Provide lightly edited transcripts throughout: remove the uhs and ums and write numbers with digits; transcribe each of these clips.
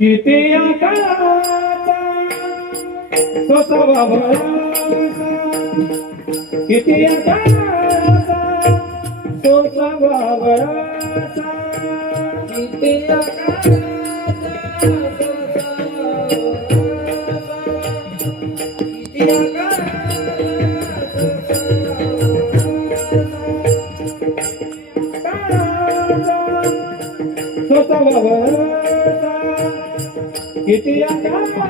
किती आकाराचा सोसावा भरासा, किती आकाराचा सोसावा भरासा, किती आकाराचा किती आकाराचा सोसावा भरासा, किती आकाराचा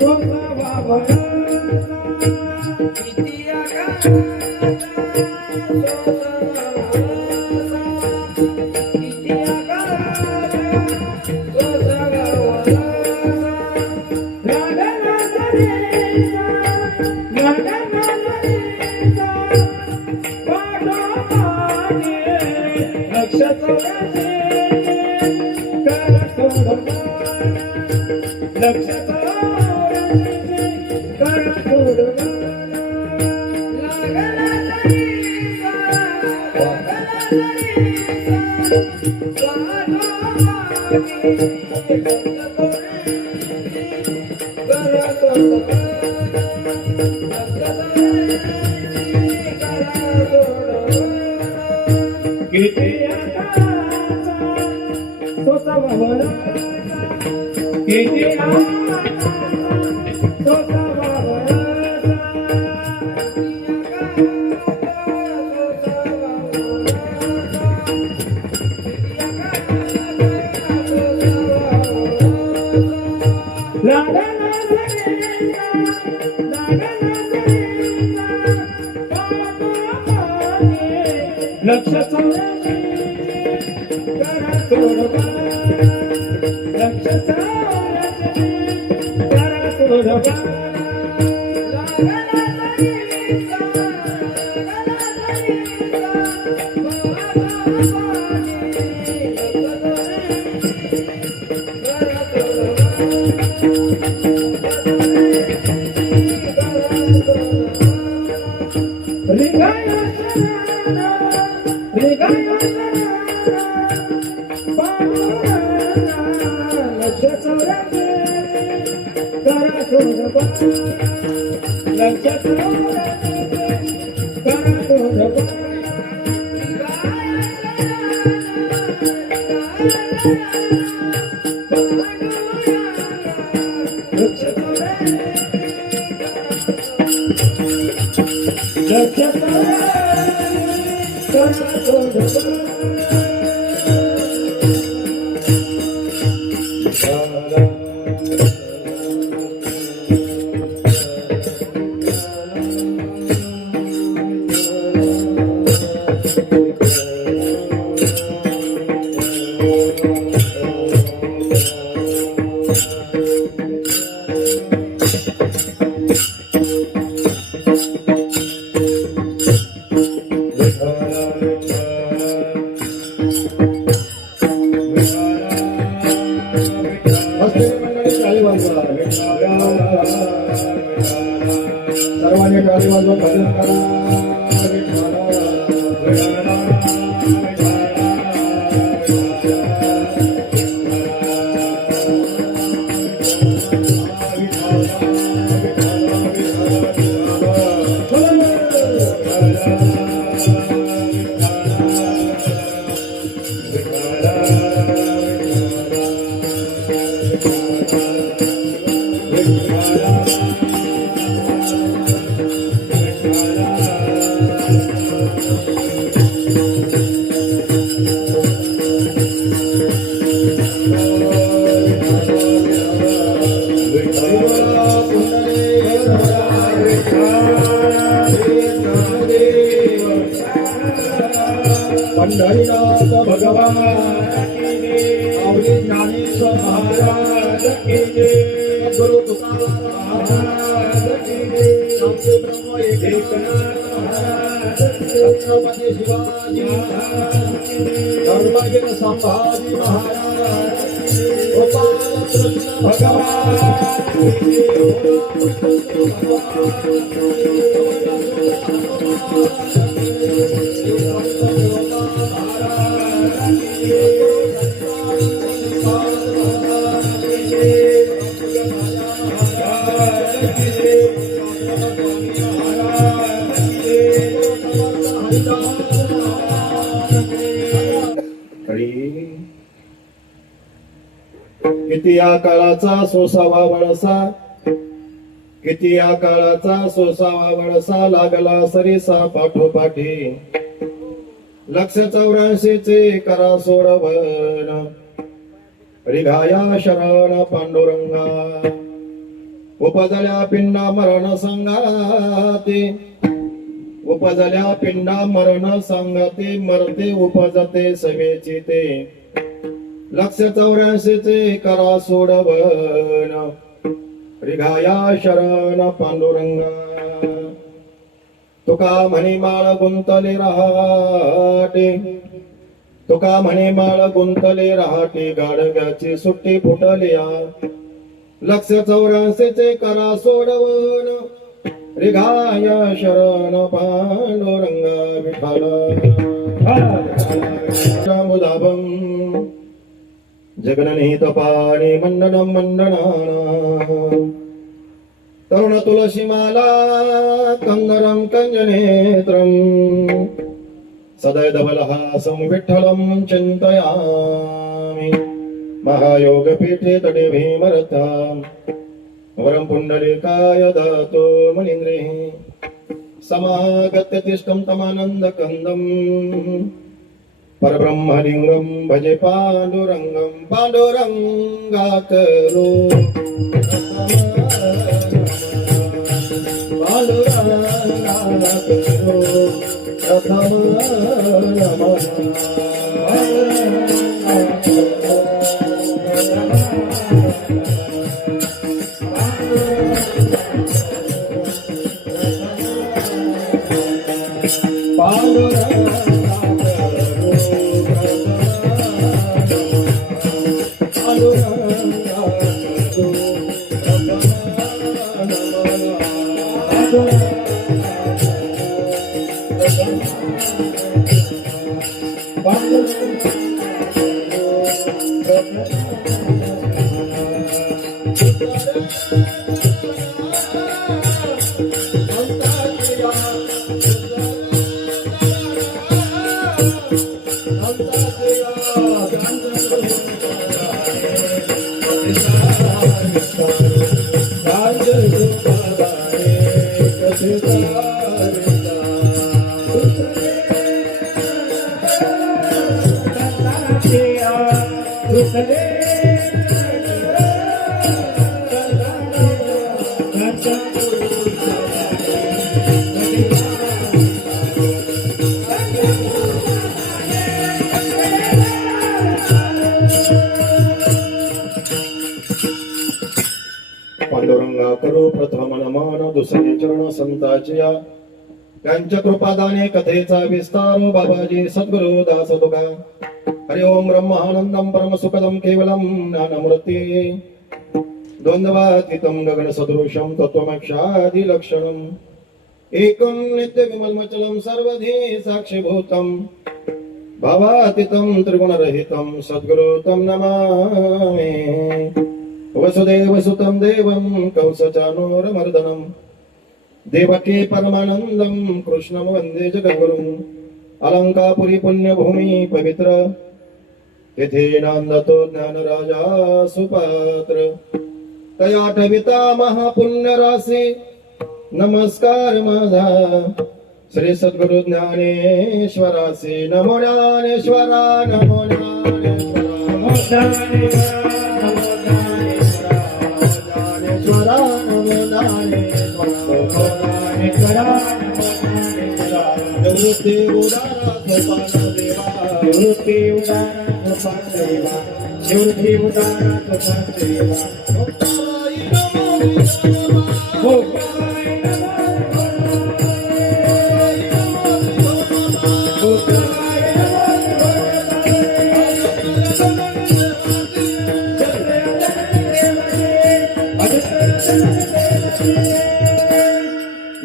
सोसावा वळसा किती आकाराचा किती आकाराचा सोसावा वळसा लागला तरीचा पाठोपाठी लक्ष चौऱ्याचे करा सोडवा लक्ष चौऱ्याचे करा सोडवा लागला तरीचा लागला तरीचा पाठोपाठी करा सोडवा किती आकाराचा सोसावा वळसा किती आकाराचा सोसावा वळसा लागला सरीचा पाठोपाठी लक्ष चौऱ्याचे करा सोडवा लक्ष चौऱ्याचे करा सोडवा सर्वांनी टाळी वाजवून भजन पंढरीनाथ भगवान आवडी ज्ञानेश्वर महाराज गुरु तुकाराम महाराज संत ब्रह्म एकनाथ महाराज छत्रपती शिवाजी महाराज धर्मवीर संभाजी महाराज गोपाल कृष्ण किती या काळाचा सोसावा वळसा, किती या काळाचा सोसावा वळसा, लागला सरीसा पाठोपाठी लक्ष 84 चे करा सोडवण, रिघाया शरण पांडुरंगा उपजल्या पिंडा मरण संगाते उपजल्या पिंडा मरण संगाते मरते उपजते सवेची ते 184 करा सोडवन रिघाया शरण पांडुरंगा तुका म्हणे माळ गुंतले रहाटे तुका म्हणे माळ गुंतले रहाटे गाडग्याची सुट्टी फुटलिया 184 करा सोडवन रिघाया शरण पांडुरंगा विठाला मुदाभं जगननीत पाणी मंडनं मंडनाना तरुण तुलसी माला कंगरं कंजनेत्रं सदैदवलहासं विठ्ठलं चिन्तयामि महायोगपीठे तटे भीमरथां वरं पुण्डरीकाय दातो मुनीन्द्रिः समागत्य तिष्ठं तमानन्दकन्दं परब्रह्मलिङ्गं भजे पाण्डुरङ्गं पाण्डुरङ्गाकरो पाण्डुरङ्गाकरो प्रथम पांडुरंगा करो प्रथम नमन दुसरे चरण संताचिया त्यांच्या कृपादाने कथेचा विस्तार बाबाजी सद्गुरु दास तुका हरि ओम ब्रह्मानंदं परम सुखदं केवलं ज्ञानमूर्ति द्वंद्वातीतं गगन सदृशं तत्त्वमक्षादि लक्षणम् एकं नित्य विमलमचलं सर्वधी साक्षीभूतं भावातीतं त्रिगुणरहितं सद्गुरु तं नमामि वसुदेव सुतं देवं कंसचानूरमर्दनं देवकी परमानन्दं कृष्णं वन्दे जगद्गुरुम् अलंकापुरी पुण्यभूमी पवित्र तेथे नांदतो ज्ञानराजा सुपात्र तया ठविता महापुण्यराशी नमस्कार माझा श्री सद्गुरु ज्ञानेश्वरासी नमो ज्ञानेश्वरा नमो ज्ञानेश्वरा निवृत्ती उदारा सोपान देवा निवृत्ती उदारा सोपान देवा निवृत्ती उदारा सोपान देवा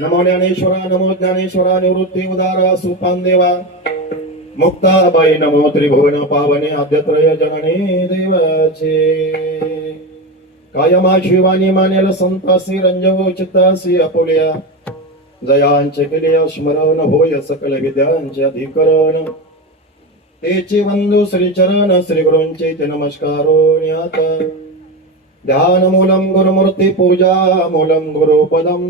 नमो ज्ञानेश्वरा नमो ज्ञानेश्वरा निवृत्ती उदारा सुपान देवा मुक्ताबाई नमो त्रिभुवन पावने आद्यत्रय जनने देवाचे कायमा शिवानी मानेल संतासी रंजवो चित्तासी आपुल्या जयांचे केले स्मरण होय सकल विद्यांचे अधिकरण तेचे वंदू श्रीचरण श्री गुरूंचे ते नमस्कारो न्याता ध्यान मूलम गुरुमूर्ती पूजा मूलम गुरुपदम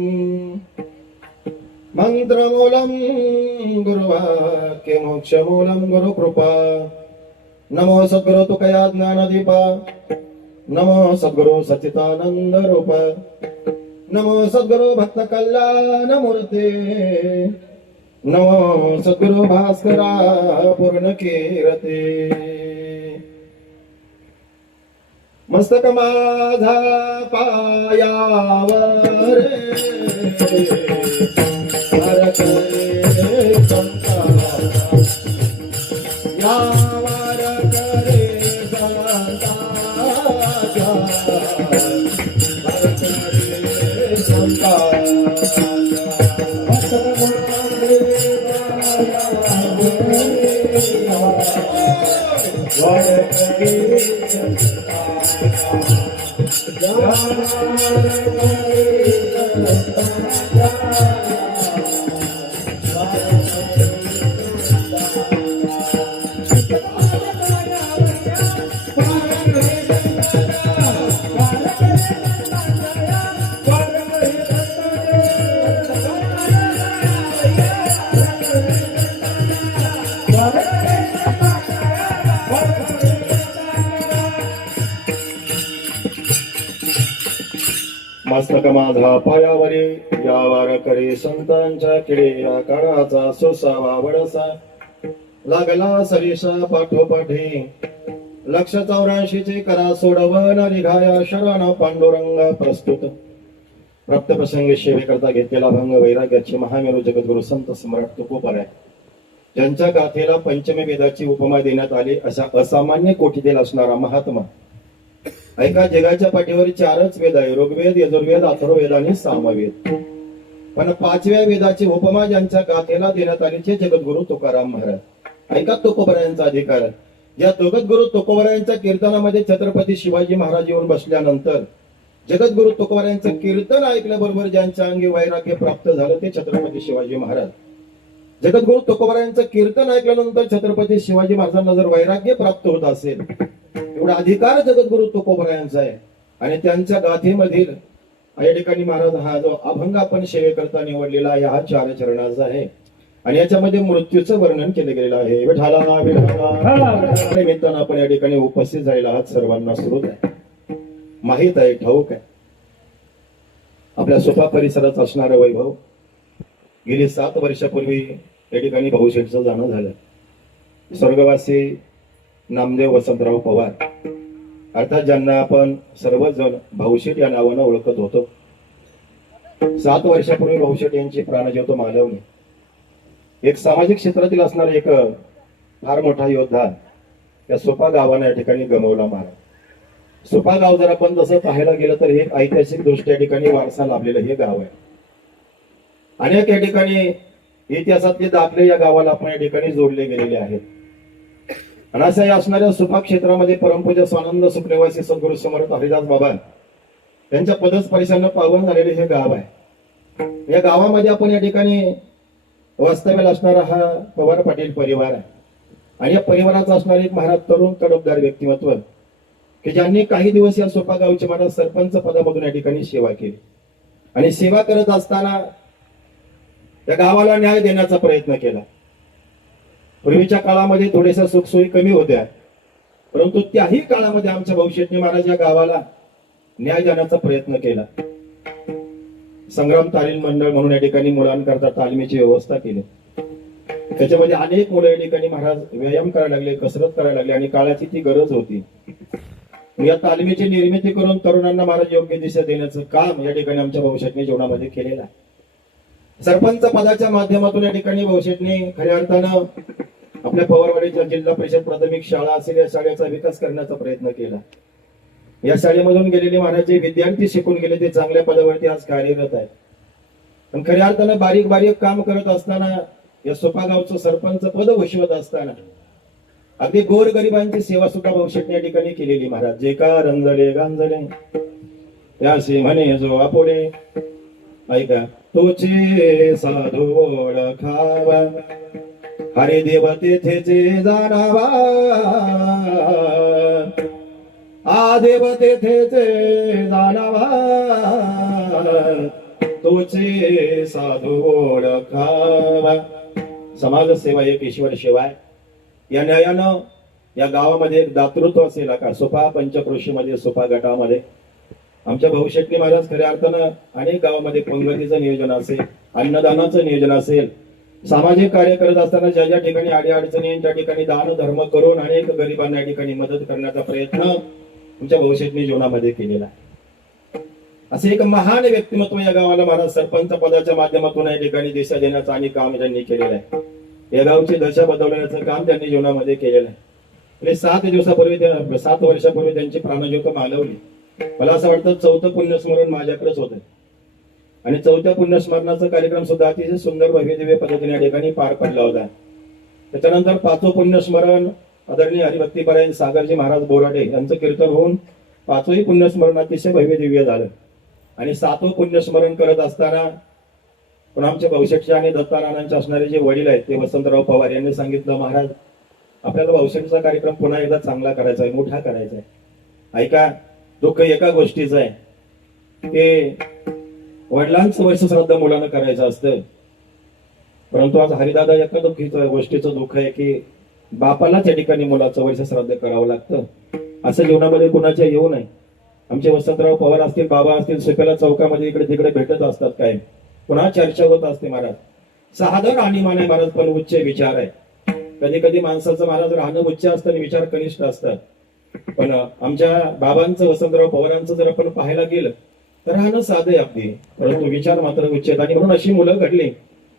मंत्रमूलं गुरुवाक्य मोक्षमूलं गुरुकृपा नमो सद्गुरु तुकया ज्ञानदीपा नमो सद्गुरु सच्चिदानंद रूप नमो सद्गुरु भक्त कल्याण मूर्ते नमो सद्गुरु भास्करा पूर्ण कीर्ती मस्तक माझा पायावर भारत रे संता यावर करे संता भारत रे संता मस्तक माझा पायावरी यावर करे संतांच्या किडे या काळाचा सोसावा वडसा लागला सरीसा पाठोपाठी 184 चे करा सोडवन निघाया शरण पांडुरंग प्रस्तुत प्राप्त प्रसंगी सेवेकरता घेतलेला भंग वैराग्याचे महामेरू जगद्गुरु संत सम्राट तुकोबराय ज्यांच्या गाथेला पंचमी वेदाची उपमा देण्यात आली अशा असामान्य कोटीतील असणारा महात्मा ऐका जगाच्या पाठीवर 4च वेद आहे ऋग्वेद यजुर्वेद अथर्ववेद आणि सामवेद पण 5व्या वेदाची उपमा ज्यांच्या गाथेला देण्यात आली ते जगद्गुरु तुकाराम महाराज ऐका तुकोबरायांचा अधिकार या जगद्गुरु तुकोबरायांच्या कीर्तनामध्ये छत्रपती शिवाजी महाराज येऊन बसल्यानंतर जगद्गुरु तुकोबरायांचं कीर्तन ऐकल्याबरोबर ज्यांच्या अंगी वैराग्य प्राप्त झालं ते छत्रपती शिवाजी महाराज जगद्गुरु तुकोबरायांचं कीर्तन ऐकल्यानंतर छत्रपती शिवाजी महाराजांना जर वैराग्य प्राप्त होत असेल एवढा अधिकार जगद्गुरु तुकोबरायांचा आहे आणि त्यांच्या गाथेमधील या ठिकाणी महाराज हा जो अभंग आपण सेवेकरता निवडलेला आहे हा 4 चरणाचा आहे आणि याच्यामध्ये मृत्यूचं वर्णन केलं गेलेलं आहे विठाला विठाला निमित्तानं आपण या ठिकाणी उपस्थित झालेला आहात सर्वांना श्रोत आहे माहित आहे ठाऊक आहे आपल्या सोपा परिसरात असणारं वैभव गेली 7 वर्षापूर्वी या ठिकाणी भाऊशेठचं जाणं झालं स्वर्गवासी नामदेव वसंतराव पवार अर्थात ज्यांना आपण सर्वजण भाऊशेठ या नावानं ओळखत होतो 7 वर्षापूर्वी भाऊशेठ यांची प्राणज्योत मालवणी एक सामाजिक क्षेत्रातील असणारा एक फार मोठा योद्धा या सोपा गावाने या ठिकाणी गमावला महाराज सोपा गाव जर आपण तसं पाहायला गेलं तर हे ऐतिहासिक दृष्ट्या या ठिकाणी वारसा लाभलेलं हे गाव आहे अनेक या ठिकाणी इतिहासातले दाखले या गावाला आपण या ठिकाणी जोडले गेलेले आहेत आणि अशा या असणाऱ्या सुपा क्षेत्रामध्ये परमपूज्य स्वानंद सुखनिवासी सद्गुरु समर्थ हरिदास बाबा त्यांच्या पदस्पर्शानं पावन झालेले हे गाव आहे या गावामध्ये आपण या ठिकाणी वास्तव्याला असणारा हा पवार पाटील परिवार आहे आणि या परिवाराचा असणारे एक महाराज तरुण तडफदार व्यक्तिमत्व की ज्यांनी काही दिवस या सोपा गावचे महाराज सरपंच पदामधून या ठिकाणी सेवा केली आणि सेवा करत असताना त्या गावाला न्याय देण्याचा प्रयत्न केला पूर्वीच्या काळामध्ये थोड्याशा सुखसोयी कमी होत्या परंतु त्याही काळामध्ये आमच्या भाऊशेठने महाराज या गावाला न्याय देण्याचा प्रयत्न केला संग्राम तालीम मंडळ म्हणून या ठिकाणी मुलांकरता तालमीची व्यवस्था केली त्याच्यामध्ये अनेक मुलं या ठिकाणी महाराज व्यायाम करायला लागले कसरत करायला लागले आणि काळाची ती गरज होती या तालमीची निर्मिती करून तरुणांना महाराज योग्य दिशा देण्याचं काम या ठिकाणी आमच्या भाऊशेठने जीवनामध्ये केलेलं आहे सरपंच पदाच्या माध्यमातून या ठिकाणी भाऊशेठने खऱ्या अर्थानं आपल्या पवारवाडीच्या जिल्हा परिषद प्राथमिक शाळा असेल या शाळेचा विकास करण्याचा प्रयत्न केला या शाळेमधून गेलेले महाराज जे विद्यार्थी शिकून गेले ते चांगल्या पदावरती आज कार्यरत आहेत पण खऱ्या अर्थानं बारीक बारीक काम करत असताना या सोपा गावचं सरपंच पद वशिवत असताना अगदी गोरगरिबांची सेवा सुद्धा भाऊशेठने या ठिकाणी केलेली महाराज जे का रंजले गांजले त्याशी म्हणे जो आपोले ऐका तोचे साधू ओळखावा हरे देव तेथे जाणावा आ देव तेथे जाणावा तोचे साधू ओळखावा समाज सेवा एक ईश्वर सेवा आहे या न्यायानं या गावामध्ये एक दातृत्व असेल का सुपा पंचक्रोशीमध्ये सुपा गटामध्ये आमच्या भाऊ शेट्टी महाराज खऱ्या अर्थानं अनेक गावामध्ये पंगतीचं नियोजन असेल, अन्नदानाचं नियोजन असेल, सामाजिक कार्य करत असताना ज्या ज्या ठिकाणी अडीअडचणी त्या ठिकाणी दान धर्म करून अनेक गरिबांना या ठिकाणी मदत करण्याचा प्रयत्न आमच्या भाऊ शेट्टी जीवनामध्ये केलेला आहे. असे एक महान व्यक्तिमत्व या गावाला महाराज सरपंच पदाच्या माध्यमातून या ठिकाणी दिशा देण्याचं आणि काम त्यांनी केलेलं आहे. या गावची दशा बदलवण्याचं काम त्यांनी जीवनामध्ये केलेलं आहे. आणि 7 वर्षापूर्वी त्यांची प्राणज्योत मालवली. मला असं वाटतं 4थं पुण्यस्मरण माझ्याकडेच होतं आणि 4थ्या पुण्यस्मरणाचा कार्यक्रम सुद्धा अतिशय सुंदर भव्यदिव्य पद्धतीने या ठिकाणी पार पडला होता. त्याच्यानंतर 5वं पुण्यस्मरण आदरणीय हरिभक्तीपरायण सागरजी महाराज बोराडे यांचं कीर्तन होऊन 5वंही पुण्यस्मरण अतिशय भव्यदिव्य झालं आणि 7वं पुण्यस्मरण करत असताना पण आमच्या भविष्याचे आणि दत्तानानांचे असणारे जे वडील आहेत ते वसंतराव पवार यांनी सांगितलं, महाराज आपल्याला भविष्याचा कार्यक्रम पुन्हा एकदा चांगला करायचा आहे, मोठा करायचा आहे. ऐका, दुःख एका गोष्टीचं आहे की वडिलांचं वर्षश्राद्ध मुलानं करायचं असतं, परंतु आज हरिदादा एका गोष्टीचं दुःख आहे की बापालाच या ठिकाणी मुलाचं वर्षश्राद्ध करावं लागतं. असं जीवनामध्ये कुणाच्या येऊ नये. आमचे वसंतराव पवार असतील, बाबा असतील, सुपेला चौकामध्ये इकडे तिकडे भेटत असतात, काय पुन्हा चर्चा होत असते. महाराज साधारण राहणीमान आहे महाराज, पण उच्च विचार आहे. कधी कधी माणसाचं महाराज राहणं उच्च असतं आणि विचार कनिष्ठ असतात. पण आमच्या बाबांचं वसंतराव पवारांचं जर आपण पाहायला गेलं तर राहणं साधं आहे अगदी, परंतु विचार मात्र उच्च आहेत. आणि म्हणून अशी मुलं घडली.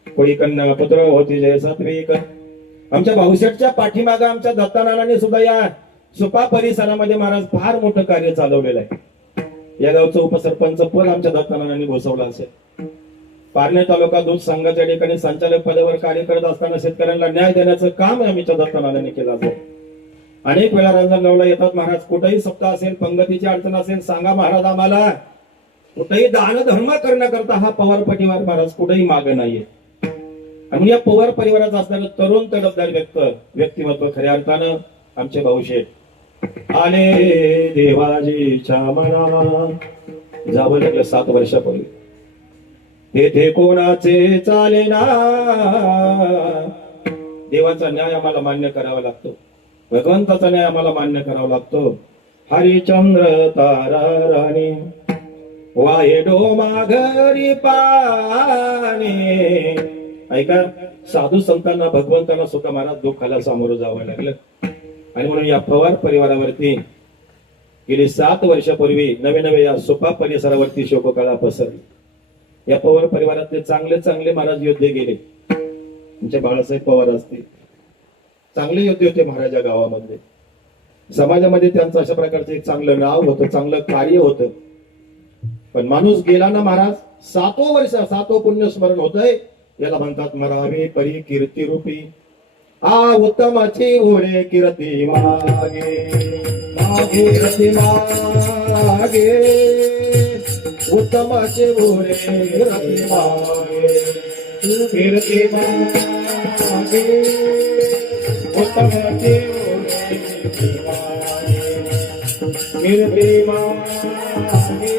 कोळी कन्या पुत्र होती जय सात्विक. आमच्या भाऊशेठच्या पाठीमागं आमच्या दत्तानानाने सुद्धा या सुपा परिसरामध्ये महाराज फार मोठं कार्य चालवलेलं आहे. या गावचं उपसरपंच पद आमच्या दत्तानानांनी घोषवलं असेल. पारणे तालुका दूध संघाच्या ठिकाणी संचालक पदावर कार्य करत असताना शेतकऱ्यांना न्याय देण्याचं काम आमच्या दत्तानानांनी केलं असेल. अनेक वेळा रंजनगावला येतात महाराज, कुठेही सप्ताह असेल, पंगतीची अडचण असेल, सांगा महाराज आम्हाला. कुठेही दान धर्म करण्याकरता हा पवार परिवार महाराज कुठेही मागे नाहीये. आणि या पवार परिवारात असणारं तरुण तडफदार व्यक्तिमत्व खऱ्या अर्थानं आमचे भाऊशेठ आले देवाजीच्या मना. जावं लागलं 7 वर्षापूर्वी. तेथे कोणाचे चाले ना. देवाचा न्याय आम्हाला मान्य करावा लागतो, भगवंताचा न्याय आम्हाला मान्य करावा लागतो. हरिचंद्र तारा राणी वाये डोमा घरी पाणी. ऐका, साधू संतांना भगवंतांना सुद्धा महाराज दुःखाला सामोरं जावं लागलं. आणि म्हणून या पवार परिवारावरती गेली 7 वर्षापूर्वी नवे या सुपा परिसरावरती शोककळा पसरली. या पवार परिवारातले चांगले चांगले महाराज योद्धे गेले. तुमचे बाळासाहेब पवार असतील, चांगले योद्धे होते महाराजा गावामध्ये. समाजामध्ये त्यांचं अशा प्रकारचं एक चांगलं नाव होतं, चांगलं कार्य होतं. पण माणूस गेला ना महाराज, 7वं पुण्यस्मरण होतंय. याला म्हणतात मरावे परी कीर्ती रूपी. उत्तमाची ओढे कीर्ती मागे मागे कीर्ती मागे. उत्तमाचे ओढे कीर्ती मागे कीर्ती मागे. उत्तमाचे ओढे कीर्ती मागे.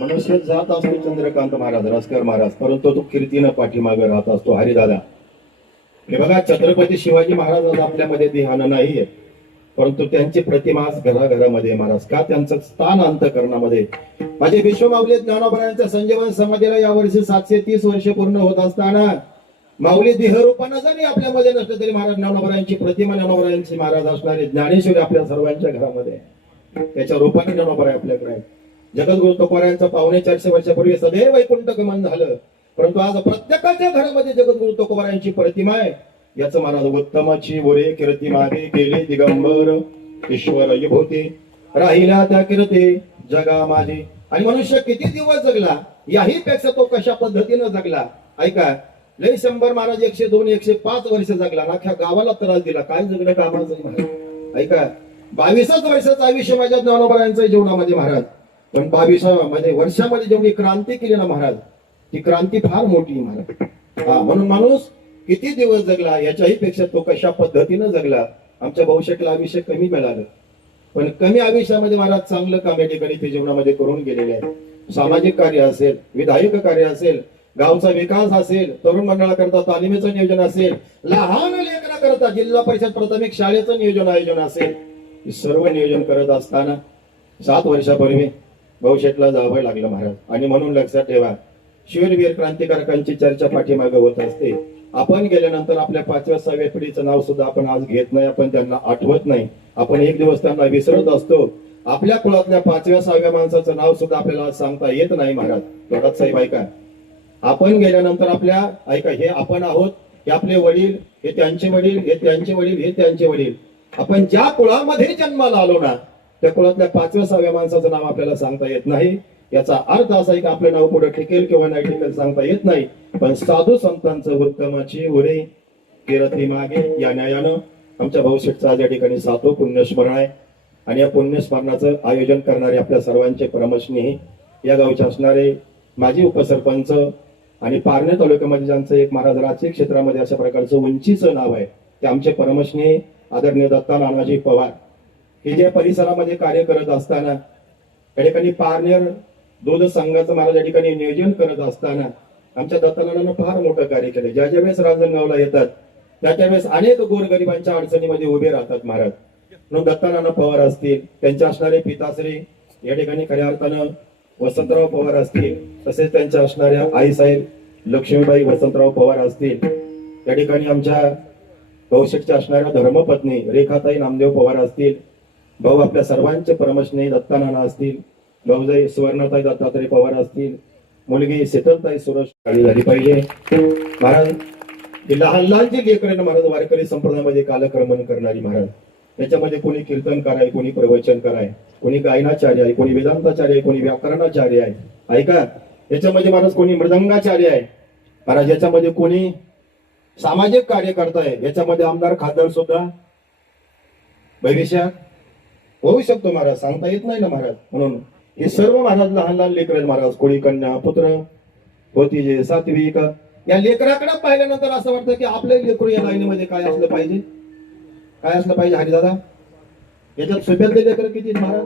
मनुष्य जात असतो चंद्रकांत महाराज, रसकर महाराज, परंतु तो कीर्तीनं पाठीमागे राहत असतो हरिदादा. हे बघा, छत्रपती शिवाजी महाराज आज आपल्यामध्ये देहानं नाहीये, परंतु त्यांची प्रतिमा आज घराघरामध्ये महाराज. का? त्यांचं स्थान अंतःकरणामध्ये. माझे विश्वमाऊली ज्ञानोबरायांच्या संजीवन समाधीला यावर्षी 730 वर्ष पूर्ण होत असताना माऊली देहरूपानं जरी आपल्यामध्ये नसलं तरी महाराज ज्ञानोबरायांची प्रतिमा, ज्ञानोबरायांची महाराज असणारे ज्ञानेश्वरी आपल्या सर्वांच्या घरामध्ये. त्याच्या रूपाने ज्ञानोबराय आपल्याकडे आहे. जगद्गुरु तुकोबारायांचं 450 वर्षापूर्वी सदैव वैकुंठ गमन झालं, परंतु आज प्रत्येकाच्या घरामध्ये जगद्गुरु तुकोबारायांची प्रतिमा आहे. याचं महाराज उत्तमाची ओरे कीर्ती मागे गेले दिगंबर ईश्वर विभूती. राहिला त्या कीर्ती जगा माझी. आणि मनुष्य किती दिवस जगला याही पेक्षा तो कशा पद्धतीनं जगला. ऐका, लय 100 महाराज 102 105 वर्ष जगला ना, अख्ख्या गावाला त्रास दिला. काय जगलं कामाचं आहे महाराज. ऐका 22 वर्षाचं आयुष्य माझ्या ज्ञानोबरायांचं जीवनामध्ये महाराज. पण 22 वर्षामध्ये जेवढी क्रांती केली ना महाराज, ती क्रांती फार मोठी आहे महाराज. म्हणून माणूस किती दिवस जगला याच्याही पेक्षा तो कशा पद्धतीनं जगला. आमच्या भविष्याला आयुष्य कमी मिळालं, पण कमी आयुष्यामध्ये महाराज चांगलं काम या ठिकाणी ते जीवनामध्ये करून गेलेले आहे. सामाजिक कार्य असेल, विधायक कार्य असेल, गावचा विकास असेल, तरुण मंडळाकरता तालिमेचं नियोजन असेल, लहान लेकराकरता जिल्हा परिषद प्राथमिक शाळेचं आयोजन असेल, हे सर्व नियोजन करत असताना 7 वर्षापूर्वी भविष्याला जावं लागलं महाराज. आणि म्हणून लक्षात ठेवा, शूरवीर क्रांतिकारकांची चर्चा पाठीमागे होत असते. आपण गेल्यानंतर आपल्या 5व्या 6व्या पिढीचं नाव सुद्धा आपण आज घेत नाही, आपण त्यांना आठवत नाही, आपण एक दिवस त्यांना विसरत असतो. आपल्या कुळातल्या 5व्या 6व्या माणसाचं नाव सुद्धा आपल्याला सांगता येत नाही महाराज. थोडाच साहेब ऐका, आपण गेल्यानंतर आपल्या ऐका, हे आपण आहोत, हे आपले वडील, हे त्यांचे वडील, हे त्यांचे वडील, हे त्यांचे वडील. आपण ज्या कुळामध्ये जन्माला आलो ना, त्या कुळातल्या 5व्या 6व्या माणसाचं नाव आपल्याला सांगता येत नाही. याचा अर्थ असा आहे की आपलं नाव पुढे टिकेल किंवा नाही टिकेल सांगता येत नाही. पण साधू संतांचं उत्तमाची उरे किरती मागे या न्यायानं आमच्या भविष्याचा आज या ठिकाणी 7वं पुण्यस्मरण आहे. आणि या पुण्यस्मरणाचं आयोजन करणारे आपल्या सर्वांचे परमस्नेही या गावचे असणारे माजी उपसरपंच आणि पारणे तालुक्यामध्ये ज्यांचं एक महाराज राजकीय क्षेत्रामध्ये अशा प्रकारचं उंचीचं नाव आहे, ते आमचे परमस्नेही आदरणीय दत्ता नानाजी पवार. हे जे परिसरामध्ये कार्य करत असताना या ठिकाणी पारनेर दूध संघाचं महाराज या ठिकाणी नियोजन करत असताना आमच्या दत्तानानं फार मोठं कार्य केलं. ज्या ज्या वेळेस रांजणगावला येतात त्या वेळेस अनेक गोरगरिबांच्या अडचणीमध्ये उभे राहतात महाराज. म्हणून दत्तानाना पवार असतील, त्यांचे असणारे पिताश्री या ठिकाणी खऱ्या अर्थानं वसंतराव पवार असतील, तसेच त्यांच्या असणाऱ्या आईसाहेब लक्ष्मीबाई वसंतराव पवार असतील, या ठिकाणी आमच्या भविष्याच्या असणाऱ्या धर्मपत्नी रेखाताई नामदेव पवार असतील, भाऊ आपल्या सर्वांचे परमस्नेही दत्तानाना असतील, भाऊजाई सुवर्णताई दत्तात्रय पवार असतील, मुलगी शीतलताई सुरेश झाली पाहिजे महाराज. ही लहान लहान जे लेकरं महाराज वारकरी संप्रदायामध्ये कालक्रमण करणारी महाराज. याच्यामध्ये कोणी कीर्तनकार आहे, कोणी प्रवचनकार आहे, कोणी गायनाचार्य आहे, कोणी वेदांताचार्य आहे, कोणी व्याकरणाचार्य आहे. ऐका, याच्यामध्ये महाराज कोणी मृदंगाचार्य आहे महाराज, याच्यामध्ये कोणी सामाजिक कार्यकर्ता आहे, याच्यामध्ये आमदार खासदार सुद्धा भविष्यात होऊ शकतो महाराज, सांगता येत नाही ना महाराज. म्हणून हे सर्व महाराज लहान लहान लेकर महाराज, कोळी कन्या पुत्र होती जे सात्विक, या लेकराकडे पाहिल्यानंतर असं वाटतं की आपल्या लेकरू या लाईनीमध्ये काय असलं पाहिजे, काय असलं पाहिजे हरिदादा. याच्यात सुप्यातले लेकर किती महाराज,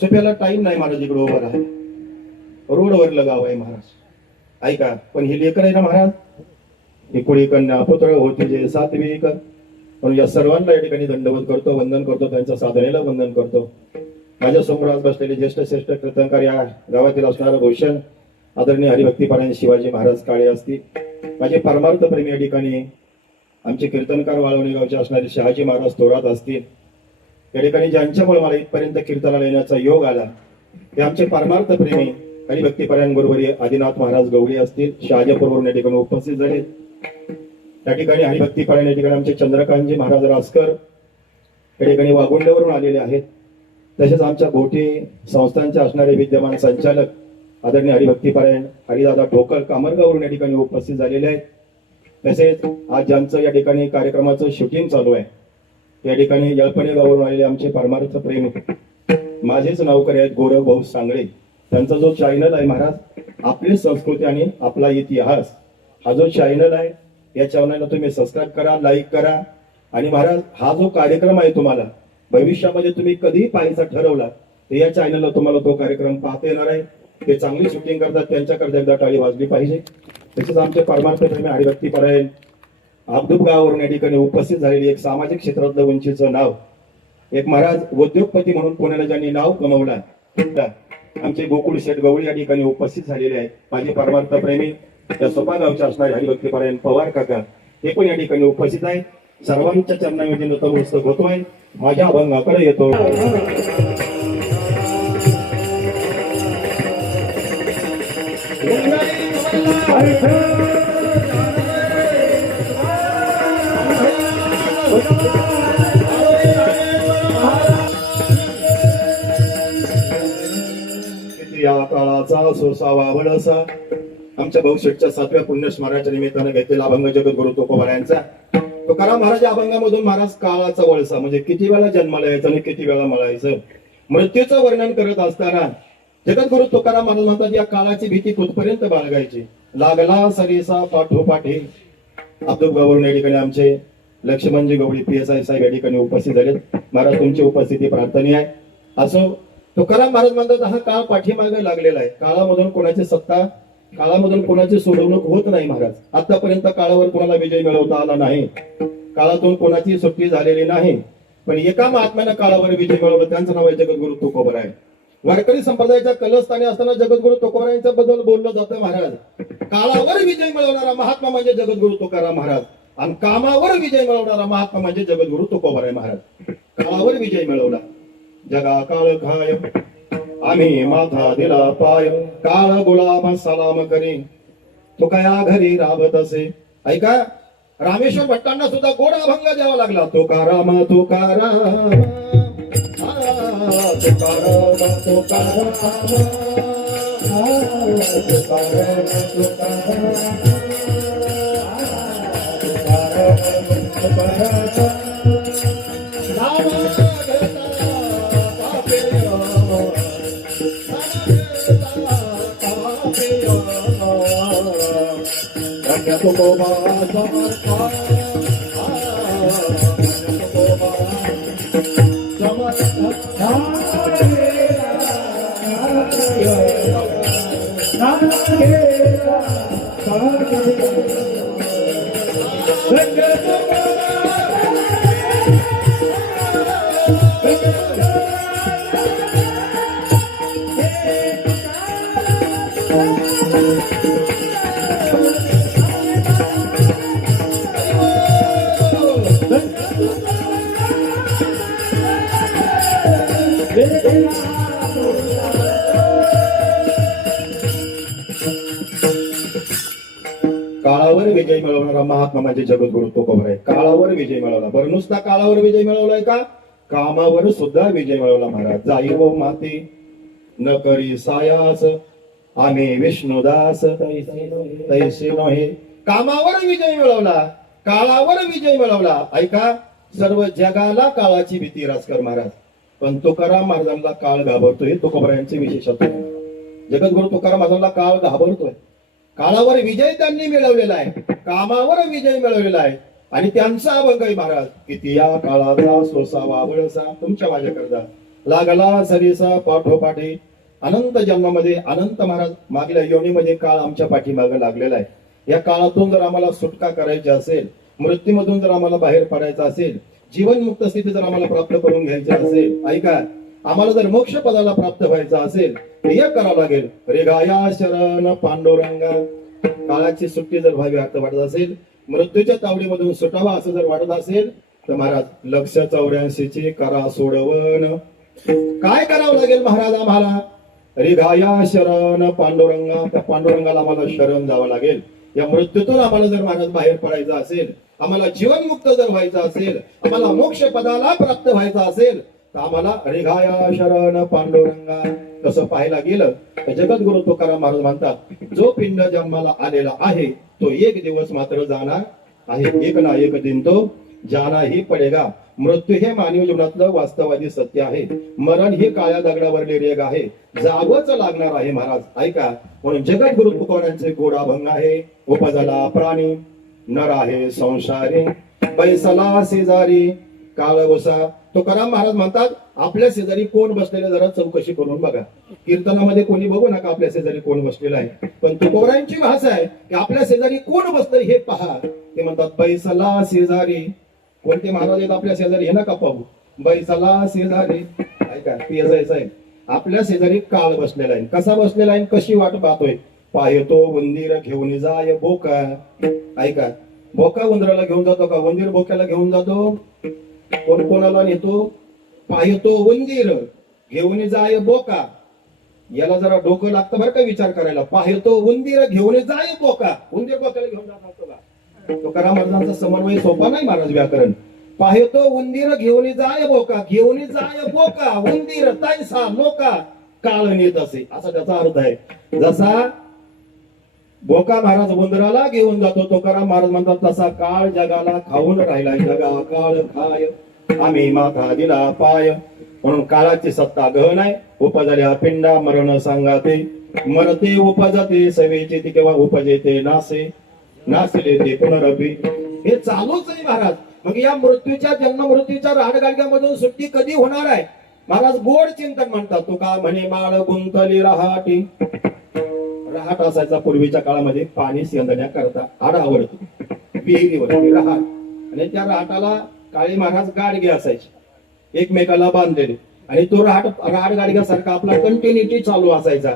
सुप्याला टाइम नाही महाराज इकडे उभं राहायला, रोडवरलं गाव आहे महाराज. ऐका, पण ही लेकर आहे ना महाराज, ही कोळी कन्या पुत्र होती जे सात्विक, म्हणून या सर्वांना या ठिकाणी दंडवत करतो, वंदन करतो, त्यांच्या साधनेला वंदन करतो. माझ्या समोर आज बसलेले ज्येष्ठ श्रेष्ठ कीर्तनकार या गावातील असणारं भूषण आदरणीय हरिभक्तीपरायण शिवाजी महाराज काळे असतील, माझे परमार्थ प्रेमी या ठिकाणी आमचे कीर्तनकार वाळवणी गावचे असणारे शहाजी महाराज थोरात असतील. या ठिकाणी ज्यांच्यामुळे मला इथपर्यंत कीर्तनाला येण्याचा योग आला ते आमचे परमार्थ प्रेमी हरिभक्तीपरायण गुरुवरी आदिनाथ महाराज गवळी असतील, शहाजीपूरवरून या ठिकाणी उपस्थित झाले. त्या ठिकाणी हरिभक्तीपरायण या ठिकाणी आमचे चंद्रकांतजी महाराज रासकर या ठिकाणी वागुंड्यावरून आलेले आहेत. तसेच आमच्या गोटी संस्थांचे असणारे विद्यमान संचालक आदरणीय हरिभक्तीपरायण हरिदादा ठोकर कामरगावरून या ठिकाणी उपस्थित झालेले आहेत. तसेच आज ज्यांचं या ठिकाणी कार्यक्रमाचं शूटिंग चालू आहे या ठिकाणी यळपणे गावावरून आलेले आमचे परमार्थ प्रेमी माझेच नौकरी आहेत गौरव भाऊ सांगळे. त्यांचा जो चॅनल आहे महाराज, आपली संस्कृती आणि आपला इतिहास, हा जो चॅनल आहे या चॅनलला तुम्ही सबस्क्राईब करा, लाईक करा. आणि महाराज हा जो कार्यक्रम आहे तुम्हाला भविष्यामध्ये तुम्ही कधी पाहायचा ठरवला तर या चॅनलला तुम्हाला तो कार्यक्रम पाहता येणार आहे. ते चांगली शूटिंग करतात, त्यांच्याकडे एकदा टाळी वाजली पाहिजे. तसेच आमचे परमार्थ प्रेमी हरिभक्तीपरायण अब्दुल गावावरून या ठिकाणी उपस्थित झालेली एक सामाजिक क्षेत्रातलं उंचीचं नाव, एक महाराज उद्योगपती म्हणून पुण्याला ज्यांनी नाव कमवला, आमचे गोकुळ शेठ गवळी या ठिकाणी उपस्थित झालेले आहेत. माझे परमार्थ प्रेमी या सोपा गावचे असणारे हरिभक्तीपरायण पवार काका हे पण या ठिकाणी उपस्थित आहेत. सर्वांच्या चरणामध्ये नतमस्तक होतोय, माझ्या अभंगाकडे येतो. या काळाचा सोसावा वळसा आमच्या बहुशेटच्या 7व्या पुण्यस्मरणाच्या निमित्तानं घेतलेला अभंग जगद्गुरु तुकोबारायांचा. तुकाराम महाराज या अभंगामधून महाराज काळाचा वळसा म्हणजे किती वेळा जन्माला यायचं आणि किती वेळा मरायचं मृत्यूचं वर्णन करत असताना जगद्गुरु तुकाराम महाराज म्हणतात या काळाची भीती कुठपर्यंत बाळगायची. लागला सरीसा पाठोपाठी. अब्दुल गौर या ठिकाणी आमचे लक्ष्मणजी गवळी PSI साहेब या ठिकाणी उपस्थित झालेत. महाराज तुमची उपस्थिती प्रार्थनीय आहे. असो तुकाराम महाराज म्हणतात हा काळ पाठीमागे लागलेला आहे. काळामधून कोणाची सत्ता काळामधून कोणाची सोडवणूक होत नाही महाराज. आतापर्यंत काळावर कोणाला विजय मिळवता आला नाही. काळातून कोणाची सुट्टी झालेली नाही. पण एका महात्म्यानं काळावर विजय मिळवलं त्यांचं नाव आहे जगद्गुरु तुकोबराय. वारकरी संप्रदायाच्या कलस्थानी असताना जगद्गुरु तुकोबरायांच्या बद्दल बोललं जातं महाराज. काळावर विजय मिळवणारा महात्मा म्हणजे जगद्गुरु तुकाराम महाराज आणि कामावर विजय मिळवणारा महात्मा म्हणजे जगद्गुरु तुकोबराय महाराज. काळावर विजय मिळवला. जगा काळ खाय आम्ही माथा दिला पाय काळ गुलाम सलाम करी तुकया घरी राबत असे. ऐका रामेश्वर भट्टांना सुद्धा गोड अभंग द्यावा लागला. तुकाराम तुकाराम तुकाराम तुकाराम काळावर विजय मिळवणारा महात्मा म्हणजे जगद्गुरु तुकोबराय. काळावर विजय मिळवला. बरं नुसता काळावर विजय मिळवलाय का कामावर सुद्धा विजय मिळवला महाराज. जाई व माती न करी सायास आम्ही विष्णुदास तैसे नोहे. कामावर विजय मिळवला. काळावर विजय मिळवला. ऐका सर्व जगाला काळाची भीती राजकर महाराज. पण तुकाराम महाराजांना काळ घाबरतोय. तुकोबरायांचे विशेषत्व जगद्गुरु तुकाराम महाराजांना काळ घाबरतोय. काळावर विजय त्यांनी मिळवलेला आहे. कामावर विजय मिळवलेला आहे. आणि त्यांचा अभंग आहे महाराज. किती या काळाचा सोसावा वळसा तुमच्या माझ्याकरता लागला सरीसा पाठोपाठी. अनंत जन्मामध्ये अनंत महाराज मागल्या योनीमध्ये काळ आमच्या पाठीमागे लागलेला आहे. या काळातून जर आम्हाला सुटका करायची असेल मृत्यूमधून जर आम्हाला बाहेर पडायचं असेल जीवनमुक्त स्थिती जर आम्हाला प्राप्त करून घ्यायची असेल ऐका आम्हाला जर मोक्ष पदाला प्राप्त व्हायचं असेल तर हे करावं लागेल. रेगाया शरण पांडुरंगा. काळाची सुट्टी जर व्हावी असं वाटत असेल मृत्यूच्या तावडीमधून सुटावा असं जर वाटत असेल तर महाराज लक्ष 84 करा सोडवण. काय करावं लागेल महाराज आम्हाला. रेगाया शरण पांडुरंगा. त्या पांडुरंगाला आम्हाला शरण जावं लागेल. या मृत्यूतून आम्हाला जर महाराज बाहेर पडायचं असेल आम्हाला जीवनमुक्त जर व्हायचं असेल आम्हाला मोक्ष पदाला प्राप्त व्हायचं असेल तर आम्हाला रेगाया शरण पांडुरंगा. तसं पाहायला गेलं तर जगद्गुरु तुकाराम महाराज म्हणतात जो पिंड जन्माला आलेला आहे तो एक दिवस मात्र जाणार आहे. एक ना एक दिन तो जाना ही पडेगा. मृत्यू हे मानवी जीवनातलं वास्तवादी सत्य आहे. मरण हे काळ्या दगडावरले रेग आहे. जावंच लागणार आहे महाराज. ऐका म्हणून जगद्गुरु तुकोबारायांचे गोड अभंग आहे. उपजला प्राणी नर आहे संसारी बैसला शेजारी काळ उसा. तुकाराम महाराज म्हणतात आपल्या शेजारी कोण बसलेलं जरा चौकशी करून बघा. कीर्तनामध्ये कोणी बघू नका आपल्या शेजारी कोण बसलेलं आहे. पण तुकोबारायांची भाषा आहे की आपल्या शेजारी कोण बसतंय हे पहा. ते म्हणतात बैसला शेजारी. कोणते महाराज आहेत आपल्या शेजारी हे नका पाहू. बैसला शेजारी. ऐका PSI साहेब आपल्या शेजारी काळ बसलेला आहे. कसा बसलेला आहे कशी वाट पाहतोय. पाहतो उंदीर घेऊन जाय बोका. ऐका बोका उंदराला घेऊन जातो का उंदीर बोक्याला घेऊन जातो. कोण कोणाला नेतो. पाहतो उंदीर घेऊन जाय बोका. याला जरा डोकं लागतं बरं का विचार करायला. पाहतो उंदीर घेऊन जाय बोका. उंदीर बोक्याला घेऊन जात असतो का. तुकाराम महाराजांचा समन्वय सोपा नाही महाराज व्याकरण. पाहतो उंदीर घेऊन जाय बोका. घेऊन जाय बोका उंदीर तैसा लोका काळ नेत असे असा त्याचा अर्थ आहे. जसा बोका महाराज उंदराला घेऊन जातो. तुकाराम महाराज म्हणतात तसा काळ जगाला खाऊन राहिलाय. जगा काळ खाय आम्ही माथा दिला पाय. म्हणून काळाची सत्ता गहन आहे. उपजल्या पिंडा मरण सांगाते. मरते उपजते सवेचे ती केव्हा उपजेते नासे. नासले ते पुनरभी. हे चालूच आहे महाराज. मग या मृत्यूच्या जन्म मृत्यूच्या राडगाडग्यामधून सुट्टी कधी होणार आहे. महाराज गोड चिंतन म्हणतात. तुका म्हणे माळ गुंतली रहाटी. रहाट असायचा पूर्वीच्या काळामध्ये पाणी शेंदण्याकरता आडावरती विहिरीवरती रहाट. आणि त्या रहाटाला काळी महाराज गाडगे असायचे एकमेकाला बांधलेले. आणि तो रहाट गाडग्यासारखा आपला कंटिन्युटी चालू असायचा.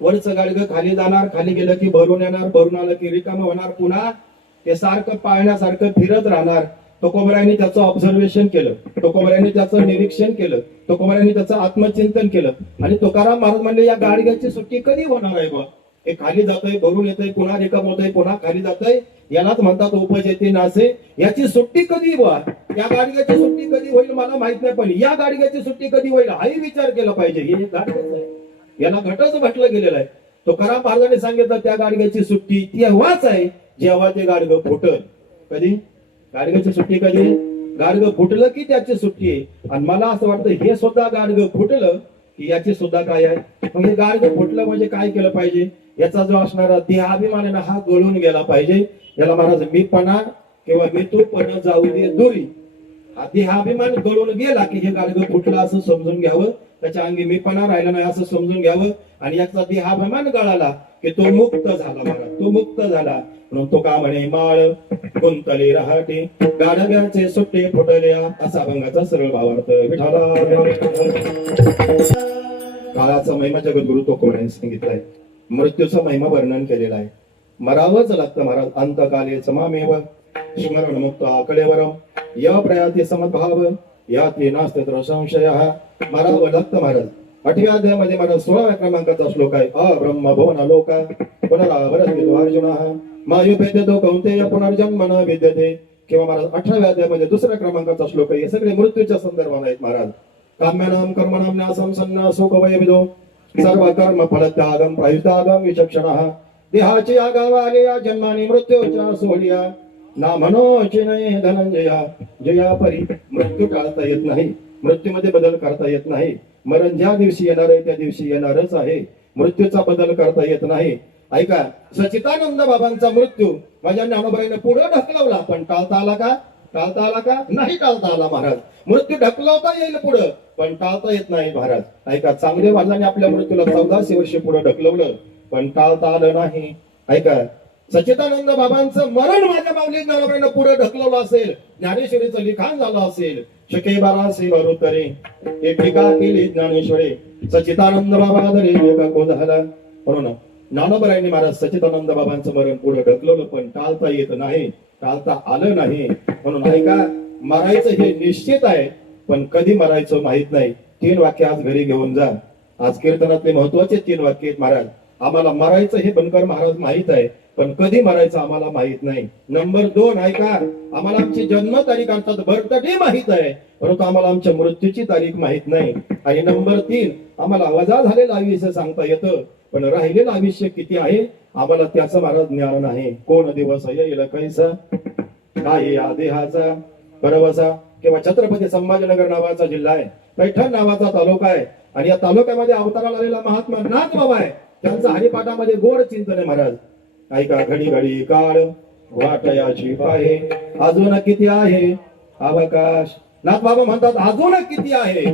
वरचं गाडगं खाली जाणार, खाली गेलं की भरून येणार, भरून आलं की रिकाम होणार, पुन्हा ते सारखं पाळण्यासारखं फिरत राहणार. तुकोबरायांनी त्याचं ऑब्झर्वेशन केलं, तुकोबरायांनी त्याचं निरीक्षण केलं, तुकोबरायांनी त्याचं आत्मचिंतन केलं. आणि तुकाराम महाराज म्हणले या गाडग्याची सुट्टी कधी होणार आहे बा. हे खाली जातंय, भरून येतंय, पुन्हा रिकाम होतंय, पुन्हा खाली जातंय. यालाच म्हणतात उपजेते नासे. याची सुट्टी कधी बा. या गाडग्याची सुट्टी कधी होईल मला माहित नाही, पण या गाडग्याची सुट्टी कधी होईल हाही विचार केला पाहिजे. हे गाडगंच आहे, याला घटच म्हटलं गेलेलं आहे. तुकाराम महाराजांनी सांगितलं त्या गाडग्याची सुट्टी तेव्हाच आहे जेव्हा ते गाडगं फुटल. कधी गाडग्याची सुट्टी कधी आहे. गाडगं फुटलं की त्याची सुट्टी आहे. आणि मला असं वाटतं हे सुद्धा गाडगं फुटलं की याची सुद्धा काय आहे. मग हे गाडगं फुटलं म्हणजे काय केलं पाहिजे. याचा जो असणारा देहाभिमान आहे ना हा गळून गेला पाहिजे. याला महाराज मीपणा किंवा मितूपण जाऊ दे दुरी. हा देहाभिमान गळून गेला की हे गाडगं फुटलं असं समजून घ्यावं. त्याच्या अंगी मीपणा राहिला नाही असं समजून घ्यावं. आणि याचा देहाभिमान गळाला की तो मुक्त झाला महाराज, तो मुक्त झाला. म्हणून तो का म्हणे माळ गुंतले रहाटे गाडग्याचे सुट्टे फुटल्या. असा अभंगाचा सरळ भावार्थ. विठाला काळाचा महिमा जगद्गुरु तुकोबारायांनी सांगितलाय. मृत्यूचा महिमा वर्णन केलेला आहे. मरावंच लागतं महाराज. अंतकाले समामेव स्मरण मुक्त कळेवरम या प्रयाती समद्भाव या ते नास्ते संशय. मरावं लागतं महाराज. 8व्या अध्यायामध्ये महाराज 16व्या क्रमांकाचा श्लोक आहे. अब्रह्म भुवन लोक पुनरावरत अर्जुन मायुपेते तो कौंतेय पुनर्जन्म न विद्यते. किंवा महाराज 18व्या अध्यायामध्ये 2ऱ्या क्रमांकाचा श्लोक आहे. हे सगळे मृत्यूच्या संदर्भात आहेत महाराज. काम्यानाम कर्मणाम न्यासम सन्न सुख वैविदो सर्व कर्म फल त्यागम प्रयुतागम विचक्षण. देहाची आगावा आले या जन्माने मृत्यूच्या सोहळ्या ना मनोची नाही धनंजया जया परी. मृत्यू टाळता येत नाही, मृत्यूमध्ये बदल करता येत नाही. मरण ज्या दिवशी येणार आहे त्या दिवशी येणारच आहे. मृत्यूचा बदल करता येत नाही. ऐका, सच्चिदानंद बाबांचा मृत्यू माझ्या ज्ञानोबाईने पुढे ढकलवला, पण टाळता आला का. टाळता आला का नाही. टाळता आला महाराज. मृत्यू ढकलवता येईल पुढं, पण टाळता येत नाही महाराज. ऐका, चांगले महाराजांनी आपल्या मृत्यूला 1400 वर्ष पुढे ढकलवलं, पण टाळता आलं नाही. ऐका, सच्चिदानंद बाबांचं मरण माझ्या माऊली ज्ञानोबाईने पुढे ढकलवलं असेल, ज्ञानेश्वरीचं लिखाण झालं असेल. शके 1200 वरुतरे एक टीका केली ज्ञानेश्वरी. सच्चिदानंद बाबा धरे एका को झाला. म्हणून ज्ञानोबाईंनी महाराज सच्चिदानंद बाबांचं मरण पुढे ढकलवलं, पण टाळता येत नाही, टाळता आलं नाही. म्हणून ऐका, मरायचं हे निश्चित आहे, पण कधी मरायचं माहित नाही. 3 वाक्य आज घरी घेऊन जा. आज कीर्तनातले महत्वाचे 3 वाक्य आहेत महाराज. आम्हाला मरायचं हे बनकर महाराज माहित आहे, पण कधी मरायचं आम्हाला माहित नाही. नंबर 2 ऐका, आम्हाला आमची जन्म तारीख अर्थात बर्थडे माहित आहे, परंतु आम्हाला आमच्या मृत्यूची तारीख माहित नाही. आणि नंबर 3 आम्हाला वजा झालेलं आयुष्य सांगता येतं, पण राहिलेलं आयुष्य किती आहे आम्हाला त्याचं महाराज ज्ञान नाही. कोण दिवस येईल कैसा काय या देहाचा बरोबसा. किंवा छत्रपती संभाजीनगर नावाचा जिल्हा आहे, पैठण नावाचा तालुका आहे, आणि या तालुक्यामध्ये अवताराला आलेला महात्मा नाथ बाबा आहे. त्यांचा हरिपाठामध्ये गोड चिंतन आहे महाराज. ऐका, घडी घडी काळ वाटयाची पाहे अजून किती आहे अवकाश. नाथ बाबा म्हणतात अजून किती आहे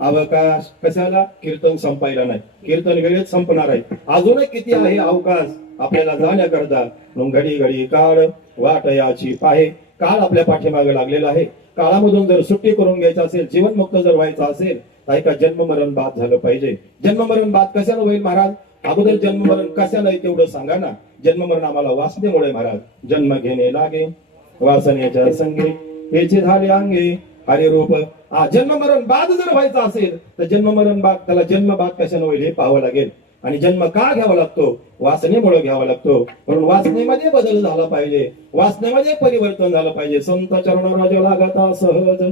अवकाश. कशाला. कीर्तन संपायला नाही, कीर्तन वेळेत संपणार आहे. अजून किती आहे अवकाश आपल्याला जाण्याकरता. घडी घडी काळ वाटयाची पाहे. काळ आपल्या पाठीमागे लागलेला आहे. काळामधून जर सुट्टी करून घ्यायचं असेल, जीवनमुक्त जर व्हायचं असेल, तर ऐका, जन्म मरण बाद झालं पाहिजे. जन्म मरण बाद कशाला होईल महाराज. अगोदर जन्म मरण कशाला तेवढं सांगा ना. जन्म मरण आम्हाला वासनेमुळे महाराज. जन्म घेणे लागे वासनेच्या संगे याचे झाले अंगे हरिरूप. जन्म मरण बाद जर व्हायचा असेल तर जन्म मरण बाद, त्याला जन्म बाद कशाने होईल हे पाहावं लागेल. आणि जन्म का घ्यावा लागतो. वासनेमुळे घ्यावा लागतो. म्हणून वासनेमध्ये बदल झाला पाहिजे, वासनेमध्ये परिवर्तन झालं पाहिजे. संत चरण राज लागता सहज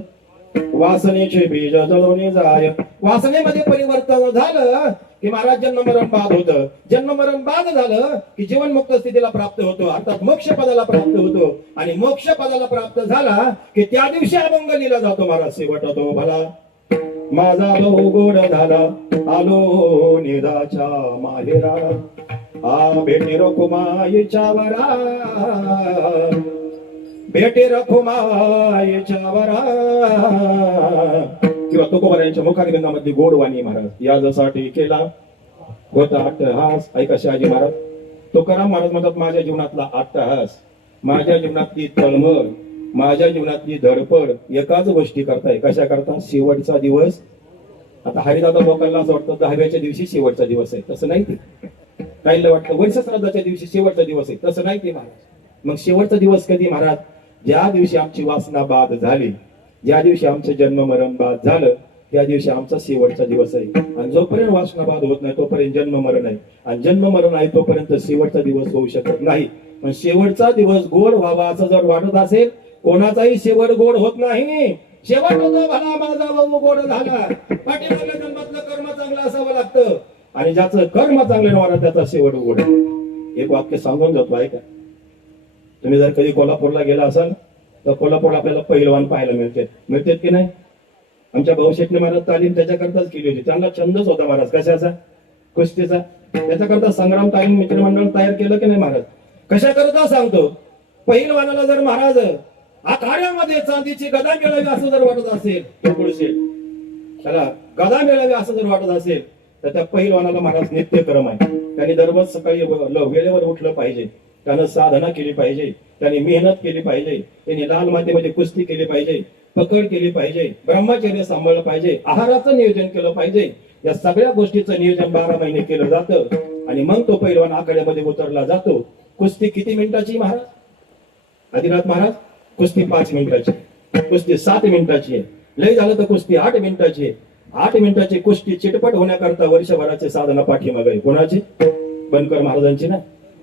वासनेचे बीज जळून जाय. वासनेमध्ये परिवर्तन झालं की महाराज जन्म मरण बाद होतं. जन्म मरण बाद झालं की जीवनमुक्त स्थितीला प्राप्त होतो, अर्थात मोक्ष पदाला प्राप्त होतो. आणि मोक्ष पदाला प्राप्त झाला की त्या दिवशी अभंग लिहिला जातो महाराज. शेवट होतो भला माझा भाऊ गोड झाला आलो निदाच्या माहेरा. भेटी रखुमाईच्या वरा, भेटी रखुमाईच्या वरा. किंवा तुकोबारायांच्या मुखारबिंदामध्ये गोडवाणी महाराज यासाठी केला होता अट्टहास. ऐका शहाजी महाराज. तुकाराम महाराज म्हणतात माझ्या जीवनातला अट्टहास, माझ्या जीवनातली तळमळ, माझ्या जीवनातली धडपड एकाच गोष्टी करताय. कशा करता? शेवटचा दिवस. आता हरिदादा लोकांना असं वाटतं 10व्याच्या दिवशी शेवटचा दिवस आहे. तसं नाही ते. काहीला वाटतं वर्ष श्राद्धाच्या दिवशी शेवटचा दिवस आहे. तसं नाही ते महाराज. मग शेवटचा दिवस कधी महाराज? ज्या दिवशी आमची वासना बाद झाली, ज्या दिवशी आमचं जन्म मरण बाद झालं, त्या दिवशी आमचा शेवटचा दिवस आहे. आणि जोपर्यंत वासना बाद होत नाही तोपर्यंत जन्म मरण आहे, आणि जन्म मरण आहे तोपर्यंत शेवटचा दिवस होऊ शकत नाही. पण शेवटचा दिवस गोड व्हावा असं जर वाटत असेल, कोणाचाही शेवट गोड होत नाही. शेवट होतो भला माझा भाऊ गोड झाला. पाठीमागल्या जन्मातलं कर्म चांगलं असावं लागतं, आणि ज्याचं कर्म चांगलं नव्हतं त्याचा शेवट गोड. एक वाक्य सांगून जातो ऐका. तुम्ही जर कधी कोल्हापूरला गेला असाल तर कोल्हापूर आपल्याला पहिलवान पाहायला मिळतात की नाही? आमच्या भाऊशेठने महाराज तालीम त्याच्याकरताच केली होती. त्यांना छंदच होता महाराज कशाचा? कुस्तीचा. त्याच्याकरता संग्राम तालीम मित्रमंडळ तयार केलं की नाही महाराज? कशा करता सांगतो. पहिलवानाला जर महाराज आखाड्यामध्ये चांदीची गदा मिळावी असं जर वाटत असेल, त्याला गदा मिळावी असं जर वाटत असेल तर त्या पहिलवानाला महाराज नित्यक्रम आहे. त्यांनी दररोज सकाळी वेळेवर उठलं पाहिजे, त्यानं साधना केली पाहिजे, त्यांनी मेहनत केली पाहिजे, त्यांनी लाल मातीमध्ये कुस्ती केली पाहिजे, पकड केली पाहिजे, ब्रह्मचर्य सांभाळलं पाहिजे, आहाराचं नियोजन केलं पाहिजे. या सगळ्या गोष्टीचं नियोजन 12 महिने केलं जातं, आणि मग तो पैलवान आखाड्यामध्ये उतरला जातो. कुस्ती किती मिनिटाची महाराज? आदिनाथ महाराज, कुस्ती 5 मिनिटाची, कुस्ती 7 मिनिटाची आहे, लय झालं तर कुस्ती 8 मिनिटाची आहे. 8 मिनिटाची कुस्ती चिटपट होण्याकरता वर्षभराची साधना पाठीमागे आहे. कोणाची? बनकर महाराजांची ना.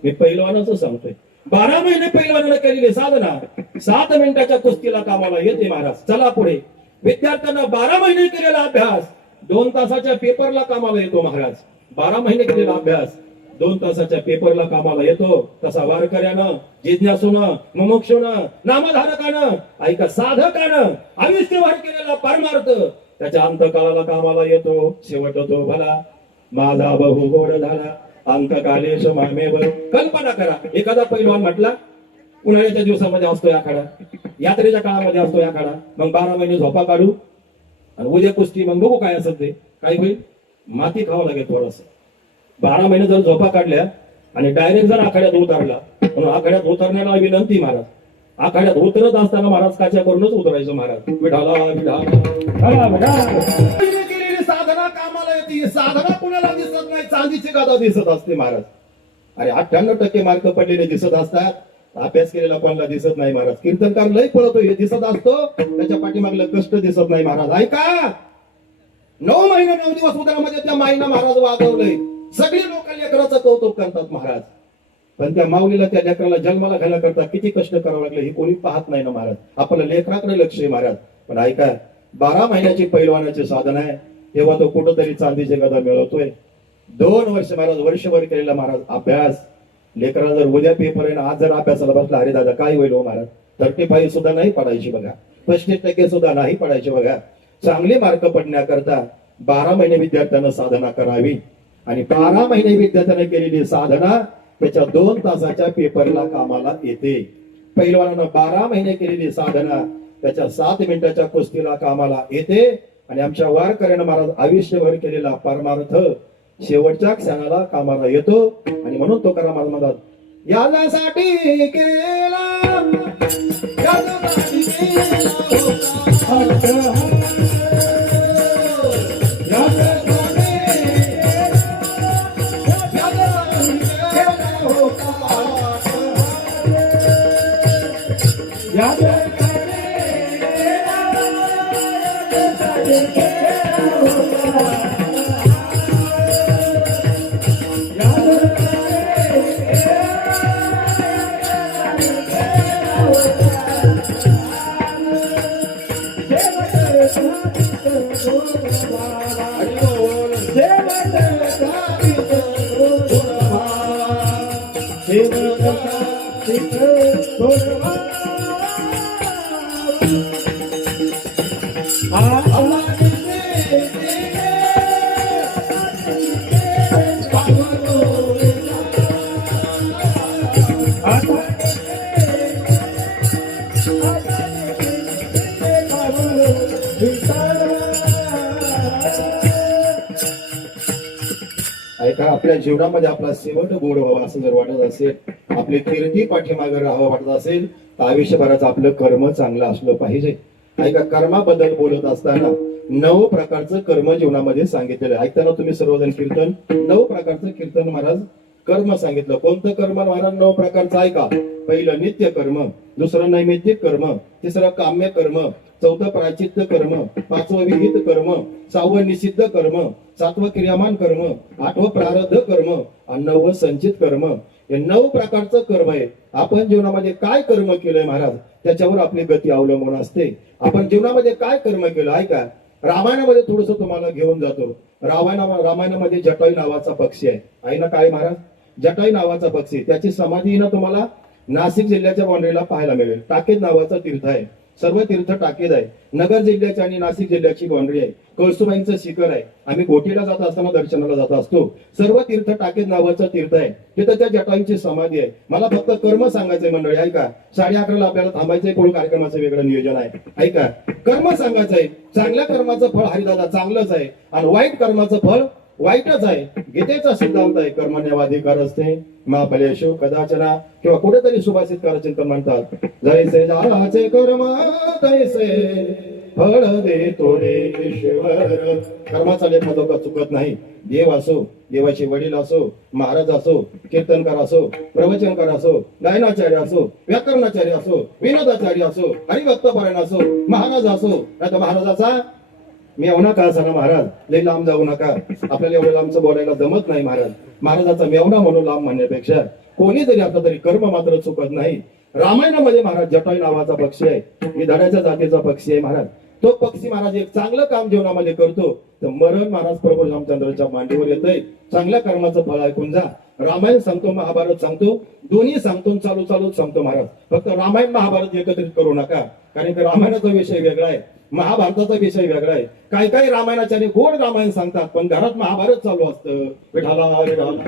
मी पैलवानाचं सांगतोय. 12 महिने पैलवानाला केलेली साधना 7 मिनिटाच्या कुस्तीला कामाला येते महाराज. चला पुढे. विद्यार्थ्यांना 12 महिने केलेला अभ्यास 2 तासाच्या पेपरला कामाला येतो महाराज. 12 महिने केलेला अभ्यास 2 तासाच्या पेपरला कामाला येतो. तसा वारकऱ्यानं, जिज्ञासूनं, मुमुक्षूनं, नामधारकानं, ऐका साधकानं आयुष्यभर केलेला परमार्थ त्याच्या अंतकाळाला कामाला येतो. शेवट होतो भला माझा बहु गोड झाला अंतकालेश मामेवर. कल्पना करा, एखादा पैलवान म्हटला उन्हाळ्याच्या दिवसामध्ये असतो आखाडा, यात्रेच्या काळामध्ये असतो आखाडा, मग 12 महिने झोपा काढू आणि उद्या कुस्ती, मग बघू काय असत ते. काय होईल? माती खावं लागेल थोडस. 12 महिने जर झोपा काढल्या आणि डायरेक्ट जर आखाड्यात उतरला, म्हणून आखाड्यात उतरण्याला विनंती महाराज. आखाड्यात उतरत असताना महाराज काच्या करूनच उतरायचं महाराज. विठाला विठा केलेली साधना कामाला येते. साधना कुणाला दिसत नाही, चांदीची गादा दिसत असते महाराज. अरे 98% मार्क पडलेले दिसत असतात, अभ्यास केलेला कोणाला दिसत नाही महाराज. कीर्तनकार लय पळतो हे दिसत असतो, त्याच्या पाठीमागलं कष्ट दिसत नाही महाराज. ऐका, 9 महिने 9 दिवस उदरामध्ये त्या माईनं महाराज वागवलंय. सगळी लोक लेकराचं कौतुक करतात महाराज, पण त्या माऊलीला, त्या लेकराला जन्माला घालण्याकरता किती कष्ट करावं लागले हे कोणी पाहत नाही ना महाराज. आपलं लेकराकडे लक्ष आहे महाराज. पण ऐका, 12 महिन्याची पैलवानाची साधना आहे, तेव्हा तो कुठंतरी चांदीचे गदा मिळवतोय. 2 वर्ष महाराज, वर्षभर केलेला महाराज अभ्यास. लेकराला जर उद्या पेपर आहे ना, आज जर अभ्यासाला बसला, अरे दादा काय होईल हो महाराज? 35 सुद्धा नाही पडायची बघा, 35% सुद्धा नाही पडायचे बघा. चांगले मार्क पडण्याकरता 12 महिने विद्यार्थ्यांना साधना करावी, आणि 12 महिने विद्यार्थ्यांना केलेली साधना त्याच्या 2 तासाच्या पेपरला कामाला येते. पैलवानानं 12 महिने केलेली साधना त्याच्या 7 मिनिटाच्या कुस्तीला कामाला येते. आणि आमच्या वारकऱ्यानं महाराज आयुष्यभर केलेला परमार्थ शेवटच्या क्षणाला कामाला येतो. आणि म्हणून तो करा महाराज म्हणतात, यासाठी केला, यासाठी ऐका, आपल्या जीवनामध्ये आपला शेवट गोड व्हावा असं जर वाटत असेल, आपली कीर्ती पाठीमागे राहावं वाटत असेल, तर आयुष्यभराचं आपलं कर्म चांगलं असलं पाहिजे. ऐका, कर्माबद्दल बोलत असताना 9 प्रकारचं कर्म जीवनामध्ये सांगितलेलं आहे. ऐकताना तुम्ही सर्वजण कीर्तन, 9 प्रकारचं कीर्तन महाराज कर्म सांगितलं. कोणतं कर्म महाराज 9 प्रकारचं ऐका. पहिलं नित्य कर्म, दुसरं नैमित्तिक कर्म, तिसरं काम्य कर्म, चौथं प्रायचित्त कर्म, 5वं विहित कर्म, 6वं निषिद्ध कर्म, 7वं क्रियामान कर्म, 8वं प्रारब्ध कर्म आणि 9वं संचित कर्म. हे 9 प्रकारचं कर्म आहे. आपण जीवनामध्ये काय कर्म केलंय महाराज, त्याच्यावर आपली गती अवलंबून असते. आपण जीवनामध्ये काय कर्म केलं ऐका. रामायणामध्ये थोडस तुम्हाला घेऊन जातो. रामायणामध्ये जटायू नावाचा पक्षी आहे ना, काय महाराज, जटायू नावाचा पक्षी, त्याची समाधी ना तुम्हाला नाशिक जिल्ह्याच्या बाउंड्रीला पाहायला मिळेल. टाकेद नावाचा तीर्थ आहे. सर्व तीर्थ टाकेद आहे. नगर जिल्ह्याची आणि नाशिक जिल्ह्याची बाउंड्री आहे. कळसुबाईंचं शिखर आहे. आम्ही गोटीला जात असताना दर्शनाला जात असतो. सर्व तीर्थ टाकेद नावाचं तीर्थ आहे. तिथं त्या जटायूची समाधी आहे. मला फक्त कर्म सांगायचंय मंडळी ऐका. 11:30 आपल्याला थांबायचंय. पुढे कार्यक्रमाचं वेगळं नियोजन आहे. ऐका, कर्म सांगायचंय. चांगल्या कर्माचं फळ हरिदादा चांगलंच आहे आणि वाईट कर्माचं फळ वाईटच आहे. गीतेचा सिद्धांत आहे, कर्मण्यवाधिकार असते महाफलेषु कदाचना, किंवा कुठेतरी सुभाषितकार चिंतन म्हणतात, जैसे जाचे कर्म तैसे फळ देतो रे ईश्वर. कर्माचा लेखा धोका चुकत नाही. देव असो, देवाचे वडील असो, महाराज असो, कीर्तनकार असो, प्रवचनकार असो, गायनाचार्य असो, व्याकरणाचार्य असो, विनोदाचार्य असो, हरिभक्तपरायण असो, महाराज असो, नाही तर महाराजाचा मेवना का असा ना महाराज, लई लांब जाऊ नका. आपल्याला एवढं लांबचं बोलायला जमत नाही महाराज. महाराजाचा मेवना म्हणून लांब म्हणण्यापेक्षा कोणी जरी असलं तरी कर्म मात्र चुकत नाही. रामायणामध्ये महाराज जटायू नावाचा पक्षी आहे. मी धड्याच्या जातीचा पक्षी आहे महाराज. तो पक्षी महाराज एक चांगलं काम जीवनामध्ये करतो तर मरण महाराज प्रभू रामचंद्राच्या मांडीवर येतंय. चांगल्या कर्माचं फळ ऐकून जा. रामायण सांगतो, महाभारत सांगतो, दोन्ही सांगतो, चालू चालूच सांगतो महाराज. फक्त रामायण महाभारत एकत्रित करू नका, कारण की रामायणाचा विषय वेगळा आहे, महाभारताचा विषय वेगळा आहे. काही काही रामायणाच्याने गोड रामायण सांगतात, पण घरात महाभारत चालू असतं. विठाला विठाला.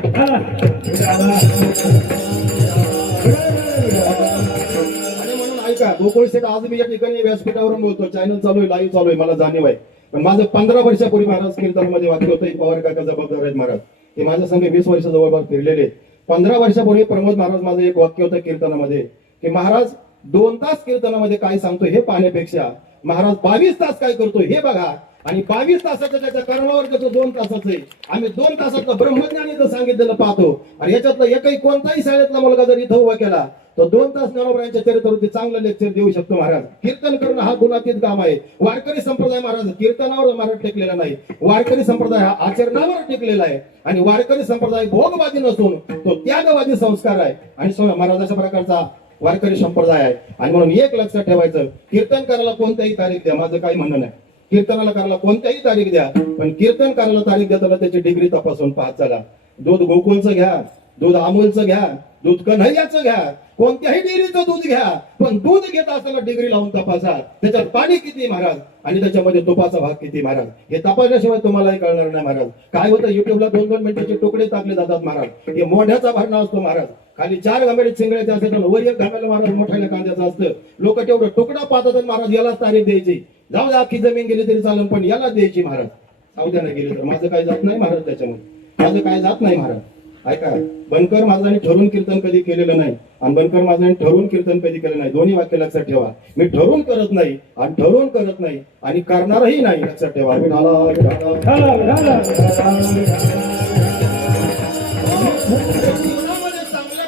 आणि म्हणून ऐका, गोकुळ शेठ आज मी या ठिकाणी व्यासपीठावरून बोलतो. चॅनल चालू आहे, लाईव्ह चालू आहे, मला जाणीव आहे. पण माझं 15 वर्षापूर्वी महाराज कीर्तनामध्ये वाक्य होतं, पवार काका जबाबदार आहेत महाराज. ते माझ्या संघ 20 वर्ष जवळपास फिरलेले. 15 वर्षापूर्वी प्रमोद महाराज माझं एक वाक्य होतं कीर्तनामध्ये, की महाराज 2 तास कीर्तनामध्ये काय सांगतो हे पाहण्यापेक्षा महाराज 22 तास काय करतो हे बघा. आणि 22 तासाचं त्याच्या कर्मावर त्याचं 2 तासाचं आहे. आम्ही 2 तासातलं ब्रह्मज्ञान इथं सांगितलेलं पाहतो. आणि याच्यातला एकही कोणताही शाळेतला मुलगा जर इथं उभा केला तो 2 तास ज्ञानोबरायांच्या चरित्रावरती चांगलं लेक्चर देऊ शकतो महाराज. कीर्तन करणं हा गुणातीत काम आहे. वारकरी संप्रदाय महाराज कीर्तनावर महाराज टेकलेला नाही. वारकरी संप्रदाय हा आचरणावर टेकलेला आहे. आणि वारकरी संप्रदाय भोगवादी नसून तो त्यागवादी संस्कार आहे. आणि महाराज अशा प्रकारचा वारकरी संप्रदाय आहे. आणि म्हणून एक लक्षात ठेवायचं, कीर्तन करायला कोणत्याही तारीख द्या, माझं काही म्हणणं नाही. कीर्तनाला करायला कोणत्याही तारीख द्या, पण कीर्तन करायला तारीख देताना त्याची डिग्री तपासून पाहत चला. दूध गोकुळचं घ्या, दूध अमूलचं घ्या, दूध कन्हैयाचं घ्या, कोणत्याही डेअरीचं दूध घ्या, पण दूध घेत असताना डिग्री लावून तपासा. त्याच्यात पाणी किती महाराज आणि त्याच्यामध्ये तुपाचा भाग किती महाराज, हे तपासल्याशिवाय तुम्हालाही कळणार नाही महाराज. काय होतं, युट्यूबला 2-2 मिनिटाचे तुकडे टाकले जातात महाराज. हे मोढ्याचा भरणा असतो महाराज. खाली 4 घामेडे चिंगड्याचे असतात, वर एक घामेला महाराज मोठ्याला कांद्याचं असतं. लोक तेवढं तुकडा पाहतात महाराज, यालाच तारीख द्यायची. जाऊ दे, अख्खी जमीन गेली तरी चालेल, पण याला द्यायची महाराज. सावधाने गेली तर माझं काय जात नाही महाराज, त्याच्यामध्ये माझं काय जात नाही महाराज. ऐका, बनकर माझाने ठरून कीर्तन कधी केलेलं नाही आणि बनकर माझाने ठरून कीर्तन कधी केलं नाही. दोन्ही वाक्य लक्षात ठेवा. मी ठरून करत नाही आणि ठरवून करत नाही आणि करणारही नाही, लक्षात ठेवा. चांगलं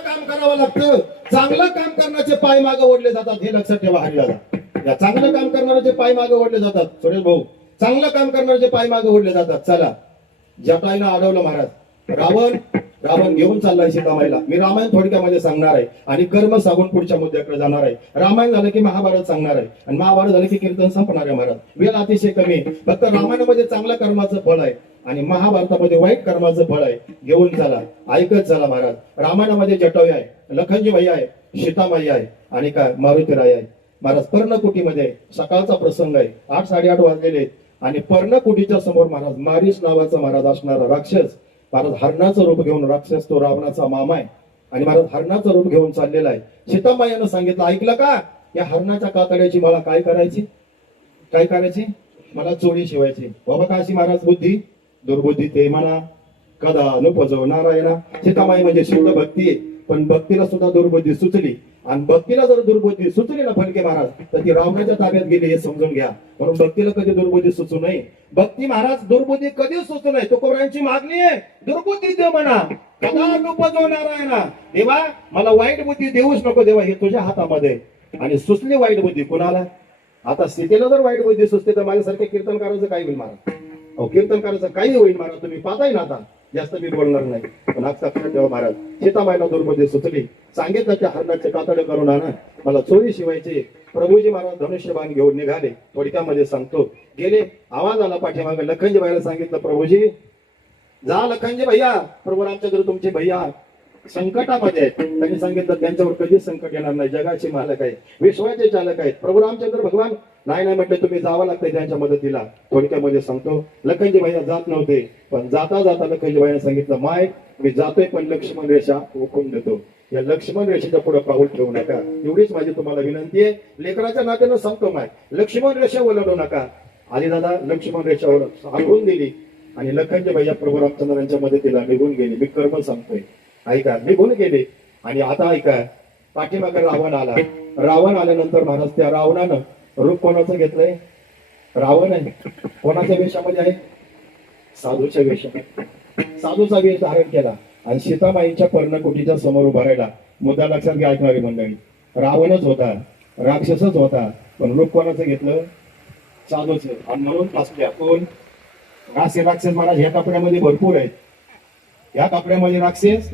काम करावं लागतं. चांगलं काम करण्याचे पाय मागे ओढले जातात, हे लक्षात ठेवा हरिदादा. या चांगलं काम करणाऱ्याचे पाय मागे ओढले जातात. सुरेश भाऊ, चांगलं काम करणाऱ्याचे पाय मागे ओढले जातात. चला, जटायूनं अडवलं महाराज. रावण घेऊन चाललाय सीतामाईला. मी रामायण थोडक्यामध्ये सांगणार आहे आणि कर्म सांगून पुढच्या मुद्द्याकडे जाणार आहे. रामायण झालं की महाभारत सांगणार आहे आणि महाभारत झालं की कीर्तन संपणार आहे महाराज. वेळ अतिशय कमी. फक्त रामायणामध्ये चांगल्या कर्माचं फळ आहे आणि महाभारतामध्ये वाईट कर्माचं फळ आहे. घेऊन चला, ऐकत चला महाराज. रामायणामध्ये जटायू आहे, लखनजी भैया आहे, सीतामाई आहे आणि काय मारुतीराय आहे. महाराज पर्णकुटीमध्ये सकाळचा प्रसंग आहे, 8-8:30 वाजलेले आहेत. आणि पर्णकुटीच्या समोर महाराज मारीस नावाचा महाराज असणारा राक्षस, महाराज हरणाचं रूप घेऊन, राक्षस तो रावणाचा मामा आहे आणि महाराज हरणाचं रूप घेऊन चाललेला आहे. सीतामाईनं सांगितलं, ऐकलं का, या हरणाच्या कातड्याची मला काय करायची, मला चोळी शिवायची. बाबा काशी महाराज बुद्धी दुर्बुद्धी ते म्हणा कदा नुपजो नारायणा. सीतामाई म्हणजे शुद्ध भक्ती आहे, पण भक्तीला सुद्धा दुर्बुद्धी सुचली, आणि भक्तीला जर दुर्बुद्धी सुचली ना फलके महाराज, तर ती रावणाच्या ताब्यात गेली हे समजून घ्या. म्हणून भक्तीला कधी दुर्बुद्धी सुचू नये. भक्ती महाराज दुर्बुद्धी कधी सुचू नये. तुकोबारायांची मागणी आहे, दुर्बुद्धी दे म्हणा कदा नुपजो नारायणा. देवा मला वाईट बुद्धी देऊच नको देवा, हे तुझ्या हातामध्ये. आणि सुचली वाईट बुद्धी कुणाला, आता स्थितीला जर वाईट बुद्धी सुचते तर माझ्यासारख्या कीर्तनकाराचं काही होईल महाराज. अहो कीर्तनकाराचं काही होईल महाराज, तुम्ही पाहताय ना आता, जास्त मी बोलणार नाही. पण आज लक्षात ठेवा महाराज, सीतामाईला दुर्बुद्धी सुचली, सांगितलं त्या हरणाचे कातडे करून आणा, मला चोरी शिवायची. प्रभूजी महाराज धनुष्यबाण घेऊन निघाले. थोडक्यामध्ये सांगतो, गेले, आवाज आला पाठीमागे. लखनजी बाईला सांगितलं, प्रभूजी जा लखनजी भैया, प्रभू रामचंद्र तुमचे भैया संकटामध्ये आहेत. त्यांनी सांगितलं त्यांच्यावर कधीच संकट येणार नाही, जगाचे मालक आहे, विश्वाचे चालक आहेत प्रभू रामचंद्र भगवान. नाही म्हटलं तुम्ही जावं लागतंय त्यांच्या मदतीला. थोडक्यामध्ये सांगतो, लखनजी भैया जात नव्हते, पण जाता जाता लखनजी भैया सांगितलं, माय मी जातोय पण लक्ष्मण रेषा ओकून देतो, या लक्ष्मण रेषेच्या पुढे पाऊल ठेवू नका, एवढीच माझी तुम्हाला विनंती आहे. लेकराच्या नात्यानं सांगतो, माय लक्ष्मण रेषा ओलांडू नका. आली दादा लक्ष्मण रेषावर आखून दिली आणि लखनजी भैया प्रभू रामचंद्रांच्या मदतीला निघून गेले. मी कर्म सांगतोय, ऐका, निघून गेले. आणि आता ऐका, पाठीमागे रावण आला. रावण आल्यानंतर महाराज त्या रावणानं रूप कोणाचं घेतलंय, रावण आहे कोणाच्या वेशामध्ये आहे, साधूच्या वेशामध्ये. साधूचा वेश धारण केला आणि सीतामाईच्या पर्णकुटीच्या समोर उभा राहिला. मुद्दा लक्षात घ्या ऐकणारी मंडळी, रावणच होता, राक्षसच होता, पण रूप कोणाचं घेतलं, साधूचं. आणि म्हणून फासल्या कोण, राक्षस महाराज ह्या कपड्यामध्ये भरपूर आहेत. या कपड्यामध्ये राक्षस,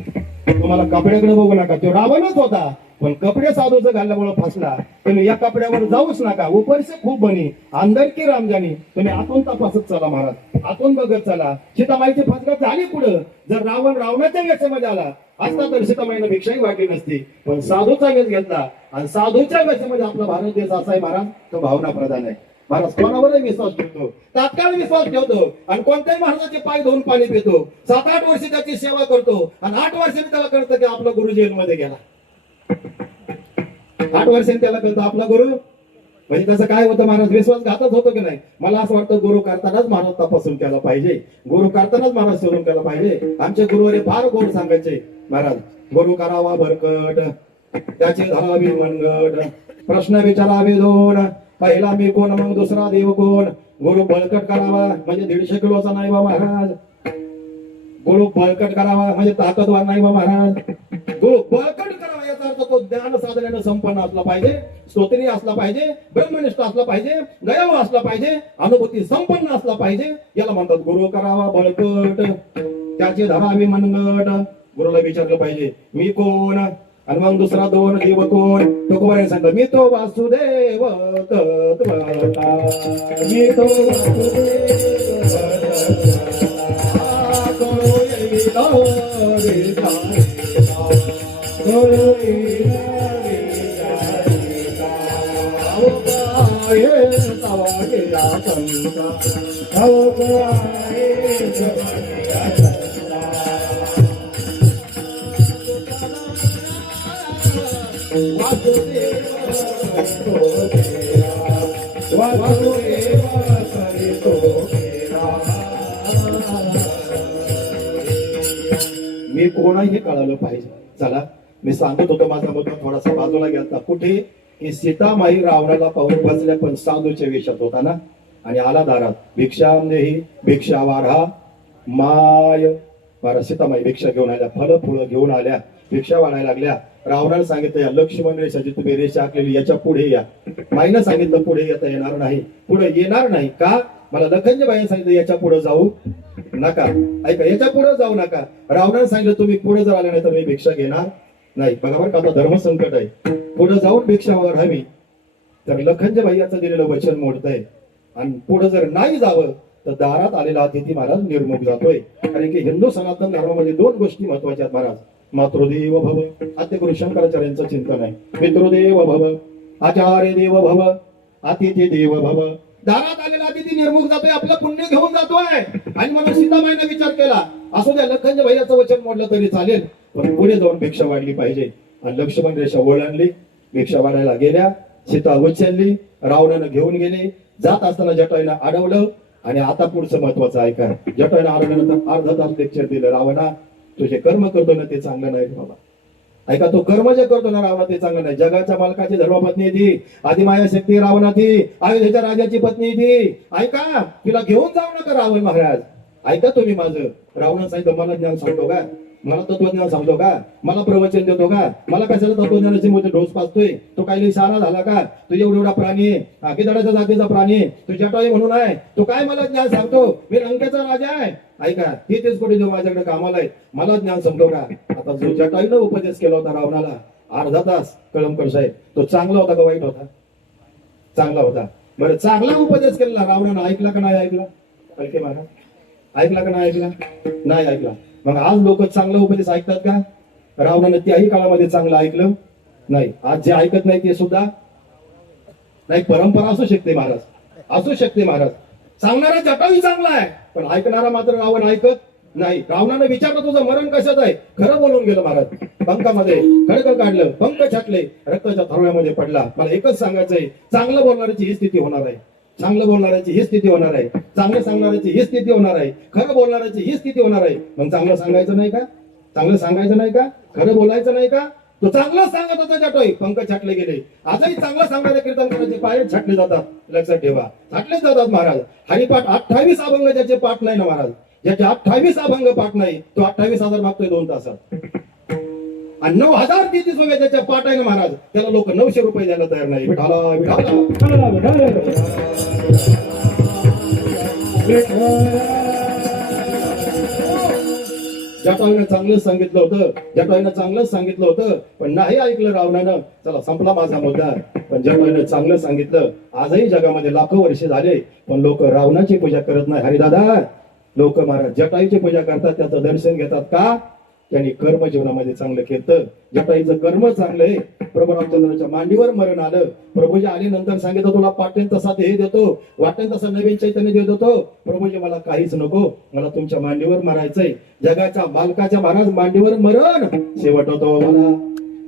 तुम्हाला कपड्याकडे बघू नका, तो रावणच होता, पण कपडे साधूचं घालल्यामुळे फसला. तुम्ही या कपड्यावर जाऊच नका, उपरसे खूप बनी अंदर की रामजानी. तुम्ही आतून तपासत चला महाराज, आतून बघत चला. सीतामाईची फसगत झाली पुढं. जर रावण रावणाच्या वेशामध्ये आला असता तर सीतामाईनं भिक्षाही वाटली नसती, पण साधूचा वेश घेतला आणि साधूच्या वेशामध्ये आपला भारत देश असा आहे महाराज, तो भावना प्रधान आहे. महाराज कोणावरही विश्वास ठेवतो, तात्काळ विश्वास ठेवतो आणि कोणत्याही महाराजाचे पाय धुवून पाणी पितो. 7-8 वर्ष त्याची सेवा करतो आणि 8 वर्षांनी त्याला कळतं की आपला गुरु जेलमध्ये गेला. 8 वर्षांनी त्याला कळतं आपला गुरु, म्हणजे त्याचं काय होतं महाराज, विश्वासघातच होतो की नाही. मला असं वाटतं गुरु करतानाच महाराज तपासून केला पाहिजे, गुरु करतानाच महाराज शोधून केला पाहिजे. आमचे गुरुवारी फार गोड सांगायचे महाराज, गुरु करावा भरकट त्याची धरावी मनगट, प्रश्न विचारावे 2, पहिला मी कोण मग दुसरा देव कोण. गुरु बळकट करावा म्हणजे 150 किलोचा नाही बा महाराज, गुरु बळकट करावा म्हणजे ताकदवार नाही बा महाराज. गुरु बळकट करावा याचा अर्थ तो ज्ञान साधण्यानं संपन्न असला पाहिजे, स्तोत्री असला पाहिजे, ब्रह्मनिष्ठ असला पाहिजे, दयाळू असला पाहिजे, अनुभूती संपन्न असला पाहिजे. याला म्हणतात गुरु करावा बळकट त्याची धरावी मनगट. गुरुला विचारलं पाहिजे मी कोण, आणि मग दुसरा 2 देव कोण. तुकोबाराने सांगितलं, मी तो वासुदेव तत्वता, मी तो मी कोण आहे हे कळालं पाहिजे. चला मी सांगत होतो, माझा मुद्दा थोडासा बाजूला गेला. कुठे की सीतामाई रावणाला पाहून बसल्या, पण साधूच्या वेशात होता ना. आणि आला दारात, भिक्षांदेही भिक्षा वाढा माय. बरं, सीतामाई भिक्षा घेऊन आल्या, फळ फुलं घेऊन आल्या, भिक्षा वाढायला लागल्या. रावणाला सांगितलं, या लक्ष्मण रेषाची तुम्ही रेषा आखलेली याच्या पुढे या. माईनं सांगितलं पुढे येता येणार नाही, पुढे येणार नाही का. मला लखनजी बाईने सांगितलं याच्या पुढे जाऊ नका. ऐका, याच्या पुढे जाऊ नका. रावणाने सांगितलं तुम्ही पुढे जर आले नाही तर मी भिक्षा घेणार नाही. बघा बरं का, आता धर्म संकट आहे, पुढे जाऊन भिक्षा वाढावी. तर लखनजी बाईचं दिलेलं वचन मोडतंय आणि पुढे जर नाही जावं तर दारात आलेला अतिथी महाराज निर्मुख जातोय. कारण की हिंदू सनातन धर्मामध्ये 2 गोष्टी महत्वाच्या आहेत महाराज, मातृदेव भव, आद्य गुरु शंकराचार्यांचं चिंतन आहे, पितृदेव भव आचार्य देव भव अतिथी देव भव. दारात आलेला अतिथी निर्मुख जातोय, आपलं पुण्य घेऊन जातोय. आणि म्हणून सीताबाईने विचार केला, असू द्या लखनच्या भैयाचं वचन मोडलं तरी चालेल, पण पुढे जाऊन भिक्षा वाढली पाहिजे. आणि लक्ष्मण रेषा ओलांडली, भिक्षा वाढायला गेल्या. सीता उचलली, रावणानं घेऊन गेली. जात असताना जटायूनं अडवलं. आणि आता पुढचं महत्वाचं ऐका. जटायूनं अडवल्यानंतर अर्धा तास लेक्चर दिलं, रावणा तुझे कर्म करतो ना ते चांगलं नाही बाबा. ऐका, तो कर्म जे करतो ना रावणा ते चांगलं नाही. जगाच्या मालकाची धर्मपत्नी ती, आदिमाया शक्ती रावणा ती, अयोध्येच्या राजाची पत्नी ती. ऐका, तिला घेऊन जाऊ नका रावण महाराज. ऐका तुम्ही माझं. रावण सांगितलं, मला ज्ञान सांगतो का, मला तत्वज्ञान सांगतो का, मला प्रवचन देतो का, मला कशाला तत्वज्ञानाचे मोठे डोस पाचतोय. तो काही शहाणा झाला का, तू एवढा प्राणी आहे, गिधाडाच्या जातीचा प्राणी आहे, तू जटायू म्हणून आहे, तो काय मला ज्ञान सांगतो. मी लंकेचा राजा आहे. ऐका, तेच कोणी जो माझ्याकडे कामाला आहे, मला ज्ञान सांगतो का. आता जो जटायूनं उपदेश केला होता रावणाला अर्धा तास, कळमकर साहेब, तो चांगला होता का वाईट होता? चांगला होता. बरं, चांगला उपदेश केला रावणानं, ऐकला का नाही ऐकला? कळके महाराज, ऐकला का नाही ऐकला? नाही ऐकला. मग आज लोक चांगला उपदेश ऐकतात का? रावणानं त्याही काळामध्ये चांगलं ऐकलं नाही. आज जे ऐकत नाही ते सुद्धा नाही. परंपरा असू शकते महाराज, असू शकते महाराज. सांगणारा जटायू चांगला आहे, पण ऐकणारा मात्र रावण ऐकत नाही. रावणानं विचारलं, तुझं मरण कशात आहे? खरं बोलून गेलं महाराज. पंखामध्ये खडक काढलं, पंख छाटले, रक्ताच्या थरव्यामध्ये पडला. मला एकच सांगायचंय, चांगलं बोलणाऱ्याची ही स्थिती होणार आहे, चांगलं बोलणाऱ्याची ही स्थिती होणार आहे, चांगलं सांगणाऱ्याची ही स्थिती होणार आहे, खरं बोलणाऱ्याची ही स्थिती होणार आहे. मग चांगलं सांगायचं नाही का? चांगलं सांगायचं नाही का? खरं बोलायचं नाही का? तो चांगलं सांगत होता जटायू, पंख छाटले गेले. आजही चांगलं सांगणारे कीर्तनकाराचे पाय छाटले जातात, लक्षात ठेवा, छाटले जातात महाराज. हरिपाठ 28 अभंग ज्याचे पाठ नाही ना महाराज, ज्याचे 28 अभंग पाठ नाही, तो 28,000 मागतोय 2 तासात. आणि 9,000 तेहतीस उभे त्याच्या पाठ आहे ना महाराज, त्याला लोक 900 रुपये द्यायला तयार नाही. विठाला जटायूनं चांगलं सांगितलं होतं, जटायूनं चांगलं सांगितलं होतं, पण नाही ऐकलं रावणानं. चला, संपला माझा मुद्दा. पण जटायूनं चांगलं सांगितलं. आजही जगामध्ये लाखो वर्षे झाले, पण लोक रावणाची पूजा करत नाही. हरिदादा, लोक महाराज जटायूची पूजा करतात, त्याचं दर्शन घेतात का? त्यांनी कर्म जीवनामध्ये चांगलं केलं. जटायूचं कर्म चांगलं आहे. प्रभू रामचंद्राच्या मांडीवर मरण आलं. प्रभूजी आले नंतर सांगितलं, तुला पाटेन तसा देह देतो, वाटेन तसा नवीन चैतन्य देत होतो. प्रभूजी मला काहीच नको, मला तुमच्या मांडीवर मरायचंय. जगाच्या मालकाच्या महाराज मांडीवर मरण शेवट होतो मला.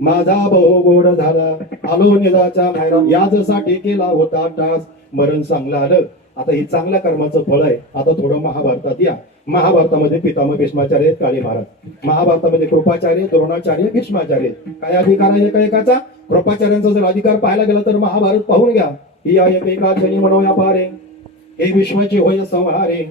माझा भाऊ गोड झाला, आलो निजाच्या मायरा, याचसाठी केला होता टास, मरण चांगलं आलं. आता ही चांगल्या कर्माचं फळ आहे. आता थोडं महाभारतात या. महाभारतामध्ये पितामह भीष्माचार्य आहेत, काळे महाराज. महाभारतामध्ये कृपाचार्य, द्रोणाचार्य, भीष्माचार्य. काय अधिकार आहे एका एकाचा? कृपाचार्यांचा जर अधिकार पाहायला गेला तर महाभारत पाहून घ्या. ही एका क्षणी मनोया पारे, हे विश्वाचे होय संहारे,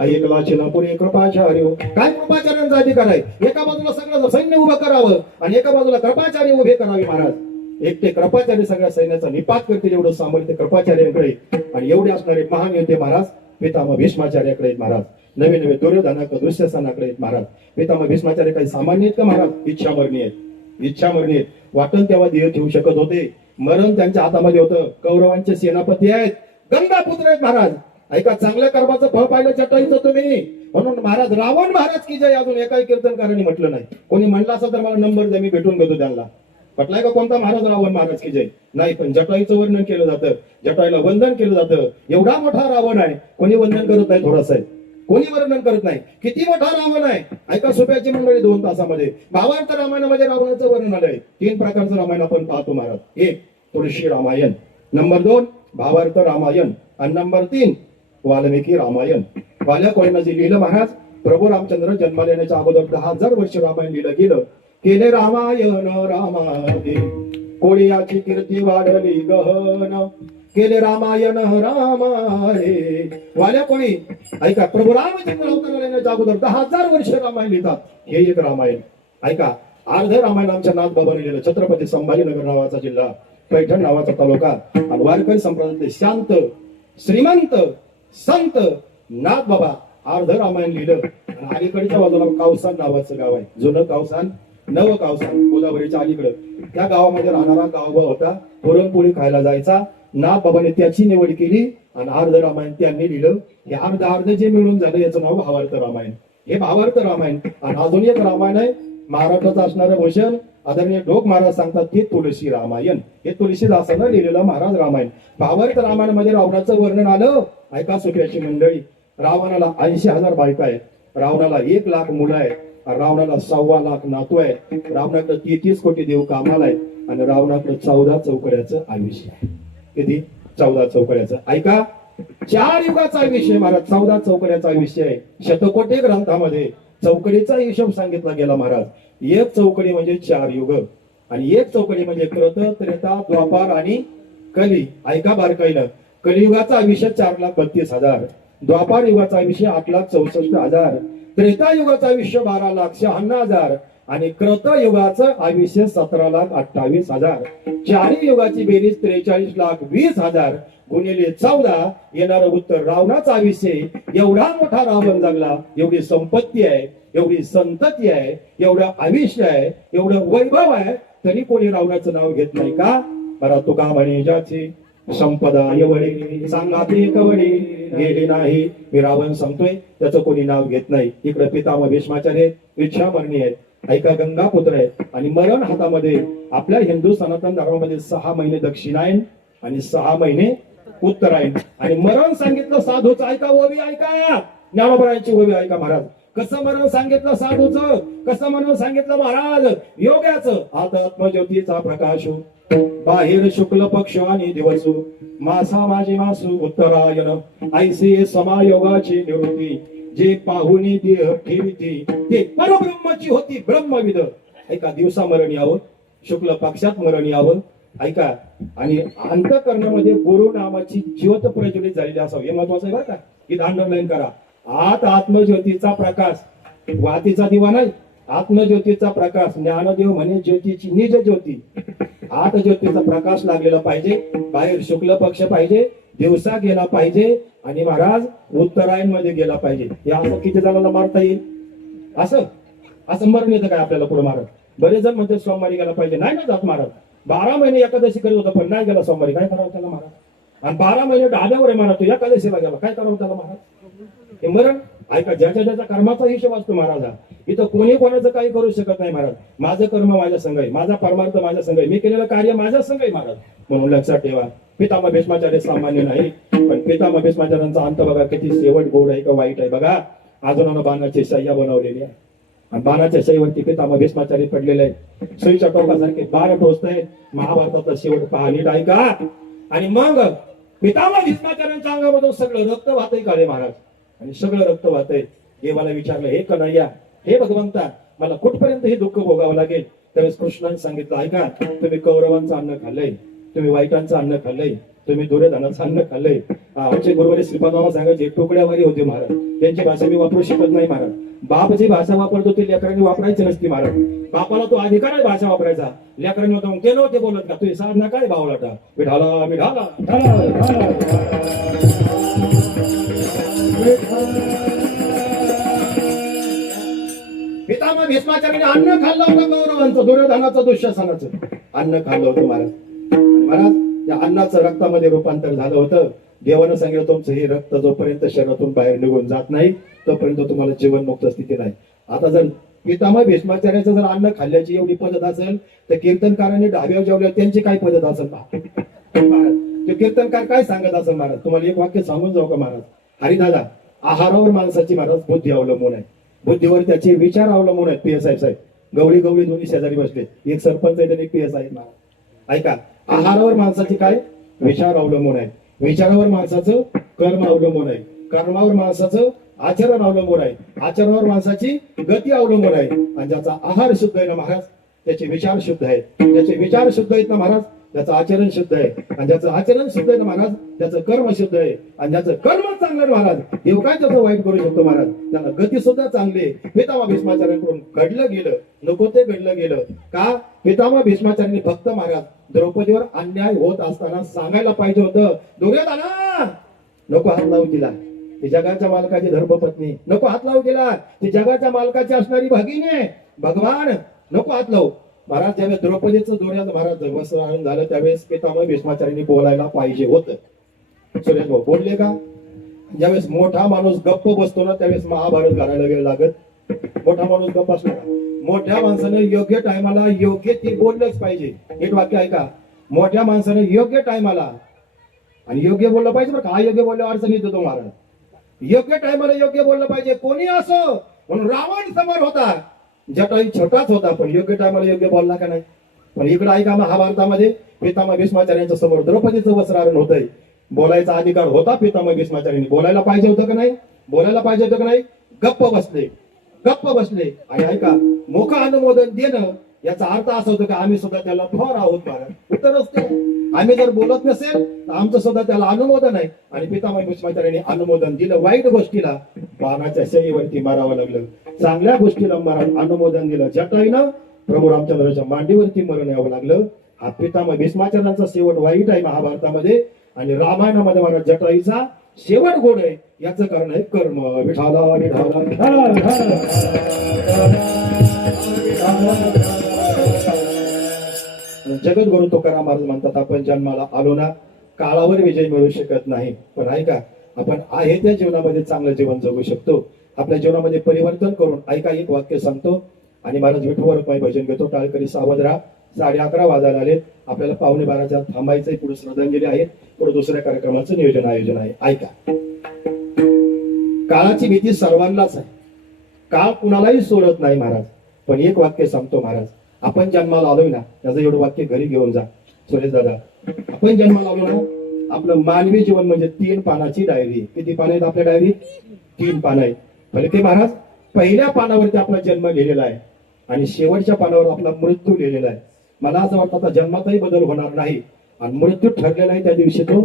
ऐकला चिन्हपुरे कृपाचार्य. काय कृपाचार्यांचा अधिकार आहे? एका बाजूला सगळं सैन्य उभं करावं आणि एका बाजूला कृपाचार्य उभे करावे महाराज. एकटे कृपाचार्य सगळ्या सैन्याचा निपात करतील एवढं सामर्थ्य कृपाचार्यांकडे. आणि एवढे असणारे महान योद्धे महाराज पितामह भीष्माचार्याकडे आहेत महाराज. नवे नवे दुर्योधनाक दुःशासनाकडे आहेत महाराज. पितामह भीष्माचार्य काही सामान्य आहेत का महाराज? इच्छामरणी आहेत, इच्छामरणी आहेत. वाटण तेव्हा देह ठेवू शकत होते. मरण त्यांच्या हातामध्ये होतं. कौरवांचे सेनापती आहेत, गंगा पुत्र आहेत महाराज. ऐका, चांगल्या कर्माचं फळ पाहिलं जटायूचं तुम्ही. म्हणून महाराज रावण महाराज की जय अजून एकाही कीर्तनकारांनी म्हटलं नाही. कोणी म्हणलं असं तर मला नंबर द्या, मी भेटून घेतो त्यांना. म्हटलाय का कोणता महाराज रावण महाराज की जय? नाही. पण जटायूचं वर्णन केलं जातं, जटायूला वंदन केलं जातं. एवढा मोठा रावण आहे, कोणी वंदन करत नाही. थोडासा आहे, कोणी वर्णन करत नाही. किती मोठा रावण आहे. ऐका, सोप्याची मंडळी 2 तासामध्ये. भावार्थ रामायणामध्ये रावणाचं वर्णन आलंय. 3 प्रकारचं रामायण आपण पाहतो महाराज. 1 तुळशी रामायण, नंबर 2 भावार्थ रामायण, आणि नंबर 3 वाल्मिकी रामायण. वाल्या कोणीनं जे लिहिलं महाराज, प्रभू रामचंद्र जन्माला येण्याच्या अगोदर 10,000 वर्ष रामायण लिहिलं गेलं. केले रामायण रामादे, कोळीयाची कीर्ती वाढली गहन, केले रामायण रामारे. वाल्या कोणी, ऐका, प्रभू रामचंद्र अवताराला येण्याच्या अगोदर 10,000 वर्ष रामायण लिहितात. हे एक रामायण. ऐका, अर्ध रामायण आमच्या नाथ बाबांनी लिहिलं. छत्रपती संभाजीनगर नावाचा जिल्हा, पैठण नावाचा तालुका, आणि वारकरी संप्रदायातले शांत श्रीमंत संत नाथ बाबा अर्ध रामायण लिहिलं. आणि अलीकडच्या बाजूला कावसान नावाचं गाव आहे, जुनं कावसान, नव कावसान, गोदावरीच्या अलीकडं. त्या गावामध्ये राहणारा गावबा होता. पुरणपोळी खायला जायचा. नाथ बाबाने त्याची निवड केली आणि अर्ध रामायण त्यांनी लिहिलं. हे अर्ध जे मिळून झालं याचं नाव भावार्थ रामायण. हे भावार्थ रामायण. आणि अजून एक रामायण आहे महाराष्ट्राचं असणारं भूषण, आदरणीय ढोक महाराज सांगतात की तुळशी रामायण हे तुळशीदासानं लिहिलेलं महाराज रामायण. भावार्थ रामायणामध्ये रावणाचं वर्णन आलं. ऐका सुख्याची मंडळी, रावणाला 80,000 बायका आहेत, रावणाला 1,00,000 मुलं आहेत, रावणाला 1,25,00,000 नातू आहेत, रावणाकडे 33 कोटी देव कामाला आहेत आणि रावणाकडे 14 चौकड्याचं आयुष्य आहे. किती? 14 चौकड्याचं. ऐका, 4 युगाचा विषय महाराज, 14 चौकड्याचा विषय आहे. शतकोटी ग्रंथामध्ये चौकडीचा हिशोब सांगितला गेला महाराज. एक चौकडी म्हणजे 4 युग आणि एक चौकडी म्हणजे कृत, त्रेता, द्वापार आणि कली. ऐका बारकाईनं, कलियुगाचा आयुष्य 4,32,000, द्वापार युगाचा आयुष्य 8,64,000, त्रेता युगाचं आयुष्य 12,56,000 आणि कृत युगाचं आयुष्य 17,28,000. चारही युगाची बेरीज 43,20,000 गुणिले 14 येणारं उत्तर रावणाचं आयुष्य. एवढा मोठा रावण जगला, एवढी संपत्ती आहे, एवढी संतती आहे, एवढं आयुष्य आहे, एवढं वैभव आहे, तरी कोणी रावणाचं नाव घेत नाही का? बरा तुका म्हणे ज्याची संपदा एवढी सांगाते कवडी गेली नाही. मी रावण सांगतोय, त्याचं कोणी नाव घेत नाही. इकडे पितामह भीष्माचार्य इच्छामरणी आहेत. ऐका, गंगापुत्र आहेत आणि मरण हातामध्ये. आपल्या हिंदू सनातन धर्मामध्ये 6 महिने दक्षिणायन आणि 6 महिने उत्तरायण आणि मरण सांगितलं साधूचं. ऐका ओवी, ऐका ज्ञानोबरायांची ओवी ऐका महाराज. कसं मरण सांगितलं साधूचं, कसं मरण सांगितलं महाराज योग्याचं. आता आत्मज्योतीचा प्रकाश बाहेर शुक्ल पक्ष आणि दिवसू मासा माझी मासू उत्तरायण ऐसे समायोगाची निवृत्ती जे पाहुणी देह ठेविती ते परब्रह्माची होती ब्रह्मविद. ऐका, दिवसा मरण यावं, शुक्ल पक्षात मरण यावं. ऐका, आणि अंतःकरणामध्ये गुरु नामाची ज्योत प्रज्वलित झालेली असावी, हे महत्वाचं आहे बरं का. ही अंडरलाईन करा. आत आत्मज्योतीचा प्रकाश, वातीचा दिवा नाही, आत्मज्योतीचा प्रकाश. ज्ञानदेव म्हणे ज्योतीची निज ज्योती. आत ज्योतीचा प्रकाश लागलेला पाहिजे, बाहेर शुक्ल पक्ष पाहिजे, दिवसा गेला पाहिजे आणि महाराज उत्तरायण मध्ये गेला पाहिजे. हे असं किती जणांना मारता येईल? असं असं मरण येतं काय आपल्याला पुढे महाराज? बरेच जण म्हणते सोमवारी गेला पाहिजे, नाही ना जात महाराज. 12 महिने एकादशी करत होता पण नाही गेला सोमवारी, काय करावं त्याला महाराज? आणि 12 महिने डाब्यावर आहे महाराज, तो एकादशीला गेला, काय करावं त्याला महाराज? हे मरण. ऐका, ज्याच्या ज्याच्या कर्माचा हिशोब असतो महाराजा. इथं कोणी कोणाचं काही करू शकत नाही महाराज. माझं कर्म माझ्या संग आहे, माझा परमार्थ माझ्या संग आहे, मी केलेलं कार्य माझ्या संग आहे महाराज. म्हणून लक्षात ठेवा, पितामह भीष्माचार्य सामान्य नाही, पण पितामह भीष्माचार्यांचा अंत बघा किती शेवट गोड आहे का वाईट आहे बघा. अजून बाणाची शय्या बनवलेली आहे आणि बाणाच्या शय्येवरती पितामह भीष्माचार्य पडलेले आहे. सुईच्या टोकासारखे 12 टोचत. महाभारताचा शेवट पहा नीट ऐका. आणि मग पितामह भीष्माचार्यांच्या अंगामधून सगळं रक्त वाहतंय काळे महाराज आणि सगळं रक्त वाहतंय. देवाला विचारलं, हे कन्हैया, हे भगवंता, मला कुठपर्यंत हे दुःख भोगावं लागेल? त्यावेळेस कृष्णाने सांगितलं, ऐका, तुम्ही कौरवांचं अन्न खाल्लंय, तुम्ही वाईटांचं अन्न खाल्लंय, तुम्ही दुर्योधनाचं अन्न खाल्लंय. आमचे गुरुवारी श्रीपादांना सांगायचे तुकड्यावारी होते महाराज, त्यांची भाषा मी वापरू शकत नाही महाराज. बाप जी भाषा वापरतो ते लेकरांनी वापरायची नसती महाराज. बापाला तो अधिकार आहे भाषा वापरायचा, लेकरांनी होता मग ते नव्हते बोलत का? तुझी साधना काय भावलाटा? विठाला विठाला पितामह भीष्माचार्याने अन्न खाल्लं होतं कौरवांचं, दुर्योधनाचं, दुःशासनाचं अन्न खाल्लं होतं महाराज. महाराज त्या अन्नाचं रक्तामध्ये रूपांतर झालं होतं. देवानं सांगितलं, तुमचं हे रक्त जोपर्यंत शरीरातून बाहेर निघून जात नाही तोपर्यंत तुम्हाला जीवनमुक्त स्थिती नाही. आता जर पितामह भीष्माचार्याचं जर अन्न खाल्ल्याची एवढी पद्धत असेल तर कीर्तनकारांनी डाव्यावर जेवल्यावर त्यांची काय पद्धत असेल महाराज? ते कीर्तनकार काय सांगत असेल महाराज? तुम्हाला एक वाक्य सांगून जाऊ का महाराज? हरिदादा, आहारावर माणसाची महाराज बुद्धी अवलंबून आहे, बुद्धीवर त्याचे विचार अवलंबून आहेत. पीएस साहेब गवळी गवळी दोन्ही शेजारी बसले, एक सरपंच आहे आणि एक पीएस आहे महाराज. ऐका, आहारावर माणसाची काय विचार अवलंबून आहे, विचारावर माणसाचं कर्म अवलंबून आहे, कर्मावर माणसाचं आचरण अवलंबून आहे, आचरणावर माणसाची गती अवलंबून आहे. आणि ज्याचा आहार शुद्ध आहे ना महाराज, त्याचे विचार शुद्ध आहेत. ज्याचे विचार शुद्ध आहेत ना महाराज, त्याचं आचरण शुद्ध आहे. आणि ज्याचं आचरण शुद्ध आहे ना महाराज, त्याचं कर्म शुद्ध आहे. आणि ज्याचं कर्म चांगलं आहे महाराज, देव काय त्याचं वाईट करू शकतो महाराज? त्याला गती सुद्धा चांगली आहे. पितामह भीष्माचार्यांकडून घडलं गेलं, नको ते घडलं गेलं का? पितामह भीष्माचार्यांनी फक्त महाराज द्रौपदीवर अन्याय होत असताना सांगायला पाहिजे होतं, दुर्योधना नको हात लावू तिला, ती जगाच्या मालकाची धर्मपत्नी, नको हात लावू तिला, ती जगाच्या मालकाची असणारी भगिनी आहे, भगवान नको हात लावू. महाराज ज्यावेळेस द्रौपदीचं दुर्योधन महाराज वस्त्रहरण झालं त्यावेळेस पितामह भीष्माचार्यांनी बोलायला पाहिजे होतं. सुरेश भाऊ बोलले का? ज्यावेळेस मोठा माणूस गप्प बसतो ना त्यावेळेस महाभारत घालायला वेळ लागत. मोठा माणूस गप्प असला मोठ्या माणसाने योग्य टायमाला योग्य ती बोललंच पाहिजे. एक वाक्य ऐका, मोठ्या माणसाने योग्य टायमाला आणि योग्य बोललं पाहिजे बरं का. अयोग्य बोलल्यावर अडचण येतो तुम्हाला. योग्य टायमाला योग्य बोललं पाहिजे. कोणी असो, म्हणून रावण समोर होता, जटायू छोटाच होता, पण योग्य टायमाला योग्य बोलला का नाही. पण इकडे ऐका, महाभारतामध्ये पितामह भीष्माचार्यांच्या समोर द्रौपदीचं वस्त्रहरण होतंय. बोलायचा अधिकार होता पितामह भीष्माचार्यांनी. बोलायला पाहिजे होतं का नाही, बोलायला पाहिजे होतं का नाही. गप्प बसले, गप्प बसले. आणि ऐका, मोख अनुमोदन देणं याचा अर्थ असा होतो की आम्ही सुद्धा त्याला थोर आहोत. महाराज उत्तर असते, आम्ही जर बोलत नसेल तर आमचं सुद्धा त्याला अनुमोदन आहे. आणि पितामह भीष्माचार्यांनी अनुमोदन दिलं. वाईट गोष्टीला बाणाच्या शैलीवरती मारावं लागलं, चांगल्या गोष्टीला अनुमोदन दिलं. जटायूनं प्रभू रामचंद्राच्या मांडीवरती मरण यावं लागलं. हा पितामह भीष्माचार्यांचा शेवट वाईट आहे महाभारतामध्ये. आणि रामायणामध्ये महाराज जटायूचा शेवट गोड आहे. याचं कारण आहे कर्म. विठाला जगद्गुरु तुकाराम महाराज म्हणतात, आपण जन्माला आलो ना, काळावर विजय मिळू शकत नाही, पण ऐका, आपण आहे त्या जीवनामध्ये चांगलं जीवन जगू शकतो. आपल्या जीवनामध्ये परिवर्तन करून ऐका, एक वाक्य सांगतो आणि महाराज विठू रखुमाई भजन घेतो. टाळकरी सावध राहा. 11:30 वाजायला आले. आपल्याला 11:45 थांबायचंय. पुढे श्रद्धांजली आहे, पुढे दुसऱ्या कार्यक्रमाचं आयोजन आहे. ऐका, काळाची भीती सर्वांनाच आहे. काळ कुणालाही सोडत नाही महाराज. पण एक वाक्य सांगतो महाराज, आपण जन्माला आलोय ना, त्याचं एवढं वाक्य घरी घेऊन जा सुरेश दादा. आपण जन्माला आलो ना, आपलं मानवी जीवन म्हणजे 3 पानाची डायरी. किती पानं आहेत आपल्या डायरीत? 3 पानं आहेत. भले ते महाराज, पहिल्या पानावरती आपला जन्म लिहिलेला आहे आणि शेवटच्या पानावर आपला मृत्यू लिहिलेला आहे. मला असं वाटतं आता जन्मातही बदल होणार नाही आणि मृत्यू ठरलेला आहे, त्या दिवशी तो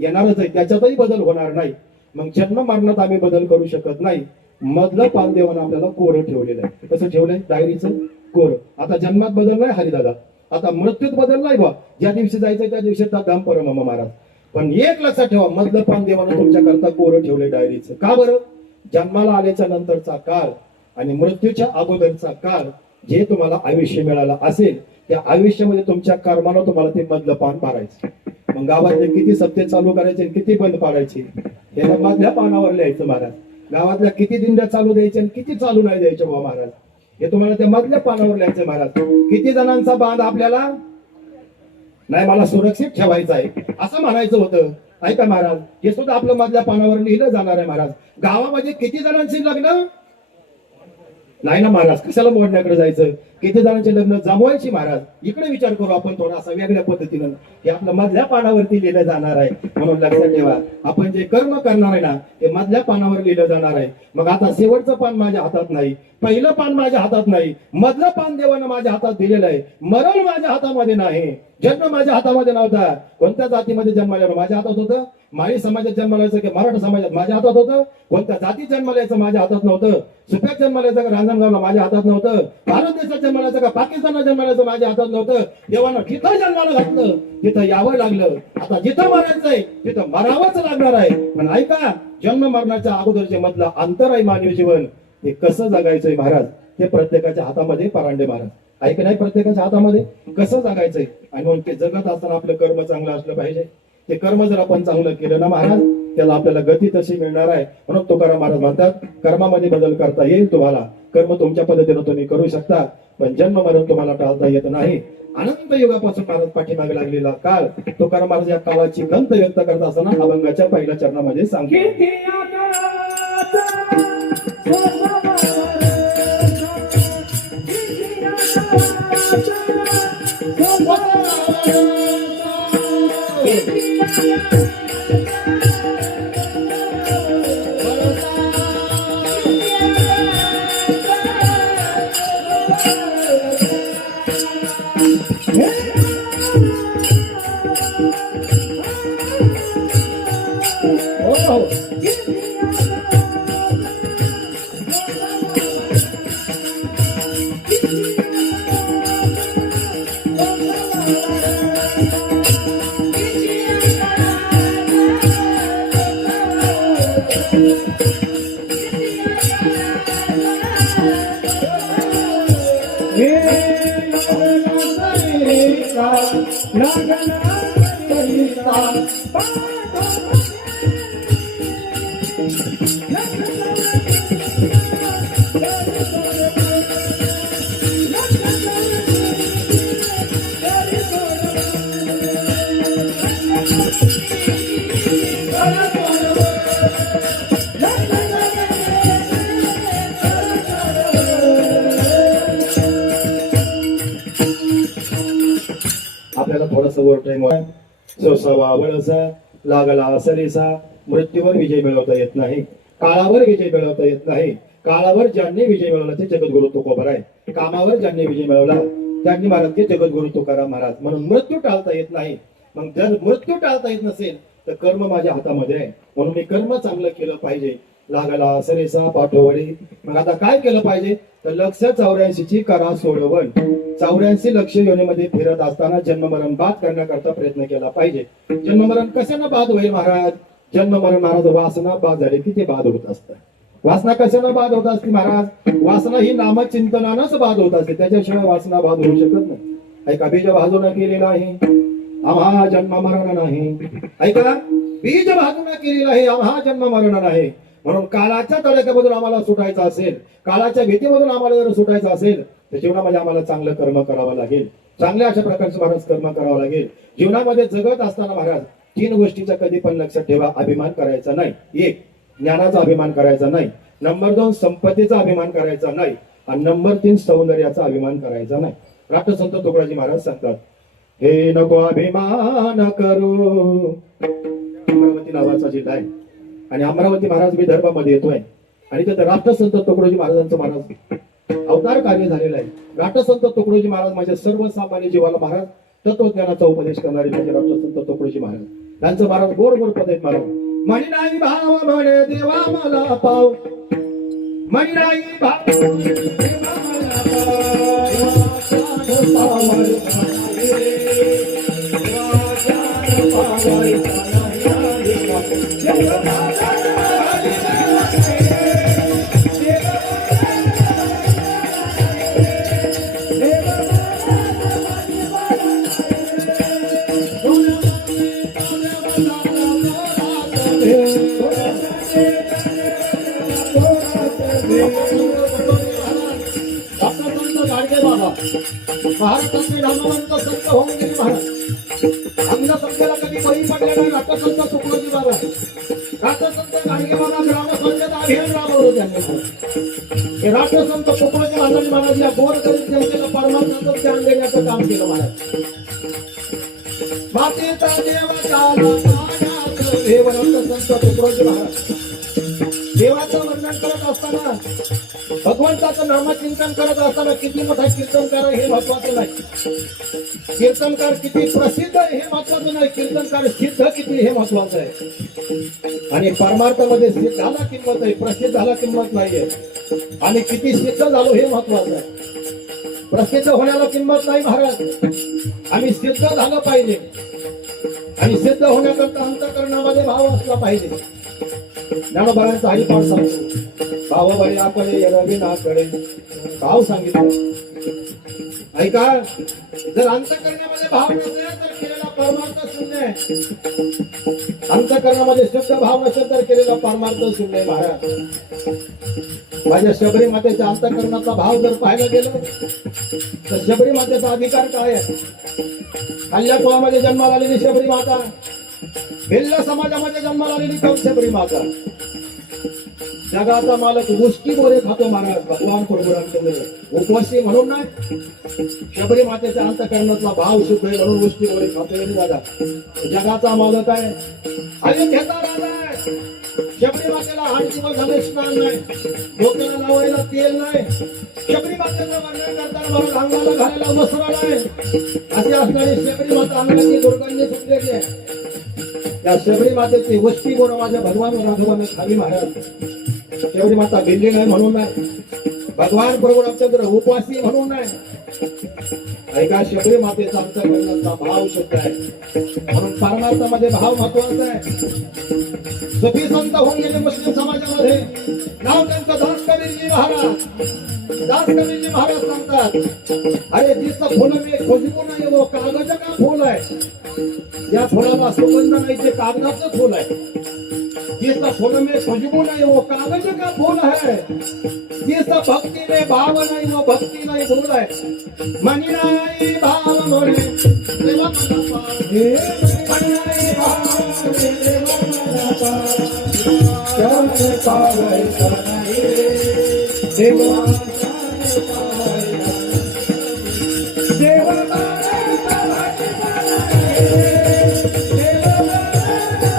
येणारच आहे, त्याच्यातही बदल होणार नाही. मग जन्म मरणात आम्ही बदल करू शकत नाही. मधलं पान देवानं आपल्याला कोरं ठेवलेलं आहे. कसं ठेवलंय? डायरीचं कोरं. आता जन्मात बदल नाही हरिदादा, आता मृत्यूत बदल नाही बा. ज्या दिवशी जायचंय त्या दिवशी धाम परम महाराज. पण एक लक्षात ठेवा, मधलं पान देवानं तुमच्या करता कोरं ठेवलंय डायरीचं. का बरं? जन्माला आल्याच्या नंतरचा काळ आणि मृत्यूच्या अगोदरचा काळ, जे तुम्हाला आयुष्य मिळालं असेल, त्या आयुष्यामध्ये तुमच्या कर्मानं तुम्हाला ते मधलं पान पाडायचं. मग गावातले किती सत्य चालू करायचे, किती बंद पाडायचे, त्याला मधल्या पानावर लिहायचं महाराज. गावातल्या किती दिंड्या चालू द्यायच्या आणि किती चालू नाही द्यायच्या बा महाराज, हे तुम्हाला त्या मधल्या पानावर लिहायचं महाराज. किती जणांचा बांध आपल्याला नाही, मला सुरक्षित ठेवायचं आहे असं म्हणायचं होतं. ऐका महाराज, हे सुद्धा आपलं मधल्या पानावर लिहिलं जाणार आहे महाराज. गावामध्ये किती जणांची लग्न नाही ना महाराज, कशाला मोडण्याकडे जायचं. किती जणांचे लग्न जमवायची महाराज, इकडे विचार करू आपण थोडासा वेगळ्या पद्धतीनं. हे आपल्या मधल्या पानावरती लिहिलं जाणार आहे. म्हणून लक्षात ठेवा, आपण जे कर्म करणार आहे ना, ते मधल्या पानावर लिहिलं जाणार आहे. मग आता शेवटचं पान माझ्या हातात नाही, पहिलं पान माझ्या हातात नाही, मधलं पान देवानं माझ्या हातात दिलेलं आहे. मरण माझ्या हातामध्ये नाही, जन्म माझ्या हातामध्ये नव्हता. कोणत्या जातीमध्ये जन्माला माझ्या हातात होतं? माळी समाजात जन्मालायचं की मराठा समाजात माझ्या हातात होतं. कोणत्या जातीत जन्मालायचं माझ्या हातात नव्हतं. सुप्यात जन्मालायचं का रांजणगावला माझ्या हातात नव्हतं. भारत देशात जन्मालायचं का पाकिस्तानात जन्मालायचं माझ्या हातात नव्हतं. देवानं जिथं जन्माला घातलं तिथं यावं लागलं. आता जिथं मरायचंय तिथं मरावंच लागणार आहे. पण ऐका, जन्म मरणाच्या अगोदरचे मधलं अंतर आहे मानवी जीवन, हे कसं जगायचंय महाराज, ते प्रत्येकाच्या हातामध्ये परांडे महाराज. ऐक नाही, प्रत्येकाच्या हातामध्ये कसं जगायचंय. आणि म्हणून ते जगत असताना आपलं कर्म चांगलं असलं पाहिजे. ते कर्म जर आपण चांगलं केलं ना महाराज, त्याला आपल्याला गती तशी मिळणार आहे. म्हणून तुकाराम महाराज म्हणतात, कर्मामध्ये बदल करता येईल तुम्हाला. कर्म तुमच्या पद्धतीनं तुम्ही करू शकता, पण जन्म मरण तुम्हाला टाळता येत नाही. अनंत युगापासून महाराज पाठीमागे लागलेला काळ, तुकाराम महाराज या काळाची गंत व्यक्त करत असताना अभंगाच्या पहिल्या चरणामध्ये सांगितले. आपल्याला थोडासा वर टाइम सोसावा वळसा लागला सरीसा मृत्यूवर विजय मिळवता येत नाही काळावर विजय मिळवता येत नाही काळावर ज्यांनी विजय मिळवला ते जगद्गुरु तुकोबर आहे कामावर ज्यांनी विजय मिळवला त्यांनी महाराज ते जगद्गुरु तुकाराम महाराज म्हणून मृत्यू टाळता येत नाही मग जर मृत्यू टाळता येत नसेल तर कर्म माझ्या हातामध्ये आहे म्हणून मी कर्म चांगलं केलं पाहिजे लागला सरेसा पाठोवडी मग आता काय केलं पाहिजे तर लक्ष 84 ची करा सोडवण 84 लक्ष योनीमध्ये फिरत असताना जन्ममरण बाद करण्याकरता प्रयत्न केला पाहिजे जन्ममरण कशानं बाद होईल महाराज जन्ममरण महाराज वासना बाद झाली की ते बाद होत असतं वासना कशानं बाद होत असते महाराज वासना ही नामचिंतनानंच बाद होत असते त्याच्याशिवाय वासना बाद होऊ शकत नाही ऐका बीज भाजून केली नाही आम्हा जन्म मरण नाही ऐका बीज भाजून केलेला आहे आम्हा जन्म मरण नाही म्हणून काळाच्या तडक्यामधून आम्हाला सुटायचं असेल काळाच्या भीतीमधून आम्हाला जर सुटायचं असेल तर जीवनामध्ये आम्हाला चांगलं कर्म करावं लागेल चांगल्या अशा प्रकारचं महाराज कर्म करावं लागेल जीवनामध्ये जगत असताना महाराज 3 गोष्टीचा कधी पण लक्षात ठेवा अभिमान करायचा नाही 1 ज्ञानाचा अभिमान करायचा नाही नंबर 2 संपत्तीचा अभिमान करायचा नाही आणि नंबर 3 सौंदर्याचा अभिमान करायचा नाही राष्ट्रसंत तुकडोजी महाराज सांगतात हे नको अभिमान करू अमरावती नावाचा जिल्हा आहे आणि अमरावती महाराज विदर्भामध्ये येतोय आणि तिथे राष्ट्रसंत तुकडोजी महाराजांचं महाराज अवतार कार्य झालेलं आहे राष्ट्रसंत तुकडोजी महाराज म्हणजे सर्वसामान्य जीवाला महाराज तत्वज्ञानाचा उपदेश करणारे म्हणजे राष्ट्रसंत तुकडोजी महाराज त्यांचं महाराज गोड गोड पद आहेत महाराज म्हणी नाही भाव म्हणे देवा मला पाव म्हणी नाही भाव देवा महाराष्ट्राचे नामवंत संत होऊन गेले महाराज अंग संख्येला कधी बळी पडले नाही राष्ट्रसंत तुकडोजी महाराज राष्ट्रसंत गाडगे बाबा ग्रामपंचायत अभियान राबवलं त्यांनी हे राष्ट्रसंत तुकडोजी महाराज या गोरगरीब जनतेला परमार्थाचं ज्ञान देण्याचं काम केलं महाराज मातेचा देव राष्ट्रसंत तुकडोजी महाराज देवाचं वर्णन करत असताना भगवंताचं नामचिंतन करत असताना किती मोठा कीर्तनकार हे महत्वाचं नाही कीर्तनकार किती प्रसिद्ध आहे हे महत्वाचं नाही कीर्तनकार सिद्ध किती हे महत्वाचं आहे आणि परमार्थामध्ये सिद्धाला किंमत आहे प्रसिद्धाला किंमत नाहीये आणि किती सिद्ध झालो हे महत्वाचं आहे प्रसिद्ध होण्याला किंमत नाही महाराज आम्ही सिद्ध झालं पाहिजे आणि सिद्ध होण्याकरता अंतःकरणामध्ये भाव असला पाहिजे ज्ञानोबांचा हरिपाठ सांगतो भाव बळीकडे रविनाकडे भाव सांगितलं ऐका जर अंतःकरणामध्ये भाव नसेल तर केलेला परमार्थ शून्य आहे अंतःकरणामध्ये शुद्ध भाव नसेल तर केलेला परमार्थ शून्य आहे महाराज माझ्या शबरी मातेच्या अंतःकरणाचा भाव जर पाहायला गेलो तर शबरी मातेचा अधिकार काय आहे खाल्ल्या कुळामध्ये जन्माला आलेली शबरी माता भिल्ल समाजामध्ये जन्माला आलेली शबरी माता जगाचा मालक मुष्टी बोरे खातो महाराज भगवान परशुरामचंद्र उपवासी म्हणून नाही शबरी मातेच्या अंतःकरणाचा भाव शुद्ध आहे म्हणून मुष्टी बोरे खातो दादा जगाचा मालक आहे अयोध्येचा राजा आहे शबरी मातेला 8 दिवस झाले स्नान नाही डोक्याला लावायला तेल नाही शबरी मातेचं वर्णन करताना मला अंगाला घालायला वस्त्र नाही अशी असणारी शबरी माता अंगाची दुर्गंधी सुटलेली आहे त्या शबरी मातेची वस्ती बोर माझ्या भगवान राघवाने खाली महाराज शबरी माता भिल्ली नाही म्हणून नाही भगवान परशुरामचंद्र उपवासी म्हणून नाही ऐका शबरी मातेचा अंतःकरणाचा भाव शुद्ध आहे म्हणून परमार्थामध्ये भाव महत्वाचा आहे सुफी संत होऊन गेले मुस्लिम समाजामध्ये नाव त्यांचं दास कबीरजी महाराज सांगतात अरे जिसं फुल में खुशबू नाही वो कागज का फूल आहे या फुलाला सुगंध नाही ते कागदाचं फुल आहे जिसका फूल में खुशबू नहीं वो कागज का फूल है जिसका भक्ति में भाव नहीं वो भक्ति नहीं फूल है मनी नहीं भाव मोरे देवा मना पाए मनी नहीं भाव मोरे देवा मना पाए शान पावायचा नाही रे देवा शान पावायचा देवा मारायचा वाटेचा नाही रे देवा मारायचा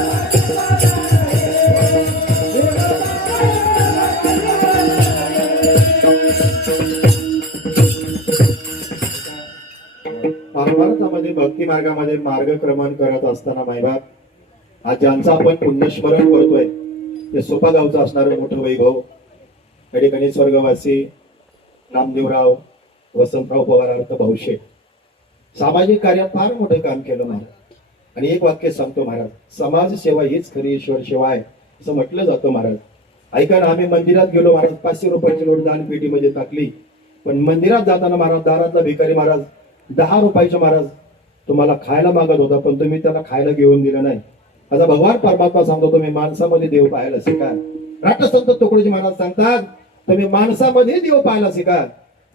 वाटेचा नाही रे देवा महाभारतामध्ये भक्ती मार्गामध्ये मार्गक्रमण करत असताना मायबाप आज ज्यांचं आपण पुण्यस्मरण करतोय ते सोपा गावचं असणारं मोठं वैभव या ठिकाणी स्वर्गवासी नामदेवराव वसंतराव पवार अर्थ भाऊशे सामाजिक कार्यात फार मोठं काम केलं महाराज. आणि एक वाक्य सांगतो महाराज, समाज सेवा हीच खरी ईश्वर सेवा आहे असं म्हटलं जातं महाराज. ऐका ना, आम्ही मंदिरात गेलो महाराज, 500 रुपयाची नोट दान पेटीमध्ये टाकली, पण मंदिरात जाताना महाराज दारातला भिकारी महाराज 10 रुपयाचे महाराज तुम्हाला खायला मागत होता, पण तुम्ही त्याला खायला घेऊन दिलं नाही. आता भगवान परमात्मा सांगतो तुम्ही माणसामध्ये देव पाहायला शिका. राष्ट्रसंत तुकडोजी महाराज सांगतात तुम्ही माणसामध्ये देव पाहायला शिका.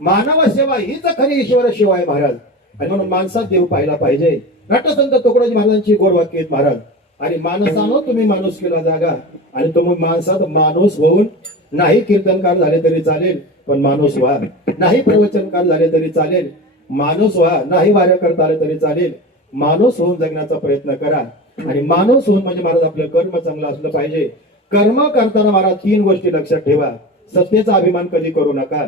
मानव सेवा हीच खरी ईश्वर सेवा आहे महाराज. आणि म्हणून माणसात देव पाहायला पाहिजे. राष्ट्रसंत तुकडोजी महाराजांची गोड वाक्य आहेत महाराज. आणि माणसानं तुम्ही माणूस केला जागा, आणि तुम्ही माणसात माणूस होऊन नाही कीर्तनकार झाले तरी चालेल पण माणूस व्हा, नाही प्रवचनकार झाले तरी चालेल माणूस व्हा, नाही वाऱ्या करता आले तरी चालेल माणूस होऊन जगण्याचा प्रयत्न करा. आणि माणूस होऊन म्हणजे महाराज आपलं कर्म चांगलं असलं पाहिजे. कर्म करताना महाराज 3 गोष्टी लक्षात ठेवा. सत्तेचा अभिमान कधी करू नका.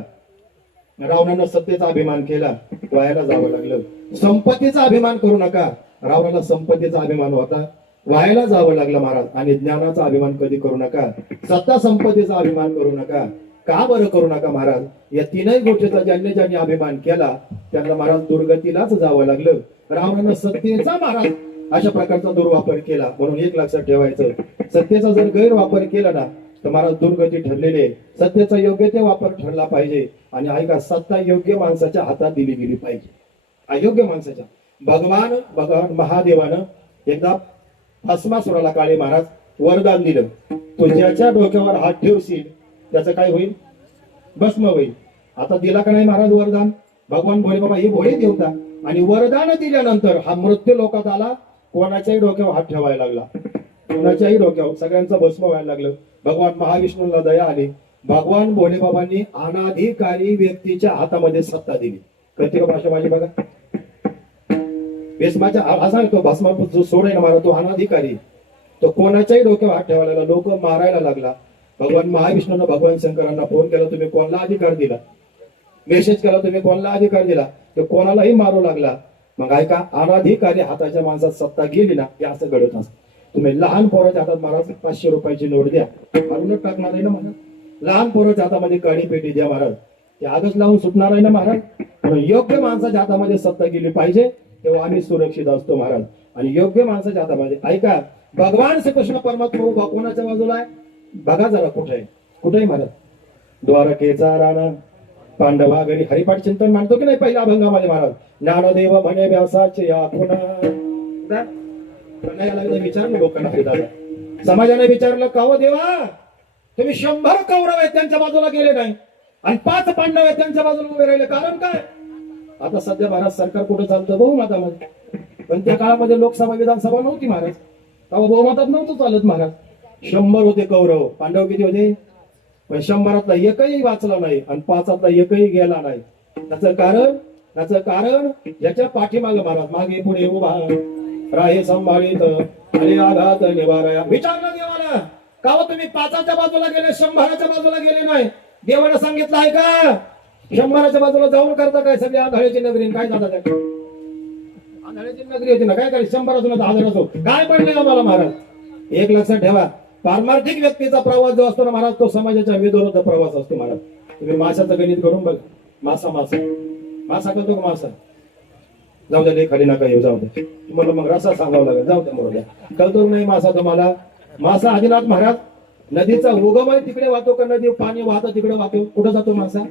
रावणानं सत्तेचा अभिमान केला, वायाला जावं लागलं. संपत्तीचा अभिमान करू नका. रावणाला संपत्तीचा अभिमान होता, वायाला जावं लागलं महाराज. आणि ज्ञानाचा अभिमान कधी करू नका. सत्ता संपत्तीचा अभिमान करू नका. का बरं करू नका महाराज? या 3ही गोष्टीचा ज्यांनी अभिमान केला त्यांना महाराज दुर्गतीलाच जावं लागलं. रावणानं सत्तेचा महाराज अशा प्रकारचा दुर्वापर केला. म्हणून एक लक्षात ठेवायचं, सत्तेचा जर गैरवापर केला ना तर महाराज दुर्गती ठरलेली आहे. सत्तेचा योग्य ते वापर ठरला पाहिजे. आणि ऐका, सत्ता योग्य माणसाच्या हातात दिली गेली पाहिजे, अयोग्य माणसाच्या. भगवान महादेवानं एकदा भस्मासुराला काळे महाराज वरदान दिलं, तो ज्याच्या डोक्यावर हात ठेवशील त्याचं काय होईल? भस्म होईल. आता दिला का नाही महाराज वरदान? भगवान भोळे बाबा ही भोळे देवता. आणि वरदान दिल्यानंतर हा मृत्यू लोकात आला, कोणाच्याही डोक्यावर हात ठेवायला लागला, कोणाच्याही डोक्यावर, सगळ्यांचं भस्म व्हायला लागलं. भगवान महाविष्णूला दया आली. भगवान भोले बाबांनी अनाधिकारी व्यक्तीच्या हातामध्ये सत्ता दिली. कळते का भाषा माझी? बघा, भस्माच्या असा तो भस्मा जो सोडायला मारा तो अनाधिकारी, तो कोणाच्याही डोक्यावर हात ठेवायला लागला, लोक मारायला लागला. भगवान महाविष्णूनं भगवान शंकरांना फोन केला, तुम्ही कोणाला अधिकार दिला? मेसेज केला, तुम्ही कोणाला अधिकार दिला? तो कोणालाही मारू लागला. मग ऐका, अनाधिकारी हाताच्या माणसात सत्ता गेली ना, हे असं घडत असतं. तुम्ही लहान पोराच्या हातात महाराज 500 रुपयाची नोट द्या, मारूनच टाकणार आहे ना महाराज. लहान पोराच्या हातामध्ये काळी पेटी द्या महाराज, ते आगच लावून सुटणार आहे ना महाराज. म्हणून योग्य माणसाच्या हातामध्ये सत्ता गेली पाहिजे, तेव्हा आम्ही सुरक्षित असतो महाराज. आणि योग्य माणसाच्या हातामध्ये ऐका, भगवान श्रीकृष्ण परमात्मा उभा कोणाच्या बाजूला आहे? बघा जरा कुठे आहे, कुठे आहे महाराज? द्वारकेचा राणा पांडवा घरी हरिपाठ चिंतन मानतो की नाही पहिल्या अभंगामध्ये महाराज? ज्ञानदेव म्हणे व्यासाचे या पुन्हा विचारलं लोकांना दादा, समाजाने विचारलं का हो देवा, तुम्ही 100 कौरव आहेत त्यांच्या बाजूला गेले नाही आणि 5 पांडव आहेत त्यांच्या बाजूला उभे राहिले, कारण काय? आता सध्या भारत सरकार कुठे चालतं? बहुमतामध्ये. पण त्या काळामध्ये लोकसभा विधानसभा नव्हती महाराज, तेव्हा बहुमतात नव्हतं चालत महाराज. 100 होते कौरव, पांडव किती होते? पण 100तला एकही वाचला नाही आणि 5तला एकही गेला नाही. त्याचं कारण याच्या पाठीमागे महाराज मागे पुढे उभा राहे संभाळीत आणि आघात निवाराया. विचारलं देवाला, का हो तुम्ही 5च्या बाजूला गेले, 100च्या बाजूला गेले नाही? देवाला सांगितलं आहे का? 100च्या बाजूला जाऊन करता काय? सगळी आंधळ्याची नगरी काय जाता काय? आंधळ्याची नगरी होती ना, काय काय 100 असो ना 1000 असो, काय पडले आम्हाला महाराज? एक लक्षात ठेवा, पारमार्थिक व्यक्तीचा प्रवास जो असतो ना महाराज, तो समाजाच्या विरोधात प्रवास असतो महाराज. तुम्ही माशाचं गणित करून बघ, मासा करतो का मासा? जाऊ द्या, खाली नका येऊ, जाऊ द्या. तुम्हाला मग रसा सांगावं लागेल, जाऊ द्या मग. कळतो नाही मासा तुम्हाला? मासा आदिनाथ महाराज नदीचा उगम आहे तिकडे वाहतो का नदी पाणी वाहतं तिकडे वाहतो? कुठं जातो मासा?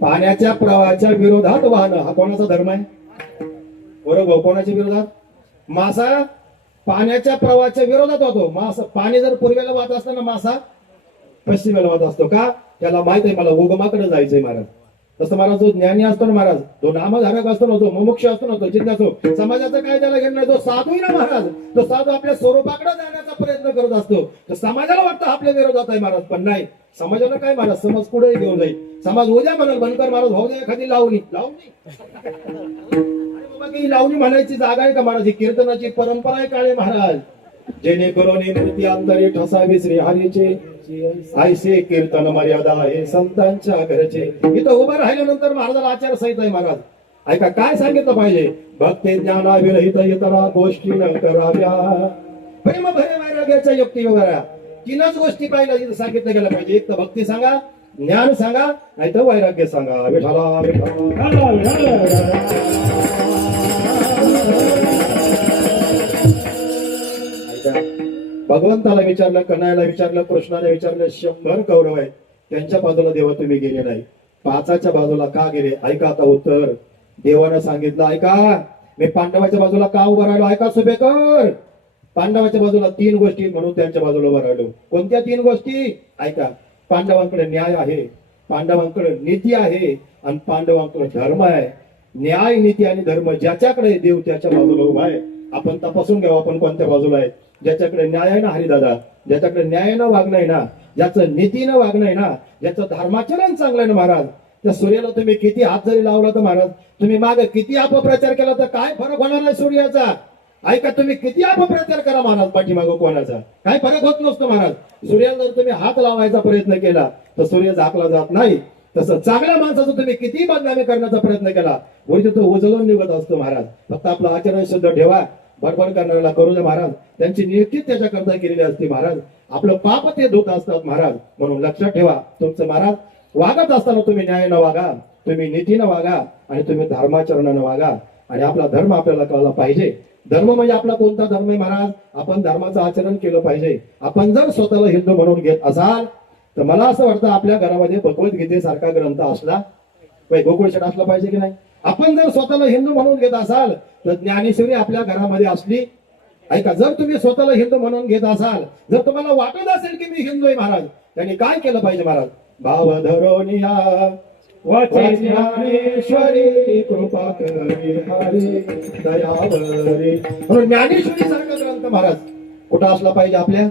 पाण्याच्या प्रवाहाच्या विरोधात वाहणं हा कोणाचा धर्म आहे? बरोबर, कोणाच्या विरोधात? मासा पाण्याच्या प्रवाहाच्या विरोधात वाहतो. मासा पाणी जर पूर्वेला वाहत असताना मासा पश्चिमेला वाहत असतो का? त्याला माहित आहे मला उगमाकडे जायचंय महाराज. तसं महाराज जो ज्ञानी असतो ना महाराज, तो नामधारक असतो ना, जो मुमुक्ष असतो ना, तो जिज्ञासू, समाजाचं काय त्याला घेणं नाही, जो साधू ना महाराज, तो साधू आपल्या स्वरूपाकडे जाण्याचा प्रयत्न करत असतो. तर समाजाला वाटतं आपल्या विरोधात आहे महाराज, पण नाही. समाजाला काय महाराज, समाज पुढे घेऊन जाईल. समाज उद्या म्हणाल बनकर महाराज भाऊ दे एखादी लावणी बाबा, की लावणी म्हणायची जागा आहे का महाराज? ही कीर्तनाची परंपरा आहे काळे महाराज. जेणेकरून मूर्ती अंतरी ठसावी श्री हरीचे, आयसे कीर्तन मर्यादा आहे संतांच्या घरचे. इथं उभं राहिल्यानंतर महाराजाला आचार संहिता आहे महाराज. ऐका काय सांगितलं पाहिजे, भक्ती ज्ञाना विरहित इतरा गोष्टी न कराव्या, प्रेम भरे वैराग्याच्या युक्ती वगैरे तीनच गोष्टी पाहिजे सांगितलं गेलं पाहिजे. एक तर भक्ती सांगा, ज्ञान सांगा, नाही तर वैराग्य सांगा. विठाला भगवंताला विचारलं, कन्हैयाला विचारलं, कृष्णाला विचारलं, 100 कौरव आहेत, त्यांच्या बाजूला देवा तुम्ही गेले नाही, 5च्या बाजूला का गेले? ऐका आता उत्तर. देवानं सांगितलं, ऐका मी पांडवाच्या बाजूला का उभं राहिलो? ऐका सुभेकर, पांडवाच्या बाजूला 3 गोष्टी म्हणून त्यांच्या बाजूला उभं राहिलो. कोणत्या 3 गोष्टी? ऐका, पांडवांकडे न्याय आहे, पांडवांकडे नीती आहे, आणि पांडवांकडे धर्म आहे. न्याय, नीती आणि धर्म ज्याच्याकडे देव त्याच्या बाजूला उभा आहे. आपण तपासून घ्यावं आपण कोणत्या बाजूला आहे. ज्याच्याकडे न्याय आहे ना हरिदादा, ज्याच्याकडे न्यायानं वागणं आहे ना, ज्याचं नीतीनं वागणं आहे ना, ज्याचं धर्माचरण चांगलं आहे ना महाराज, त्या सूर्याला तुम्ही किती हात जरी लावला तर महाराज, तुम्ही मागे किती अपप्रचार केला तर काय फरक होणार नाही सूर्याचा. ऐका, तुम्ही किती अपप्रचार करा महाराज पाठीमागं कोणाचा, काय फरक होत नसतो महाराज. सूर्याला जर तुम्ही हात लावायचा प्रयत्न केला तर सूर्य झाकला जात नाही. तसं चांगल्या माणसाचं तुम्ही किती बदनामी करण्याचा प्रयत्न केला, वरती तो उजळून निघत असतो महाराज. फक्त आपलं आचरण शुद्ध ठेवा. बडबड करणाऱ्याला करू द्या महाराज, त्यांची नियुक्ती त्याच्याकरता केलेली असते महाराज. आपलं पाप ते धुत असतात महाराज. म्हणून लक्षात ठेवा, तुमचं महाराज वागत असताना तुम्ही न्यायानं वागा, तुम्ही नीतीनं वागा, आणि तुम्ही धर्माचरणानं वागा. आणि आपला धर्म आपल्याला कळला पाहिजे. धर्म म्हणजे आपला कोणता धर्म आहे महाराज? आपण धर्माचं आचरण केलं पाहिजे. आपण जर स्वतःला हिंदू म्हणून घेत असाल तर मला असं वाटतं आपल्या घरामध्ये भगवद्गीतेसारखा ग्रंथ असला गोकुळशेठ असला पाहिजे की नाही? आपण जर स्वतःला हिंदू म्हणून घेत असाल तर ज्ञानेश्वरी आपल्या घरामध्ये असली. ऐका, जर तुम्ही स्वतःला हिंदू म्हणून घेत असाल, जर तुम्हाला वाटत असेल की मी हिंदू आहे महाराज, त्यांनी काय केलं पाहिजे महाराज? भाव धरोनिया वाचे ज्ञानेश्वरी कृपा करी हरी दयावरी. म्हणून ज्ञानेश्वरी सारखा ग्रंथ महाराज कुठं असला पाहिजे? आपल्या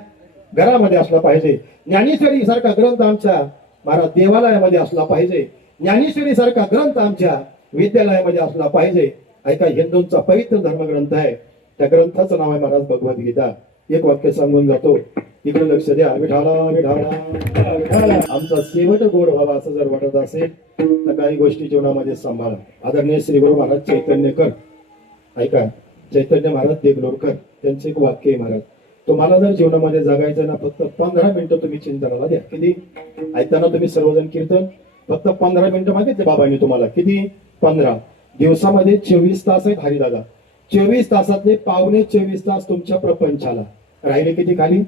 घरामध्ये असला पाहिजे. ज्ञानेश्वरी सारखा ग्रंथ आमच्या महाराज देवालयामध्ये असला पाहिजे. ज्ञानेश्वरी सारखा ग्रंथ आमच्या विद्यालयामध्ये असला पाहिजे. ऐका, हिंदूंचा पवित्र धर्मग्रंथ आहे, त्या ग्रंथाचं नाव आहे महाराज भगवद्गीता. एक वाक्य सांगून जातो, इकडे लक्ष द्या. विठाला विठाला, आमचा शेवट गोड व्हावा असं जर वाटत असेल तर काही गोष्टी जीवनामध्ये सांभाळा. आदरणीय श्री गुरु महाराज चैतन्यकर, ऐका, चैतन्य महाराज देगलोरकर, त्यांचे एक वाक्य आहे महाराज, तुम्हाला जर जीवनामध्ये जगायचं ना, फक्त 15 मिनिटं तुम्ही चिंतनाला द्या. किती? ऐकताना तुम्ही सर्वजण कीर्तन फक्त 15 मिनिटं मागितले बाबांनी तुम्हाला. किती? 15. दिवसामध्ये 24 तास आहेत हरिदादा. 24 तासातले पावणे 24 तास तुमच्या प्रपंचाला राहिले. किती खाली?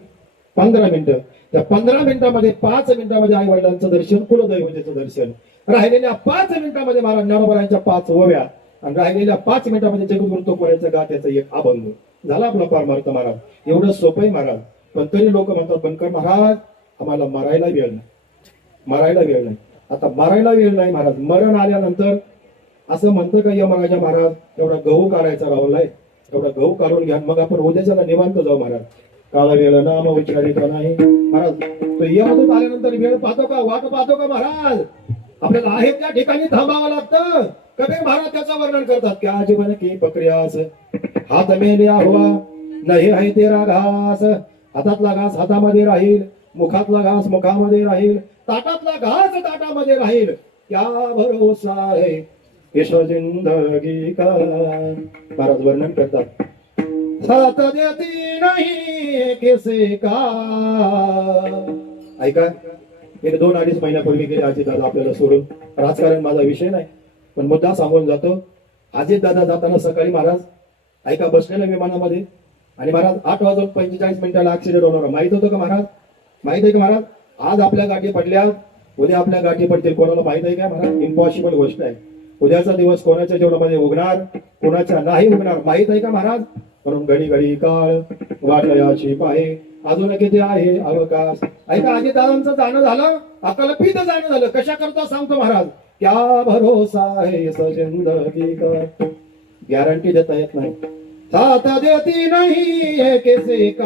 15 मिनिटं. त्या 15 मिनिटांमध्ये 5 मिनिटांमध्ये आई वडिलांचं दर्शन, कुलदैवतेचं दर्शन, राहिलेल्या 5 मिनिटांमध्ये महाराज ज्ञानोबारांच्या 5 ओव्या, आणि राहिलेल्या 5 मिनिटांमध्ये जगद्गुरु तुकोबारांच्या गाथ्याचा एक अभंग. झाला आपला परमार्थ महाराज. एवढं सोपं आहे महाराज. पण तरी लोक म्हणतात बनकर महाराज आम्हाला मरायला वेळ नाही, मरायला वेळ नाही. आता मरायला वेळ नाही महाराज, मरण आल्यानंतर असं म्हणतं का यमराजा महाराज एवढा गहू काढायचा राहुलाय, एवढा गहू काढून घ्या, मग आपण उद्याच्याला निवांत जाऊ महाराज. काळा वेळ नाम उच्चारी का नाही महाराज. तो यमदूत आल्यानंतर वेळ पाहतो का, वाट पाहतो का महाराज? आपल्याला आहे त्या ठिकाणी थांबावं लागतं. कबीर महाराज त्याचं वर्णन करतात की आजीवन की प्रक्रियास हात मेल्या हुआ नाही आहे तेरा घास. हातातला घास हातामध्ये राहील, मुखातला घास मुखामध्ये राहील, ताटातला घास ताटामध्ये राहील. क्या भरोसा है इस जिंदगी का. महाराज वर्णन करतात, साथ देती नहीं किसी का. ऐका, एक 2-2.5 महिन्यापूर्वी गेले अजित दादा आपल्याला सोडून. राजकारण माझा विषय नाही, पण मुद्दा सांगून जातो. अजित दादा जाताना सकाळी महाराज ऐका बसलेल्या विमानामध्ये, आणि महाराज 8:45 ऍक्सिडेंट होणार. माहित होतं का महाराज? माहित आहे का महाराज? आज आपल्या गाठी पडल्या, उद्या आपल्या गाठी पडतील. कोणाला माहित आहे का महाराज? इम्पॉसिबल गोष्ट आहे. उद्याचा दिवस कोणाच्या जीवनामध्ये उगणार, कोणाच्या नाही उगणार, माहित आहे का महाराज? म्हणून घडी घडी काळ वाटयाची पाहे, अजून किती आहे अवकाश. ऐका, अजित दादांचं जाणं झालं, अकलपीत जाणं झालं. कशा करता सांगतो महाराज. क्या भरोसा है इस जिंदगी का. गॅरंटी देता येत नाही. साथ देती नहीं है किसी का.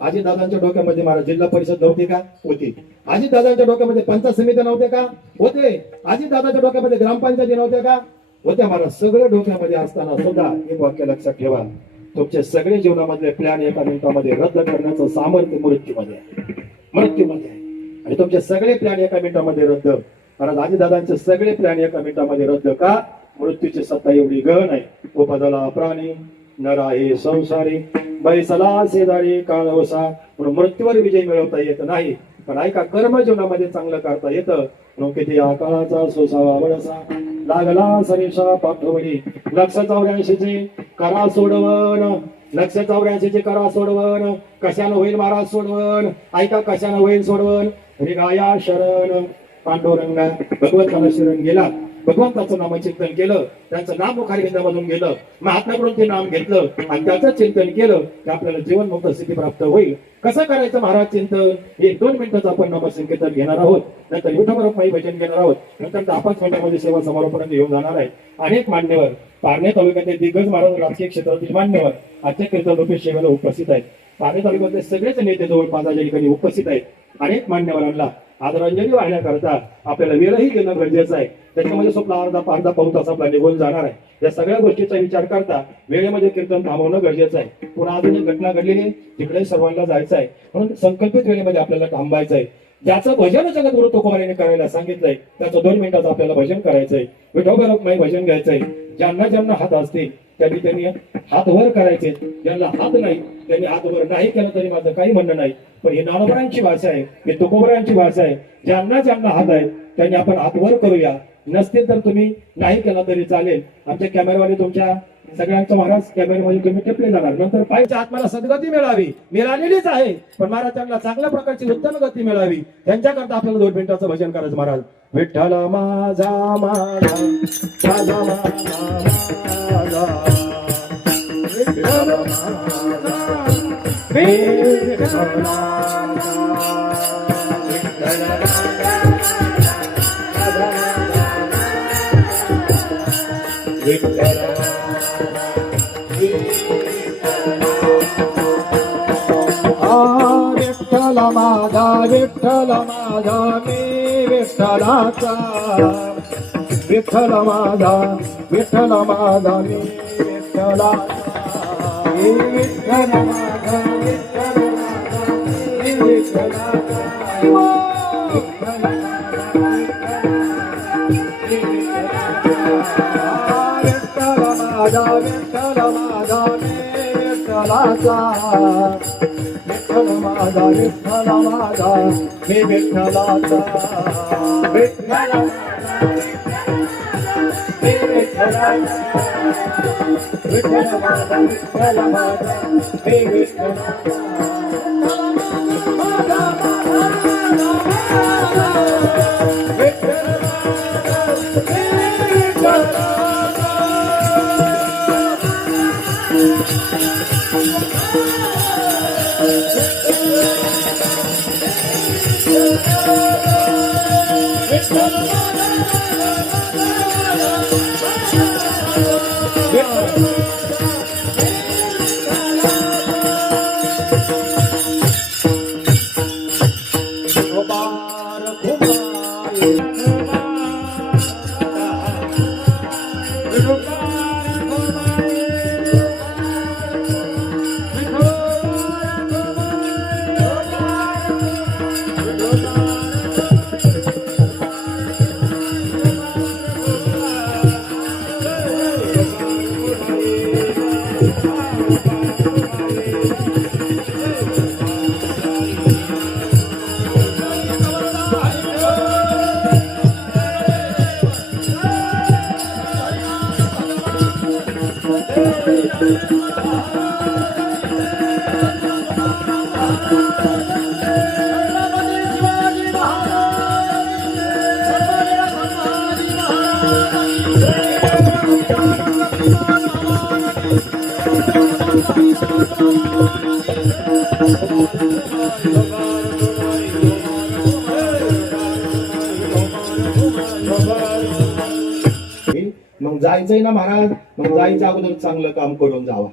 अजितदादांच्या डोक्यामध्ये महाराज जिल्हा परिषद नव्हती का? होती. अजितदादांच्या डोक्यामध्ये पंचायत समिती नव्हते का? होते. अजितदादांच्या डोक्यामध्ये ग्रामपंचायती नव्हत्या का? होत्या महाराज. सगळं डोक्यामध्ये असताना सुद्धा एक वाक्य लक्षात ठेवा, तुमचे सगळे जीवनामधले प्लॅन एका मिनिटामध्ये रद्द करण्याचं सामर्थ्य मृत्यूमध्ये आहे. मृत्यूमध्ये आहे. आणि तुमचे सगळे प्लॅन एका मिनिटामध्ये रद्द. महाराज अजितदादांचे सगळे प्लॅन एका मिनिटामध्ये रद्द का? मृत्यूची सत्ता एवढी गहन आहे. उपदला प्राणी नर आहे संसारी, बैसला शेजारी काळवसा. म्हणून मृत्यूवर विजय मिळवता येत नाही, पण ऐका कर्म जीवनामध्ये चांगलं करता येतं. म्हणून किती या काळाचा सोसावा वळसा, लागला सरीसा पाठवणी. लक्ष 84चे करा सोडवण, लक्ष 84चे करा सोडवण. कशानं होईल महाराज सोडवण? ऐका कशानं होईल सोडवण? गाया शरण पांडुरंगा. भगवंताला शरण गेला, भगवंताचं नामचिंतन केलं, त्यांचं नाम मुखारविंदामधून गेलं, महात्म्याकडून ते नाम घेतलं आणि त्याचं चिंतन केलं की आपल्याला जीवनमुक्त स्थिती प्राप्त होईल. कसं करायचं महाराज चिंतन? 1-2 मिनिटाचं आपण नामसंकीर्तन घेणार आहोत, नंतर विठोबा भजन घेणार आहोत, नंतर 5 मिनिटांमध्ये सेवा समारोहापर्यंत घेऊन जाणार आहे. अनेक मान्यवर पारणे तालुक्यातील दिग्गज महाराज राजकीय क्षेत्रातील मान्यवर आजच्या कीर्तन रूपी सेवेला उपस्थित आहेत. पारणे तालुक्यातले सगळेच नेते जवळपास या ठिकाणी उपस्थित आहेत. अनेक मान्यवरांना आदरांजली वाहण्याकरता आपल्याला वेळही घेणं गरजेचं आहे. त्याच्यामध्ये स्वप्न अर्धा पाऊण तास आपला निघून जाणार आहे. या सगळ्या गोष्टीचा विचार करता वेळेमध्ये कीर्तन थांबवणं गरजेचं आहे. पुन्हा अजून एक घटना घडलेली, तिकडे सर्वांना जायचं आहे, म्हणून संकल्पित वेळेमध्ये आपल्याला थांबायचं आहे. ज्याचं भजन जगद्गुरु तुकोबारायांनी करायला सांगितलंय त्याचं 2 मिनिटाचं आपल्याला भजन करायचंय. विठोबा भजन घ्यायचंय. ज्यांना ज्यांना हात असतील त्यांनी हात वर करायचे, ज्यांना हात नाही त्यांनी हात वर नाही केलं तरी माझं काही म्हणणं नाही. पण ही ज्ञानोबरांची भाषा आहे, ही तुकोबरांची भाषा आहे. ज्यांना ज्यांना हात आहे त्यांनी आपण हात वर करूया. नसतील तर तुम्ही नाही केला तरी चालेल. आमच्या कॅमेरावाले तुमच्या सगळ्यांचं महाराज कॅमेऱ्यामध्ये तुम्ही टिपले जाणार. नंतर पाहिजे आत्माला सद्गती मिळावी, मिळालेलीच आहे, पण महाराज त्यांना चांगल्या प्रकारची उत्तम गती मिळावी. त्यांच्याकरता आपल्याला 2 मिनिटाचं भजन करायचं. महाराज विठ्ठल माझा माझा माझा माझा विठ्ठल माझा विठ्ठल माझा मी विठ्ठलाचा. विठ्ठल माझा विठ्ठल माझा मी विठ्ठलाचा. विठ्ठल माझा विठ्ठल माझा मी विठ्ठलाचा. विठ्ठल माझा विठ्ठल माझा मी विठ्ठलाचा. विठ्ठल माझा विठ्ठल माझा मी विठ्ठलाचा. विठ्ठल मी विठ्ठलाचा. विठ्ठल माझा विठ्ठल माझा मी विठ्ठलाचा. जायचंय ना महाराज, मग जायच्या अगोदर चांगलं काम करून जावा.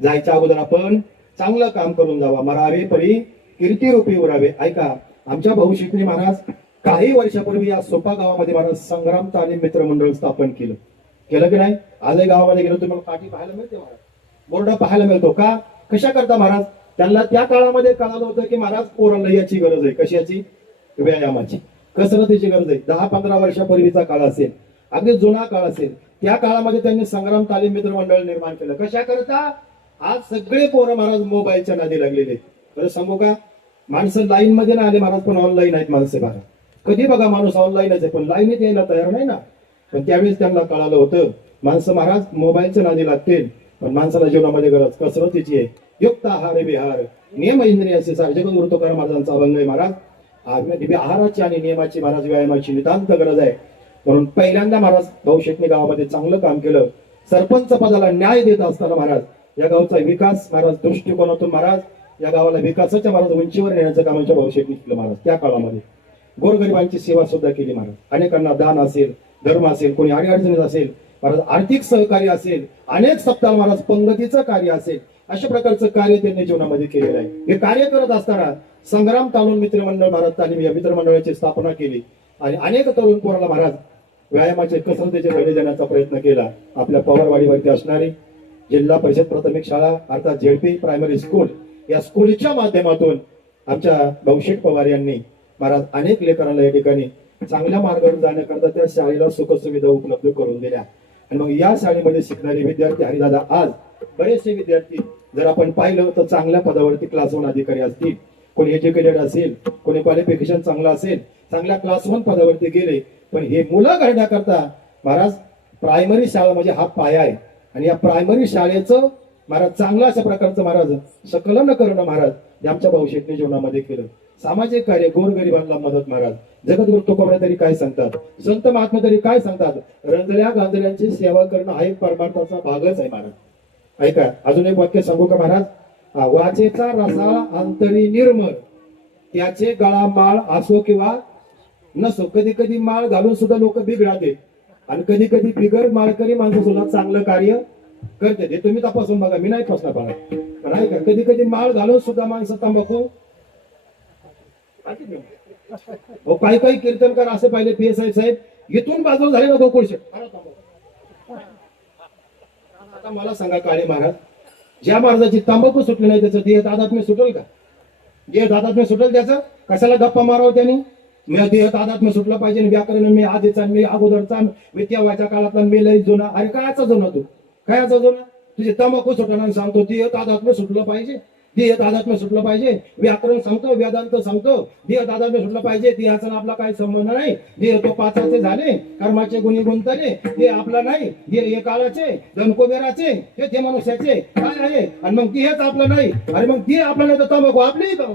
जायच्या अगोदर आपण चांगलं काम करून जावा. मरावे परी कीर्तिरूपी उरावे. ऐका, आमच्या भाऊ शिकणे महाराज काही वर्षापूर्वी या सोपा गावामध्ये महाराज संग्राम तालीम मित्र मंडळ स्थापन केलं की नाही. आजही गावामध्ये गेलो तुम्हाला काठी पाहायला मिळते महाराज, बोर्ड पाहायला मिळतो का. कशा करता महाराज, त्यांना त्या काळामध्ये कळालं होतं की महाराज पोरांना याची गरज आहे. कशाची? व्यायामाची, कसरतीची गरज आहे. 10-15 वर्षापूर्वीचा काळ असेल, अगदी जुना काळ असेल, त्या काळामध्ये त्यांनी संग्राम तालीम मित्र मंडळ निर्माण केलं. कशा करता? आज सगळे पोरं महाराज मोबाईलच्या नादी लागलेले. बरं सांगू का, माणसं लाईन मध्ये ना आले महाराज, पण ऑनलाईन आहेत माणसं. बघा कधी बघा माणूस ऑनलाईनच आहे, पण लाईनीत यायला तयार नाही ना. पण त्यावेळेस त्यांना कळालं होतं माणसं महाराज मोबाईलच्या नादी लागतील, पण माणसाला जीवनामध्ये गरज कसरतीची आहे. युक्त आहार विहार नियम इंद्रियाचे सार. जगद्गुरु तुकाराम महाराजांचा अभंग आहे महाराज. आहाराची आणि नियमाची महाराज व्यायामाची नितांत गरज आहे. म्हणून पहिल्यांदा महाराज भाऊ शेटणे गावामध्ये चांगलं काम केलं. सरपंच पदाला न्याय देत असताना महाराज या गावचा विकास महाराज दृष्टिकोनातून महाराज या गावाला विकासाच्या महाराज उंचीवर नेण्याचं काम आमच्या भाऊ शेटणे केलं महाराज. त्या काळामध्ये गोरगरिबांची सेवा सुद्धा केली महाराज. अनेकांना दान असेल, धर्म असेल, कोणी अडीअडचणीत असेल महाराज, आर्थिक सहकार्य असेल, अनेक सप्ताह महाराज पंगतीचं कार्य असेल, अशा प्रकारचं कार्य त्यांनी जीवनामध्ये केलेलं आहे. हे कार्य करत असताना संग्राम तालीम मित्रमंडळ महाराज तालीम या मित्रमंडळाची स्थापना केली आणि अनेक तरुण पोराला महाराज व्यायामाचे कसरतीचे धडे देण्याचा प्रयत्न केला. आपल्या पवारवाडीवरती असणारी जिल्हा परिषद प्राथमिक शाळा अर्थात झेडपी प्रायमरी स्कूल या स्कूलच्या माध्यमातून आमच्या भाऊशेठ पवार यांनी महाराज अनेक लेकरांना या ठिकाणी चांगल्या मार्गावर जाण्याकरता त्या शाळेला सुखसुविधा उपलब्ध करून दिल्या. आणि मग या शाळेमध्ये शिकणारे विद्यार्थी हरिदादा आज बरेचसे विद्यार्थी जर आपण पाहिलं तर चांगल्या पदावरती क्लास 1 अधिकारी असतील, कोणी एज्युकेटेड असेल, कोणी क्वालिफिकेशन चांगलं असेल, चांगल्या क्लास 1 पदावरती गेले. पण हे मुलं घडण्याकरता महाराज प्रायमरी शाळा म्हणजे हा पाया आहे. आणि या प्रायमरी शाळेचं महाराज चांगलं अशा प्रकारचं महाराज सकलन करणं महाराज हे आमच्या भाऊ शेटणे जीवनामध्ये केलं. सामाजिक कार्य, गोरगरिबांना मदत महाराज. जगद्गुरु तुकोबरा तरी काय सांगतात, संत महात्मा तरी काय सांगतात, रंजल्या गांजल्यांची सेवा करणं हा एक परमार्थाचा भागच आहे महाराज. ऐका, अजून एक वाक्य सांगू का महाराज. वाचेचा रसाळ अंतरी निर्मळ, त्याचे गळा माळ असो किंवा नसो. कधी कधी माळ घालून सुद्धा लोक बिघडाते आणि कधी कधी बिगर माळकरी माणसं सुद्धा चांगलं कार्य करते. हे तुम्ही तपासून बघा, मी नाही फसणार बघा. पण ऐका, कधी कधी माळ घालून सुद्धा माणसं तंबाखू. काही काही कीर्तनकार असे पाहिले PSI साहेब इथून बाजूला झाले ना गोकुळशेठ. आता मला सांगा काळे महाराज, ज्या महाराजाची तंबाखू सुटली नाही त्याचं देह तादात्म्य सुटेल का? देह तादात्म्य सुटेल त्याचं? कशाला गप्पा मारावं त्यांनी? मी देह तादात्म्य सुटलं पाहिजे, व्याकरण मी आधीचा, मी अगोदरचा, मी तेव्हाच्या काळातला, मी लई जुना. अरे कायचा जुना तू? कायचा जुना? तुझे तंबाखू सुटणार सांगतो देह तादात्म्य सुटलं पाहिजे, देह तादात्म्य सुटलं पाहिजे. व्याकरण सांगतो, वेदांत सांगतो देह तादात्म्य सुटलं पाहिजे. देहाचा आपला काही संबंध नाही. देह तो पाचाचे झाले, कर्माचे गुणी गुंतले. हे आपला नाही, हे काळाचे धनकोबेराचे, हे मनुष्याचे काय आहे. आणि मग देहच आपलं नाही. अरे मग देह आपला नाही तर तंबाखू आपली का?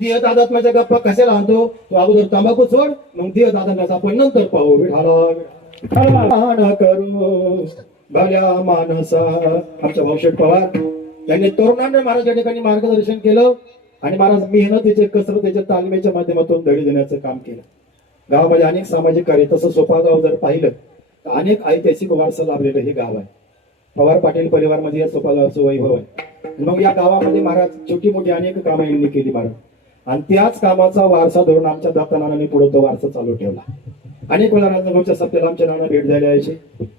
देह तादात्म्याच्या गप्पा कशाला आणतो? तो अगोदर तंबाखू सोड, मग देह तादात्म्याचा आपण नंतर पाहू. करू भल्या मानसा. आमच्या भाऊशेठ पवार यांनी तरुणांना महाराज या ठिकाणी मार्गदर्शन केलं आणि महाराज मेहनतीचे कसरतीच्या तालमीच्या माध्यमातून धडे देण्याचं काम केलं. गावामध्ये अनेक सामाजिक कार्य, तसं सोपा गाव जर पाहिलं तर अनेक ऐतिहासिक वारसा लाभलेलं हे गाव आहे. पवार पाटील परिवार मध्ये या सोपा गावचं वैभव आहे. मग या गावामध्ये महाराज छोटी मोठी अनेक कामं यांनी केली महाराज. आणि त्याच कामाचा वारसा धरून आमच्या दत्तनानांनी पुढे तो वारसा चालू ठेवला. अनेक वेळा राजनगरच्या सप्त्याला आमच्या नाना भेट द्यायला यायचे.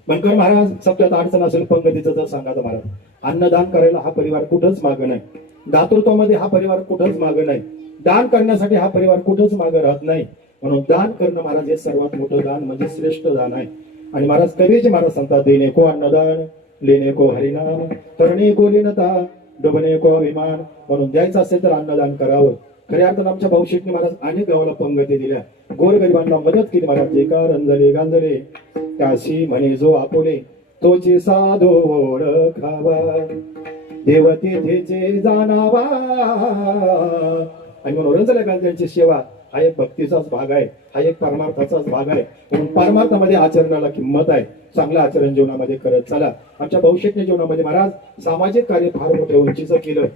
बनकर महाराज सप्त्यात अडचण असेल पंगतीचं तर सांगा महाराज. अन्नदान करायला हा परिवार कुठंच मागं नाही. दातृत्वामध्ये हा परिवार कुठंच मागं नाही. दान करण्यासाठी हा परिवार कुठंच मागं राहत नाही. म्हणून दान करणं महाराज हे सर्वात मोठं दान म्हणजे श्रेष्ठ दान आहे. आणि महाराज कवीचे महाराज सांगतात, देणे को अन्नदान, लेणे को हरिनाम, करणे को लीनता, डुबणे को अभिमान. म्हणून द्यायचं असेल तर अन्नदान करावं. खऱ्या अर्थानं आमच्या भाऊ शेटणे महाराज अनेक गावाला पंगती दिल्या, गोरगरिबांना मदत केली महाराज. जे का रंजले गांजले त्याशी म्हणे जो आपुले, तोचे साधो ओळखावा, देव तेथेचे जाणावा. आणि म्हणून रंजले गांजल्यांची सेवा हा एक भक्तीचाच भाग आहे, हा एक परमार्थाचाच भाग आहे. म्हणून परमार्थामध्ये आचरणाला किंमत आहे. चांगलं आचरण जीवनामध्ये करत चला. आमच्या भाऊ शेटणे जीवनामध्ये महाराज सामाजिक कार्य फार मोठ्या उंचीचं केलं.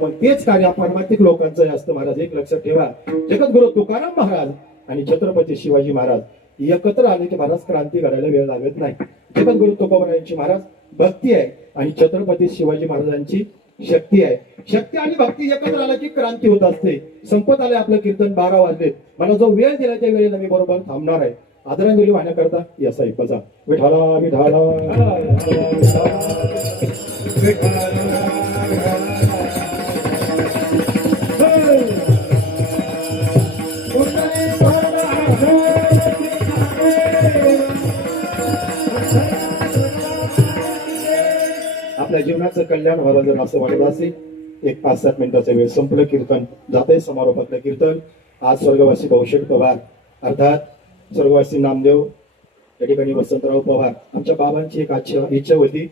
मग तेच कार्य परमार्थिक लोकांचं असतं महाराज. एक लक्षात ठेवा, जगद्गुरु तुकाराम महाराज आणि छत्रपती शिवाजी महाराज एकत्र आले की महाराज क्रांती घडायला वेळ लागत नाही. जगद्गुरु तुकोबारायांची महाराज भक्ती आहे आणि छत्रपती शिवाजी महाराजांची शक्ती आहे. शक्ती आणि भक्ती एकत्र आला की क्रांती होत असते. संपत आले आपलं कीर्तन, 12 वाजले. मला जो वेळ दिला त्या वेळेला मी बरोबर थांबणार आहे. आदरांजली वाहण्याकरता या साहेबाचा विठाला विठाला आपल्या जीवनाचं कल्याण व्हावं जर असं वाटत असेल, एक 5-7 मिनिटाचा वेळ संपलं कीर्तन, जाते समारोपातलं कीर्तन. आज स्वर्गवासी भाऊशेठ पवार अर्थात स्वर्गवासी नामदेव या ठिकाणी वसंतराव पवार, आमच्या बाबांची एक इच्छा होती,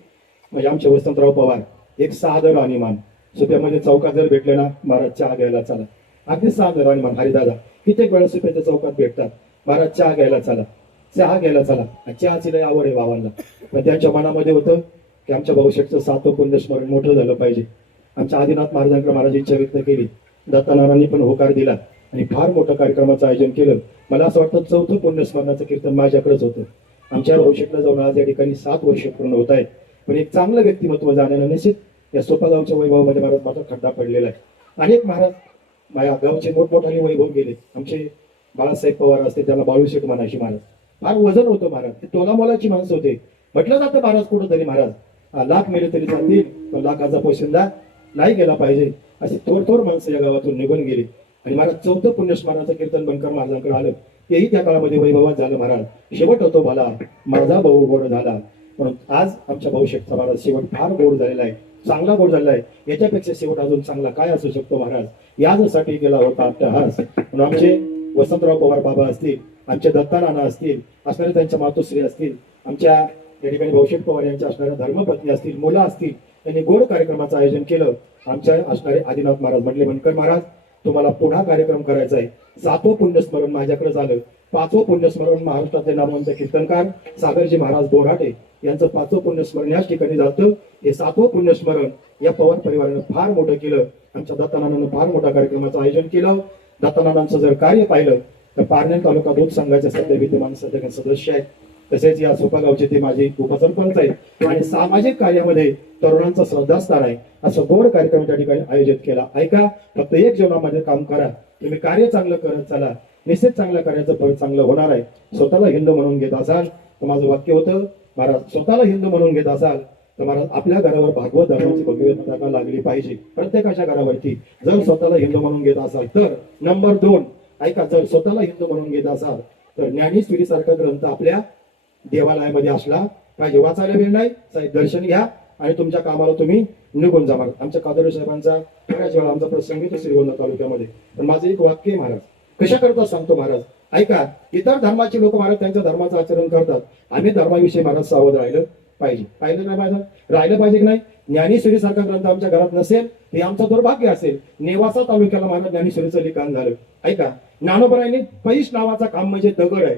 म्हणजे आमचे वसंतराव पवार एक सादर राहणीमान. सुप्यामध्ये चौकात जर भेटले ना, महाराज चहा घ्यायला चला. अगदी सादर राहणीमान. हरिदादा कित्येक वेळा सुप्याच्या चौकात भेटतात, महाराज चहा घ्यायला चला, चहा घ्यायला चला. चहाची लय आवड आहे बाबांना. पण त्यांच्या मनामध्ये होतं की आमच्या भाऊशेठचं 7वं पुण्यस्मरण मोठं झालं पाहिजे. आमच्या आदिनाथ महाराजांकडे महाराज इच्छा व्यक्त केली. दत्तानारांनी पण होकार दिला आणि फार मोठं कार्यक्रमाचं आयोजन केलं. मला असं वाटतं 4थं पुण्यस्मरणाचं कीर्तन माझ्याकडेच होतं. आमच्या भाऊशेठला जाऊन आज या ठिकाणी 7 वर्ष पूर्ण होत आहेत. पण एक चांगलं व्यक्तिमत्व जाण्यानं निश्चित या सोपागावच्या वैभवामध्ये महाराज माझा खड्डा पडलेला आहे. अनेक महाराज माझ्या गावचे मोठमोठाले वैभव गेले. आमचे बाळासाहेब पवार असते, त्याला बाळूशेठ म्हणायचे महाराज. फार वजन होतं महाराज, ते तोलामोलाची माणसं होते. म्हटलं जातं महाराज कुठंतरी महाराज लाख मेले तरी चालतील, पण लाखाचा पोशिंदा नाही गेला पाहिजे, अशी थोर माणसं या गावातून निघून गेली. आणि महाराज 4थं पुण्यस्मरणाचं कीर्तन बनकर महाराजांकडे आलं. तेही त्या काळामध्ये वैभवात झालं महाराज. शेवट होतो भला माझा भाऊ गोड झाला. म्हणून आज आमच्या भाऊशेठचा महाराज शेवट फार गोड झालेला आहे, चांगला गोड झालेला आहे. याच्यापेक्षा शेवट अजून चांगला काय असू शकतो महाराज, यासाठी गेला होता अट्टहास. म्हणून आमचे वसंतराव पवार बाबा असतील, आमचे दत्तानाना असतील, असणारे त्यांच्या मातोश्री असतील, आमच्या या ठिकाणी भाऊशेठ पवार यांच्या असणाऱ्या धर्मपत्नी असतील, मुलं असतील, त्यांनी गोड कार्यक्रमाचं आयोजन केलं. आमच्या असणारे आदिनाथ महाराज म्हटले, बनकर महाराज तुम्हाला पुन्हा कार्यक्रम करायचा आहे. 7वं पुण्यस्मरण माझ्याकडे झालं. 5वं पुण्यस्मरण महाराष्ट्रातले नामवंत कीर्तनकार सागरजी महाराज बोराटे यांचं 5वं पुण्यस्मरण याच ठिकाणी जातं. हे 7वं पुण्यस्मरण या पवार परिवारानं फार मोठं केलं. आमच्या दत्तानानानं फार मोठ्या कार्यक्रमाचं आयोजन केलं. दत्तानानांचं जर कार्य पाहिलं तर पारनेर तालुका दूध संघाचे सध्या विद्यमान सदस्य आहेत. तसेच या सोपागावचे ते माझे उपसरपंच आहेत आणि सामाजिक कार्यामध्ये तरुणांचा श्रद्धास्थान आहे. असं गोड कार्यक्रम त्या ठिकाणी आयोजित केला. ऐका, फक्त एक जीवनामध्ये काम करा, तुम्ही कार्य चांगलं करत चला, निश्चित चांगल्या कार्याचं फळ चांगलं होणार आहे. स्वतःला हिंदू म्हणून घेत असाल तर माझं वाक्य होतं महाराज, स्वतःला हिंदू म्हणून घेत असाल तर महाराज आपल्या घरावर भागवत धर्माची भगवत लागली पाहिजे. प्रत्येकाच्या घरावरती जर स्वतःला हिंदू म्हणून घेत असाल तर नंबर 2, ऐका, जर स्वतःला हिंदू म्हणून घेत असाल तर ज्ञानेश्वरी सारखा ग्रंथ आपल्या देवालयामध्ये असला पाहिजे. वाचायला वेळ नाही, साहेब दर्शन घ्या आणि तुमच्या कामाला तुम्ही निघून जा. आमच्या कादोरे साहेबांचा बऱ्याच वेळा आमचा प्रसंग येतो श्रीगोंदा तालुक्यामध्ये. पण माझं एक वाक्य आहे महाराज, कशा करता सांगतो महाराज, ऐका. इतर धर्माचे लोक महाराज त्यांच्या धर्माचं आचरण करतात, आम्ही धर्माविषयी महाराज सावध राहिलं पाहिजे. पाहिलं नाही माझं, राहिलं पाहिजे की नाही. ज्ञानेश्वरी सारखा ग्रंथ आमच्या घरात नसेल हे आमचं दुर्भाग्य असेल. नेवासा तालुक्याला महाराज ज्ञानेश्वरीचं लिखाण झालं. ऐका, ज्ञानोबरायांनी पैस नावाचा खांब म्हणजे दगड आहे,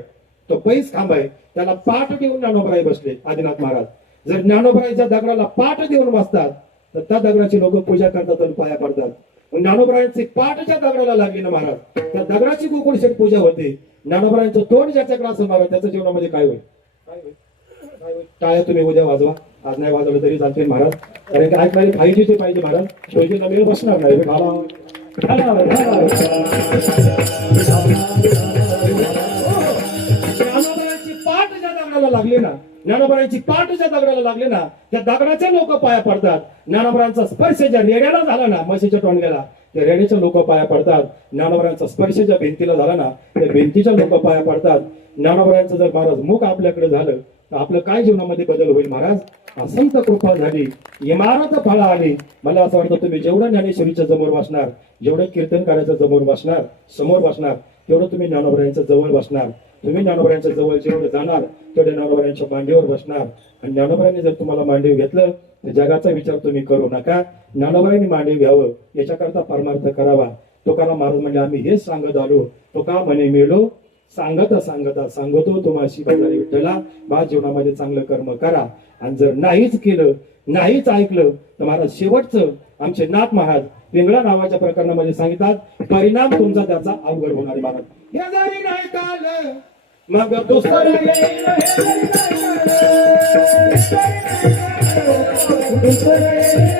तो पैस खांब आहे, त्याला पाठ देऊन ज्ञानोबराय बसले आदिनाथ महाराज. जर ज्ञानोबरायच्या दगडाला पाठ देऊन बसतात तर त्या दगडाची लोक पूजा करतात आणि पाया पडतात. ज्ञानोबरायांची पाठच्या दगडाला लागली ना महाराज, त्या दगडाची गोकुळशेठ पूजा होते. ज्ञानोबरायांचं तोंड ज्याच्याकडे असेल महाराज त्याच्या जीवनामध्ये काय होईल? टाळ्या तुम्ही उद्या वाजवा, आज नाही वाजवलं तरी चालते महाराज, कारण की ऐकणारी पाहिजे पाहिजे महाराज. शोधीला वेळ बसणार नाही. ज्ञानोबरायांची पाठ ज्या दगडाला लागली ना, ज्ञानोबरायांची पाठ ज्या दगडाला लागली ना, त्या दगडाचे लोक पाया पडतात. ज्ञानोबरायांचा स्पर्श ज्या रेड्याला झाला ना, म्हशीच्या टोंडग्याला, त्या रेड्याचे लोक पाया पडतात. ज्ञानोबरायांचा स्पर्श ज्या भिंतीला झाला ना, त्या भिंतीच्या लोक पाया पडतात. ज्ञानोबरायांचं जर महाराज मुख आपल्याकडे झालं तर आपलं काय जीवनामध्ये बदल होईल महाराज? असंत कृपा झाली, इमारत फळा आली. मला असं वाटतं तुम्ही जेवढं ज्ञानेश्वरीच्या समोर बसणार, जेवढं कीर्तनकाराच्या समोर बसणार, समोर बसणार, तेवढं तुम्ही ज्ञानोबरायांच्या जवळ बसणार. तुम्ही ज्ञानोबरायांच्या जवळ जेवढं जाणार तेवढे ज्ञानोबरायांच्या मांडीवर बसणार. आणि ज्ञानोबरायांनी जर तुम्हाला मांडीव घेतलं तर जगाचा विचार तुम्ही करू नका, ज्ञानोबरायांनी मांडीव घ्यावं याच्याकरता परमार्थ करावा. तुकाराम महाराज म्हणजे आम्ही हेच सांगत आलो, तो का म्हणे मेलो सांगता सांगता सांगतो तुम्हाशी बघणारी विठ्ठला, बा जीवनामध्ये चांगलं कर्म करा. आणि जर नाहीच केलं, नाहीच ऐकलं तर महाराज शेवटचं आमचे नाथ महाराज पिंगळा नावाच्या प्रकरणामध्ये सांगिततात, परिणाम तुमचा त्याचा अवघड होणार महाराज. हे जरी नाही काल मग दुसरं येईल हे दुसरं येईल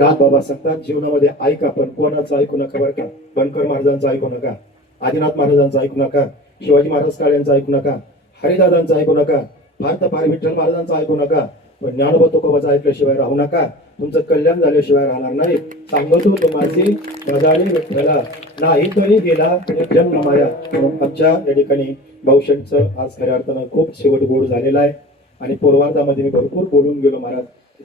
नाथ बाबा सांगतात जीवनामध्ये ऐका पण कोणाचं ऐकू नका बरं का. बनकर महाराजांचं ऐकू नका, आदिनाथ महाराजांचं ऐकू नका, शिवाजी महाराज काळ्यांचं ऐकू नका, हरिदादांचं ऐकू नका, फार तर फार विठ्ठल महाराजांचं ऐकू नका, पण ज्ञानोबा तुकोबाचं ऐकल्याशिवाय राहू नका. तुमचं कल्याण झाल्याशिवाय राहणार नाही. सांगतो तुम्हाची गजाली विठ्ठला नाही तरी गेला जन्म माया. म्हणून आमच्या या ठिकाणी भाऊशेठचं आज खऱ्या अर्थानं खूप शेवट गोड झालेला आहे आणि पूर्वार्धामध्ये मी भरपूर बोलून गेलो महाराज.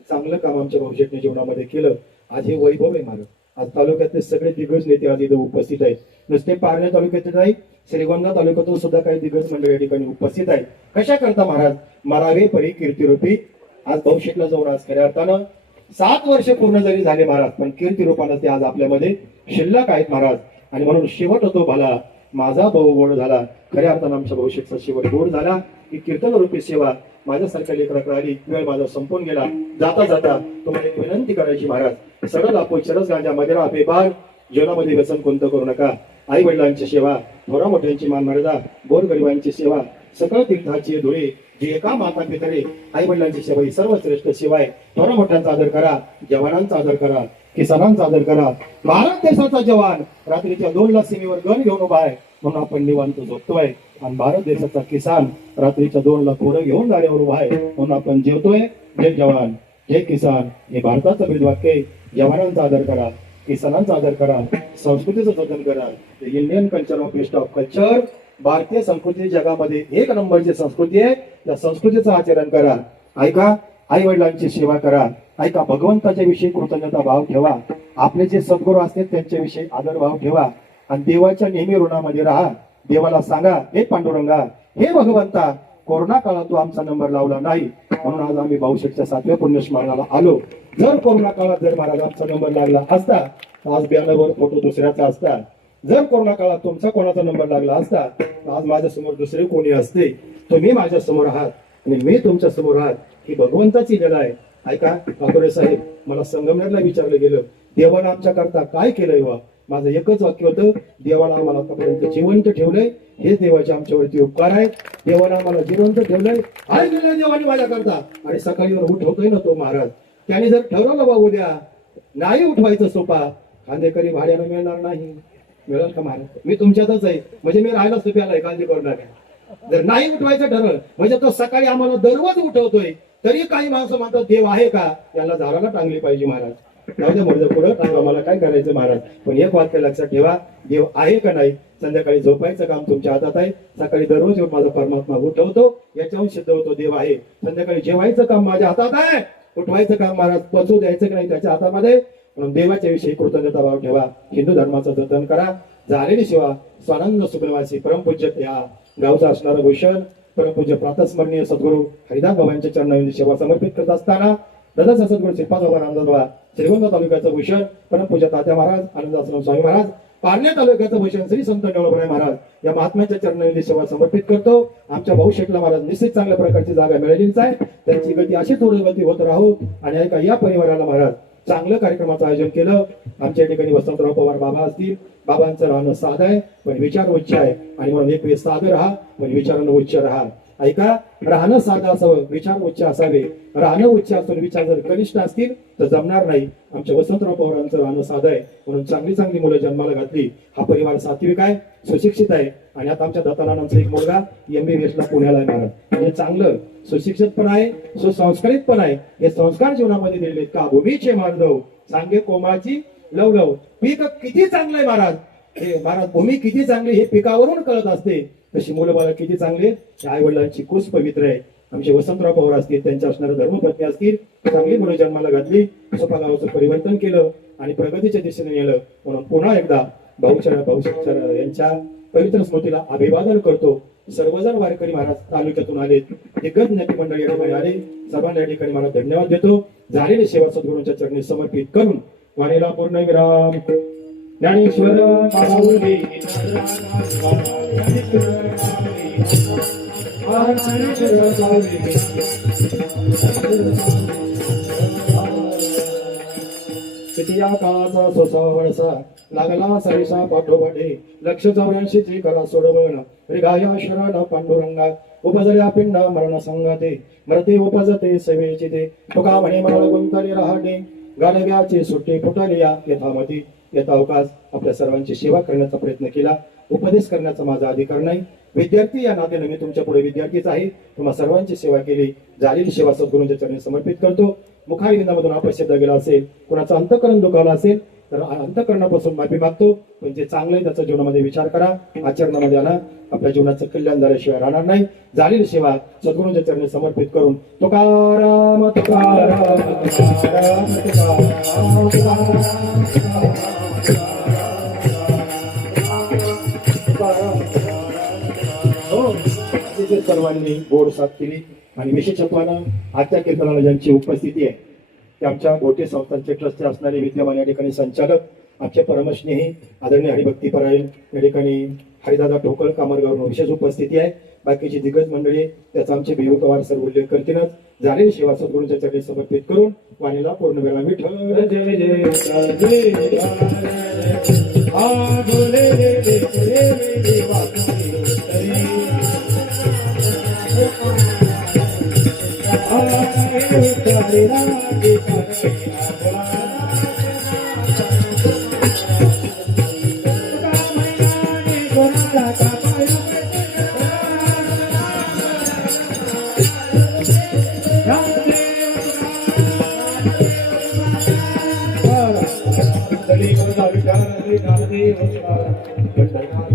चांगलं काम आमच्या भाऊशेठने जीवनामध्ये केलं. आज हे वैभव आहे महाराज. आज तालुक्यातले सगळे दिग्गज नेते आज इथे उपस्थित आहेत. नुसते पारणे तालुक्यात नाही, श्रीगोंदा तालुक्यातून सुद्धा काही दिग्गज मंडळ या ठिकाणी उपस्थित आहेत. कशा करता महाराज? मरावे परी कीर्तिरूपी आज भाऊशेठला जाऊन आज खऱ्या अर्थानं 7 वर्ष पूर्ण जरी झाले महाराज, पण कीर्तिरूपानं ते आज आपल्यामध्ये शिल्लक आहेत महाराज. आणि म्हणून शेवट होतो भला माझा भाऊ गोड झाला. खऱ्या अर्थानं आमच्या भाऊशेठचा शेवट गोड झाला. ही कीर्तन रूपी सेवा माझ्यासारख्या लेकराकडे आली. वेळ माझा संपून गेला. जाता जाता तुम्हाला एक विनंती करायची महाराज, सरळ आपो चरस गांजा मध्ये राहा बेबार. जीवनामध्ये व्यसन कोणतं करू नका. आई वडिलांची सेवा, थोरा मोठ्यांची मान मर्यादा, गोरगरिबांची सेवा, सकळ तीर्थाची धुळे, जी एका माता पितरे आई वडिलांची सेवा ही सर्वश्रेष्ठ सेवा आहे. थोरा मोठ्यांचा आदर करा, जवानांचा आदर करा, किसानांचा आदर करा. भारत देशाचा जवान रात्रीच्या 2ला सीमेवर गन घेऊन उभा आहे म्हणून आपण निवांत झोपतोय. आणि भारत देशाचा किसान रात्रीच्या 2ला खोडं घेऊन जाण्यावर उभा आहे म्हणून आपण जेवतोय. जय जवान जय किसान हे भारताचं ब्रीदवाक्य आहे. जवानांचा आदर करा, किसानांचा आदर करा, संस्कृतीचं जतन करा. Indian culture of best of culture, भारतीय संस्कृती जगामध्ये 1 नंबरची संस्कृती आहे. त्या संस्कृतीचं आचरण करा. ऐका, आई वडिलांची सेवा करा. ऐका, भगवंताच्या विषयी कृतज्ञता भाव ठेवा. आपले जे सद्गुरू असतात त्यांच्याविषयी आदर भाव ठेवा आणि देवाच्या नेहमी ऋणामध्ये राहा. देवाला सांगा, हे पांडुरंगा, हे भगवंता, कोरोना काळात तू आमचा नंबर लावला नाही म्हणून आज आम्ही भाऊशेठच्या 7व्या पुण्यस्मरणाला आलो. जर कोरोना काळात जर महाराज आमचा नंबर लागला असता आज बॅनरवर फोटो दुसऱ्याचा असता. जर कोरोना काळात तुमचा कोणाचा नंबर लागला असता आज माझ्या समोर दुसरे कोणी असते. तुम्ही माझ्या समोर आहात आणि मी तुमच्या समोर आहात. ही भगवंताची लीला आहे. ऐका काकोडे साहेब, मला संगमनेरला विचारलं गेलं देवानं आमच्या करता काय केलंय व माझं एकच वाक्य होतं, देवाला आम्हाला आतापर्यंत जिवंत ठेवलंय, हे देवाचे आमच्यावरती उपकार आहेत. देवाला आम्हाला जिवंत ठेवलंय, काय दिलंय देवाने माझ्या करता. आणि सकाळीवर उठवतोय ना तो महाराज. त्याने जर ठरवलं बा उद्या नाही उठवायचं सोपा, खांदेकरी भाड्यानं मिळणार नाही. मिळेल का महाराज? मी तुमच्यातच आहे म्हणजे मी राहायला सोप्याला काळजी करू नका. जर नाही उठवायचं ठरवलं म्हणजे तो सकाळी आम्हाला दररोज उठवतोय, तरी काही माणसं म्हणतात देव आहे का? त्याला झाडाला टांगली पाहिजे महाराज. जाऊ पुढं टांगा, मला काय करायचं महाराज. पण एक वाक्य लक्षात ठेवा, देव आहे का नाही संध्याकाळी झोपायचं काम तुमच्या हातात आहे. सकाळी दररोज माझा परमात्मा उठवतो, याच्याहून सिद्ध होतो देव आहे. संध्याकाळी जेवायचं काम माझ्या हातात आहे, उठवायचं काम महाराज पचू द्यायचं की नाही त्याच्या हातामध्ये. म्हणून देवाच्या विषयी कृतज्ञता भाव ठेवा. हिंदू धर्माचं जतन करा. झालेली सेवा स्वानंद सुखनिवासी परमपूज्य या गावचा असणारं भूषण परमपूज्य प्रातस्मरणीय सद्गुरू हरिदास बाबांच्या चरणांची सेवा समर्पित करत असताना दादा सद्गुरू श्रीपाद बाबा रामदास बाबा श्रीगोंदा तालुक्याचं भूषण परमपूज्य तात्या महाराज आनंदाश्रम स्वामी महाराज पारणे तालुक्याचं भूषण श्री संत निवळबळे महाराज या महात्म्याच्या चरणांची सेवा समर्पित करतो. आमच्या भाऊशेठला महाराज निश्चित चांगल्या प्रकारची जागा मिळालीच आहे. त्यांची गती अशी थोडी गती होत राहू. आणि ऐका, या परिवाराला महाराज चांगलं कार्यक्रमाचं आयोजन केलं. आमच्या ठिकाणी वसंतराव पवार बाबा असतील. बाबांचं राहणं साधं आहे पण विचार उच्च आहे. आणि म्हणून एक वेळ साधं राहा पण विचारानं उच्च राहा. ऐका, राहणं साधं असावं, विचार उच्च असावे. राहणं उच्च असून विचार जर कनिष्ठ असतील तर जमणार नाही. आमच्या वसंतराव पवारांचं राहणं साधं आहे म्हणून चांगली चांगली मुलं जन्माला घातली. हा परिवार सात्विक आहे, सुशिक्षित आहे. आणि आता आमच्या दत्तानानांचा एक मुलगा MBBS ला पुण्याला आहे महाराज. म्हणजे चांगलं सुशिक्षित पण आहे, सुसंस्कारित पण आहे. हे संस्कार जीवनामध्ये दिलेले आहेत. का भूमीचे मानदव सांगे कोमाची लवलव. पीक किती चांगलं आहे महाराज, हे महाराज भूमी किती चांगली हे पिकावरून कळत असते. तशी मुलं बाळा किती चांगले, आई वडिलांची कुस पवित्र आहे. आमचे वसंतराव पवार असतील, त्यांच्या असणाऱ्या धर्मपत्नी असतील, चांगली मुलं जन्माला घातली, स्वतः गावाचं परिवर्तन केलं आणि प्रगतीच्या दिशेने नेलं. म्हणून पुन्हा एकदा भाऊशंकर यांच्या पवित्र स्मृतीला अभिवादन करतो. सर्वजण वारकरी महाराज तालुक्यातून आले, दिग्गज नेते मंडळी या ठिकाणी आले, सर्वांना या ठिकाणी मला धन्यवाद देतो. झालेली सेवा सद्गुरूंच्या चरणी समर्पित करून वाणीला पूर्ण विराम. ज्ञानेश्वर माऊली किती या काळाचा 60 वर्षा लागला सरिसा पाठोपाठे. लक्ष 84 ची करा सोडवण गाया शरण पांडुरंगा. उपजल्या पिंड मरण संगाते मरते उपजते सेवेची ते. तुका म्हणे मरण गुंतले राहणे गाडव्याची सुट्टी फुटली या यथामती. यथा अवकाश आपल्या सर्वांची सेवा करण्याचा प्रयत्न केला. उपदेश करण्याचा माझा अधिकार नाही. विद्यार्थी या नात्याने मी तुमच्या पुढे विद्यार्थीच आहे. तुम्हा सर्वांची सेवा केली. झालेली सेवा सद्गुरूंच्या चरणी समर्पित करतो. मुखारी विंदामधून अपशब्द गेला असेल, कोणाचं अंतःकरण दुखावलं असेल तर अंतःकरणापासून माफी मागतो. पण जे चांगलं आहे त्याचा जीवनामध्ये विचार करा, आचरणामध्ये आणा. आपल्या जीवनाचं कल्याण झाल्याशिवाय राहणार नाही. झालेली सेवा सद्गुरूंच्या चरणी समर्पित करून तुकाराम तुकाराम तुकाराम तुकाराम हो, तिथे सर्वांनी गोड साथ केली आणि विशेषत्वानं आजच्या कीर्तनाला ज्यांची उपस्थिती आहे ते आमच्या गोटे संस्थांचे ट्रस्टी असणारे विद्यमान या ठिकाणी संचालक, आमचे परमस्नेही आदरणीय हरिभक्ती परायण या ठिकाणी हरिदादा ठोकळ कामरगावरून विशेष उपस्थिती आहे. बाकीची दिग्गज मंडळी त्याचा आमचे भिव पवार सर उल्लेख करतीलच. झालेली सेवा सद्गुरूंच्या चरणी समर्पित करून वाणीला पूर्ण वेळा विठ्ठल जय जय जय Hare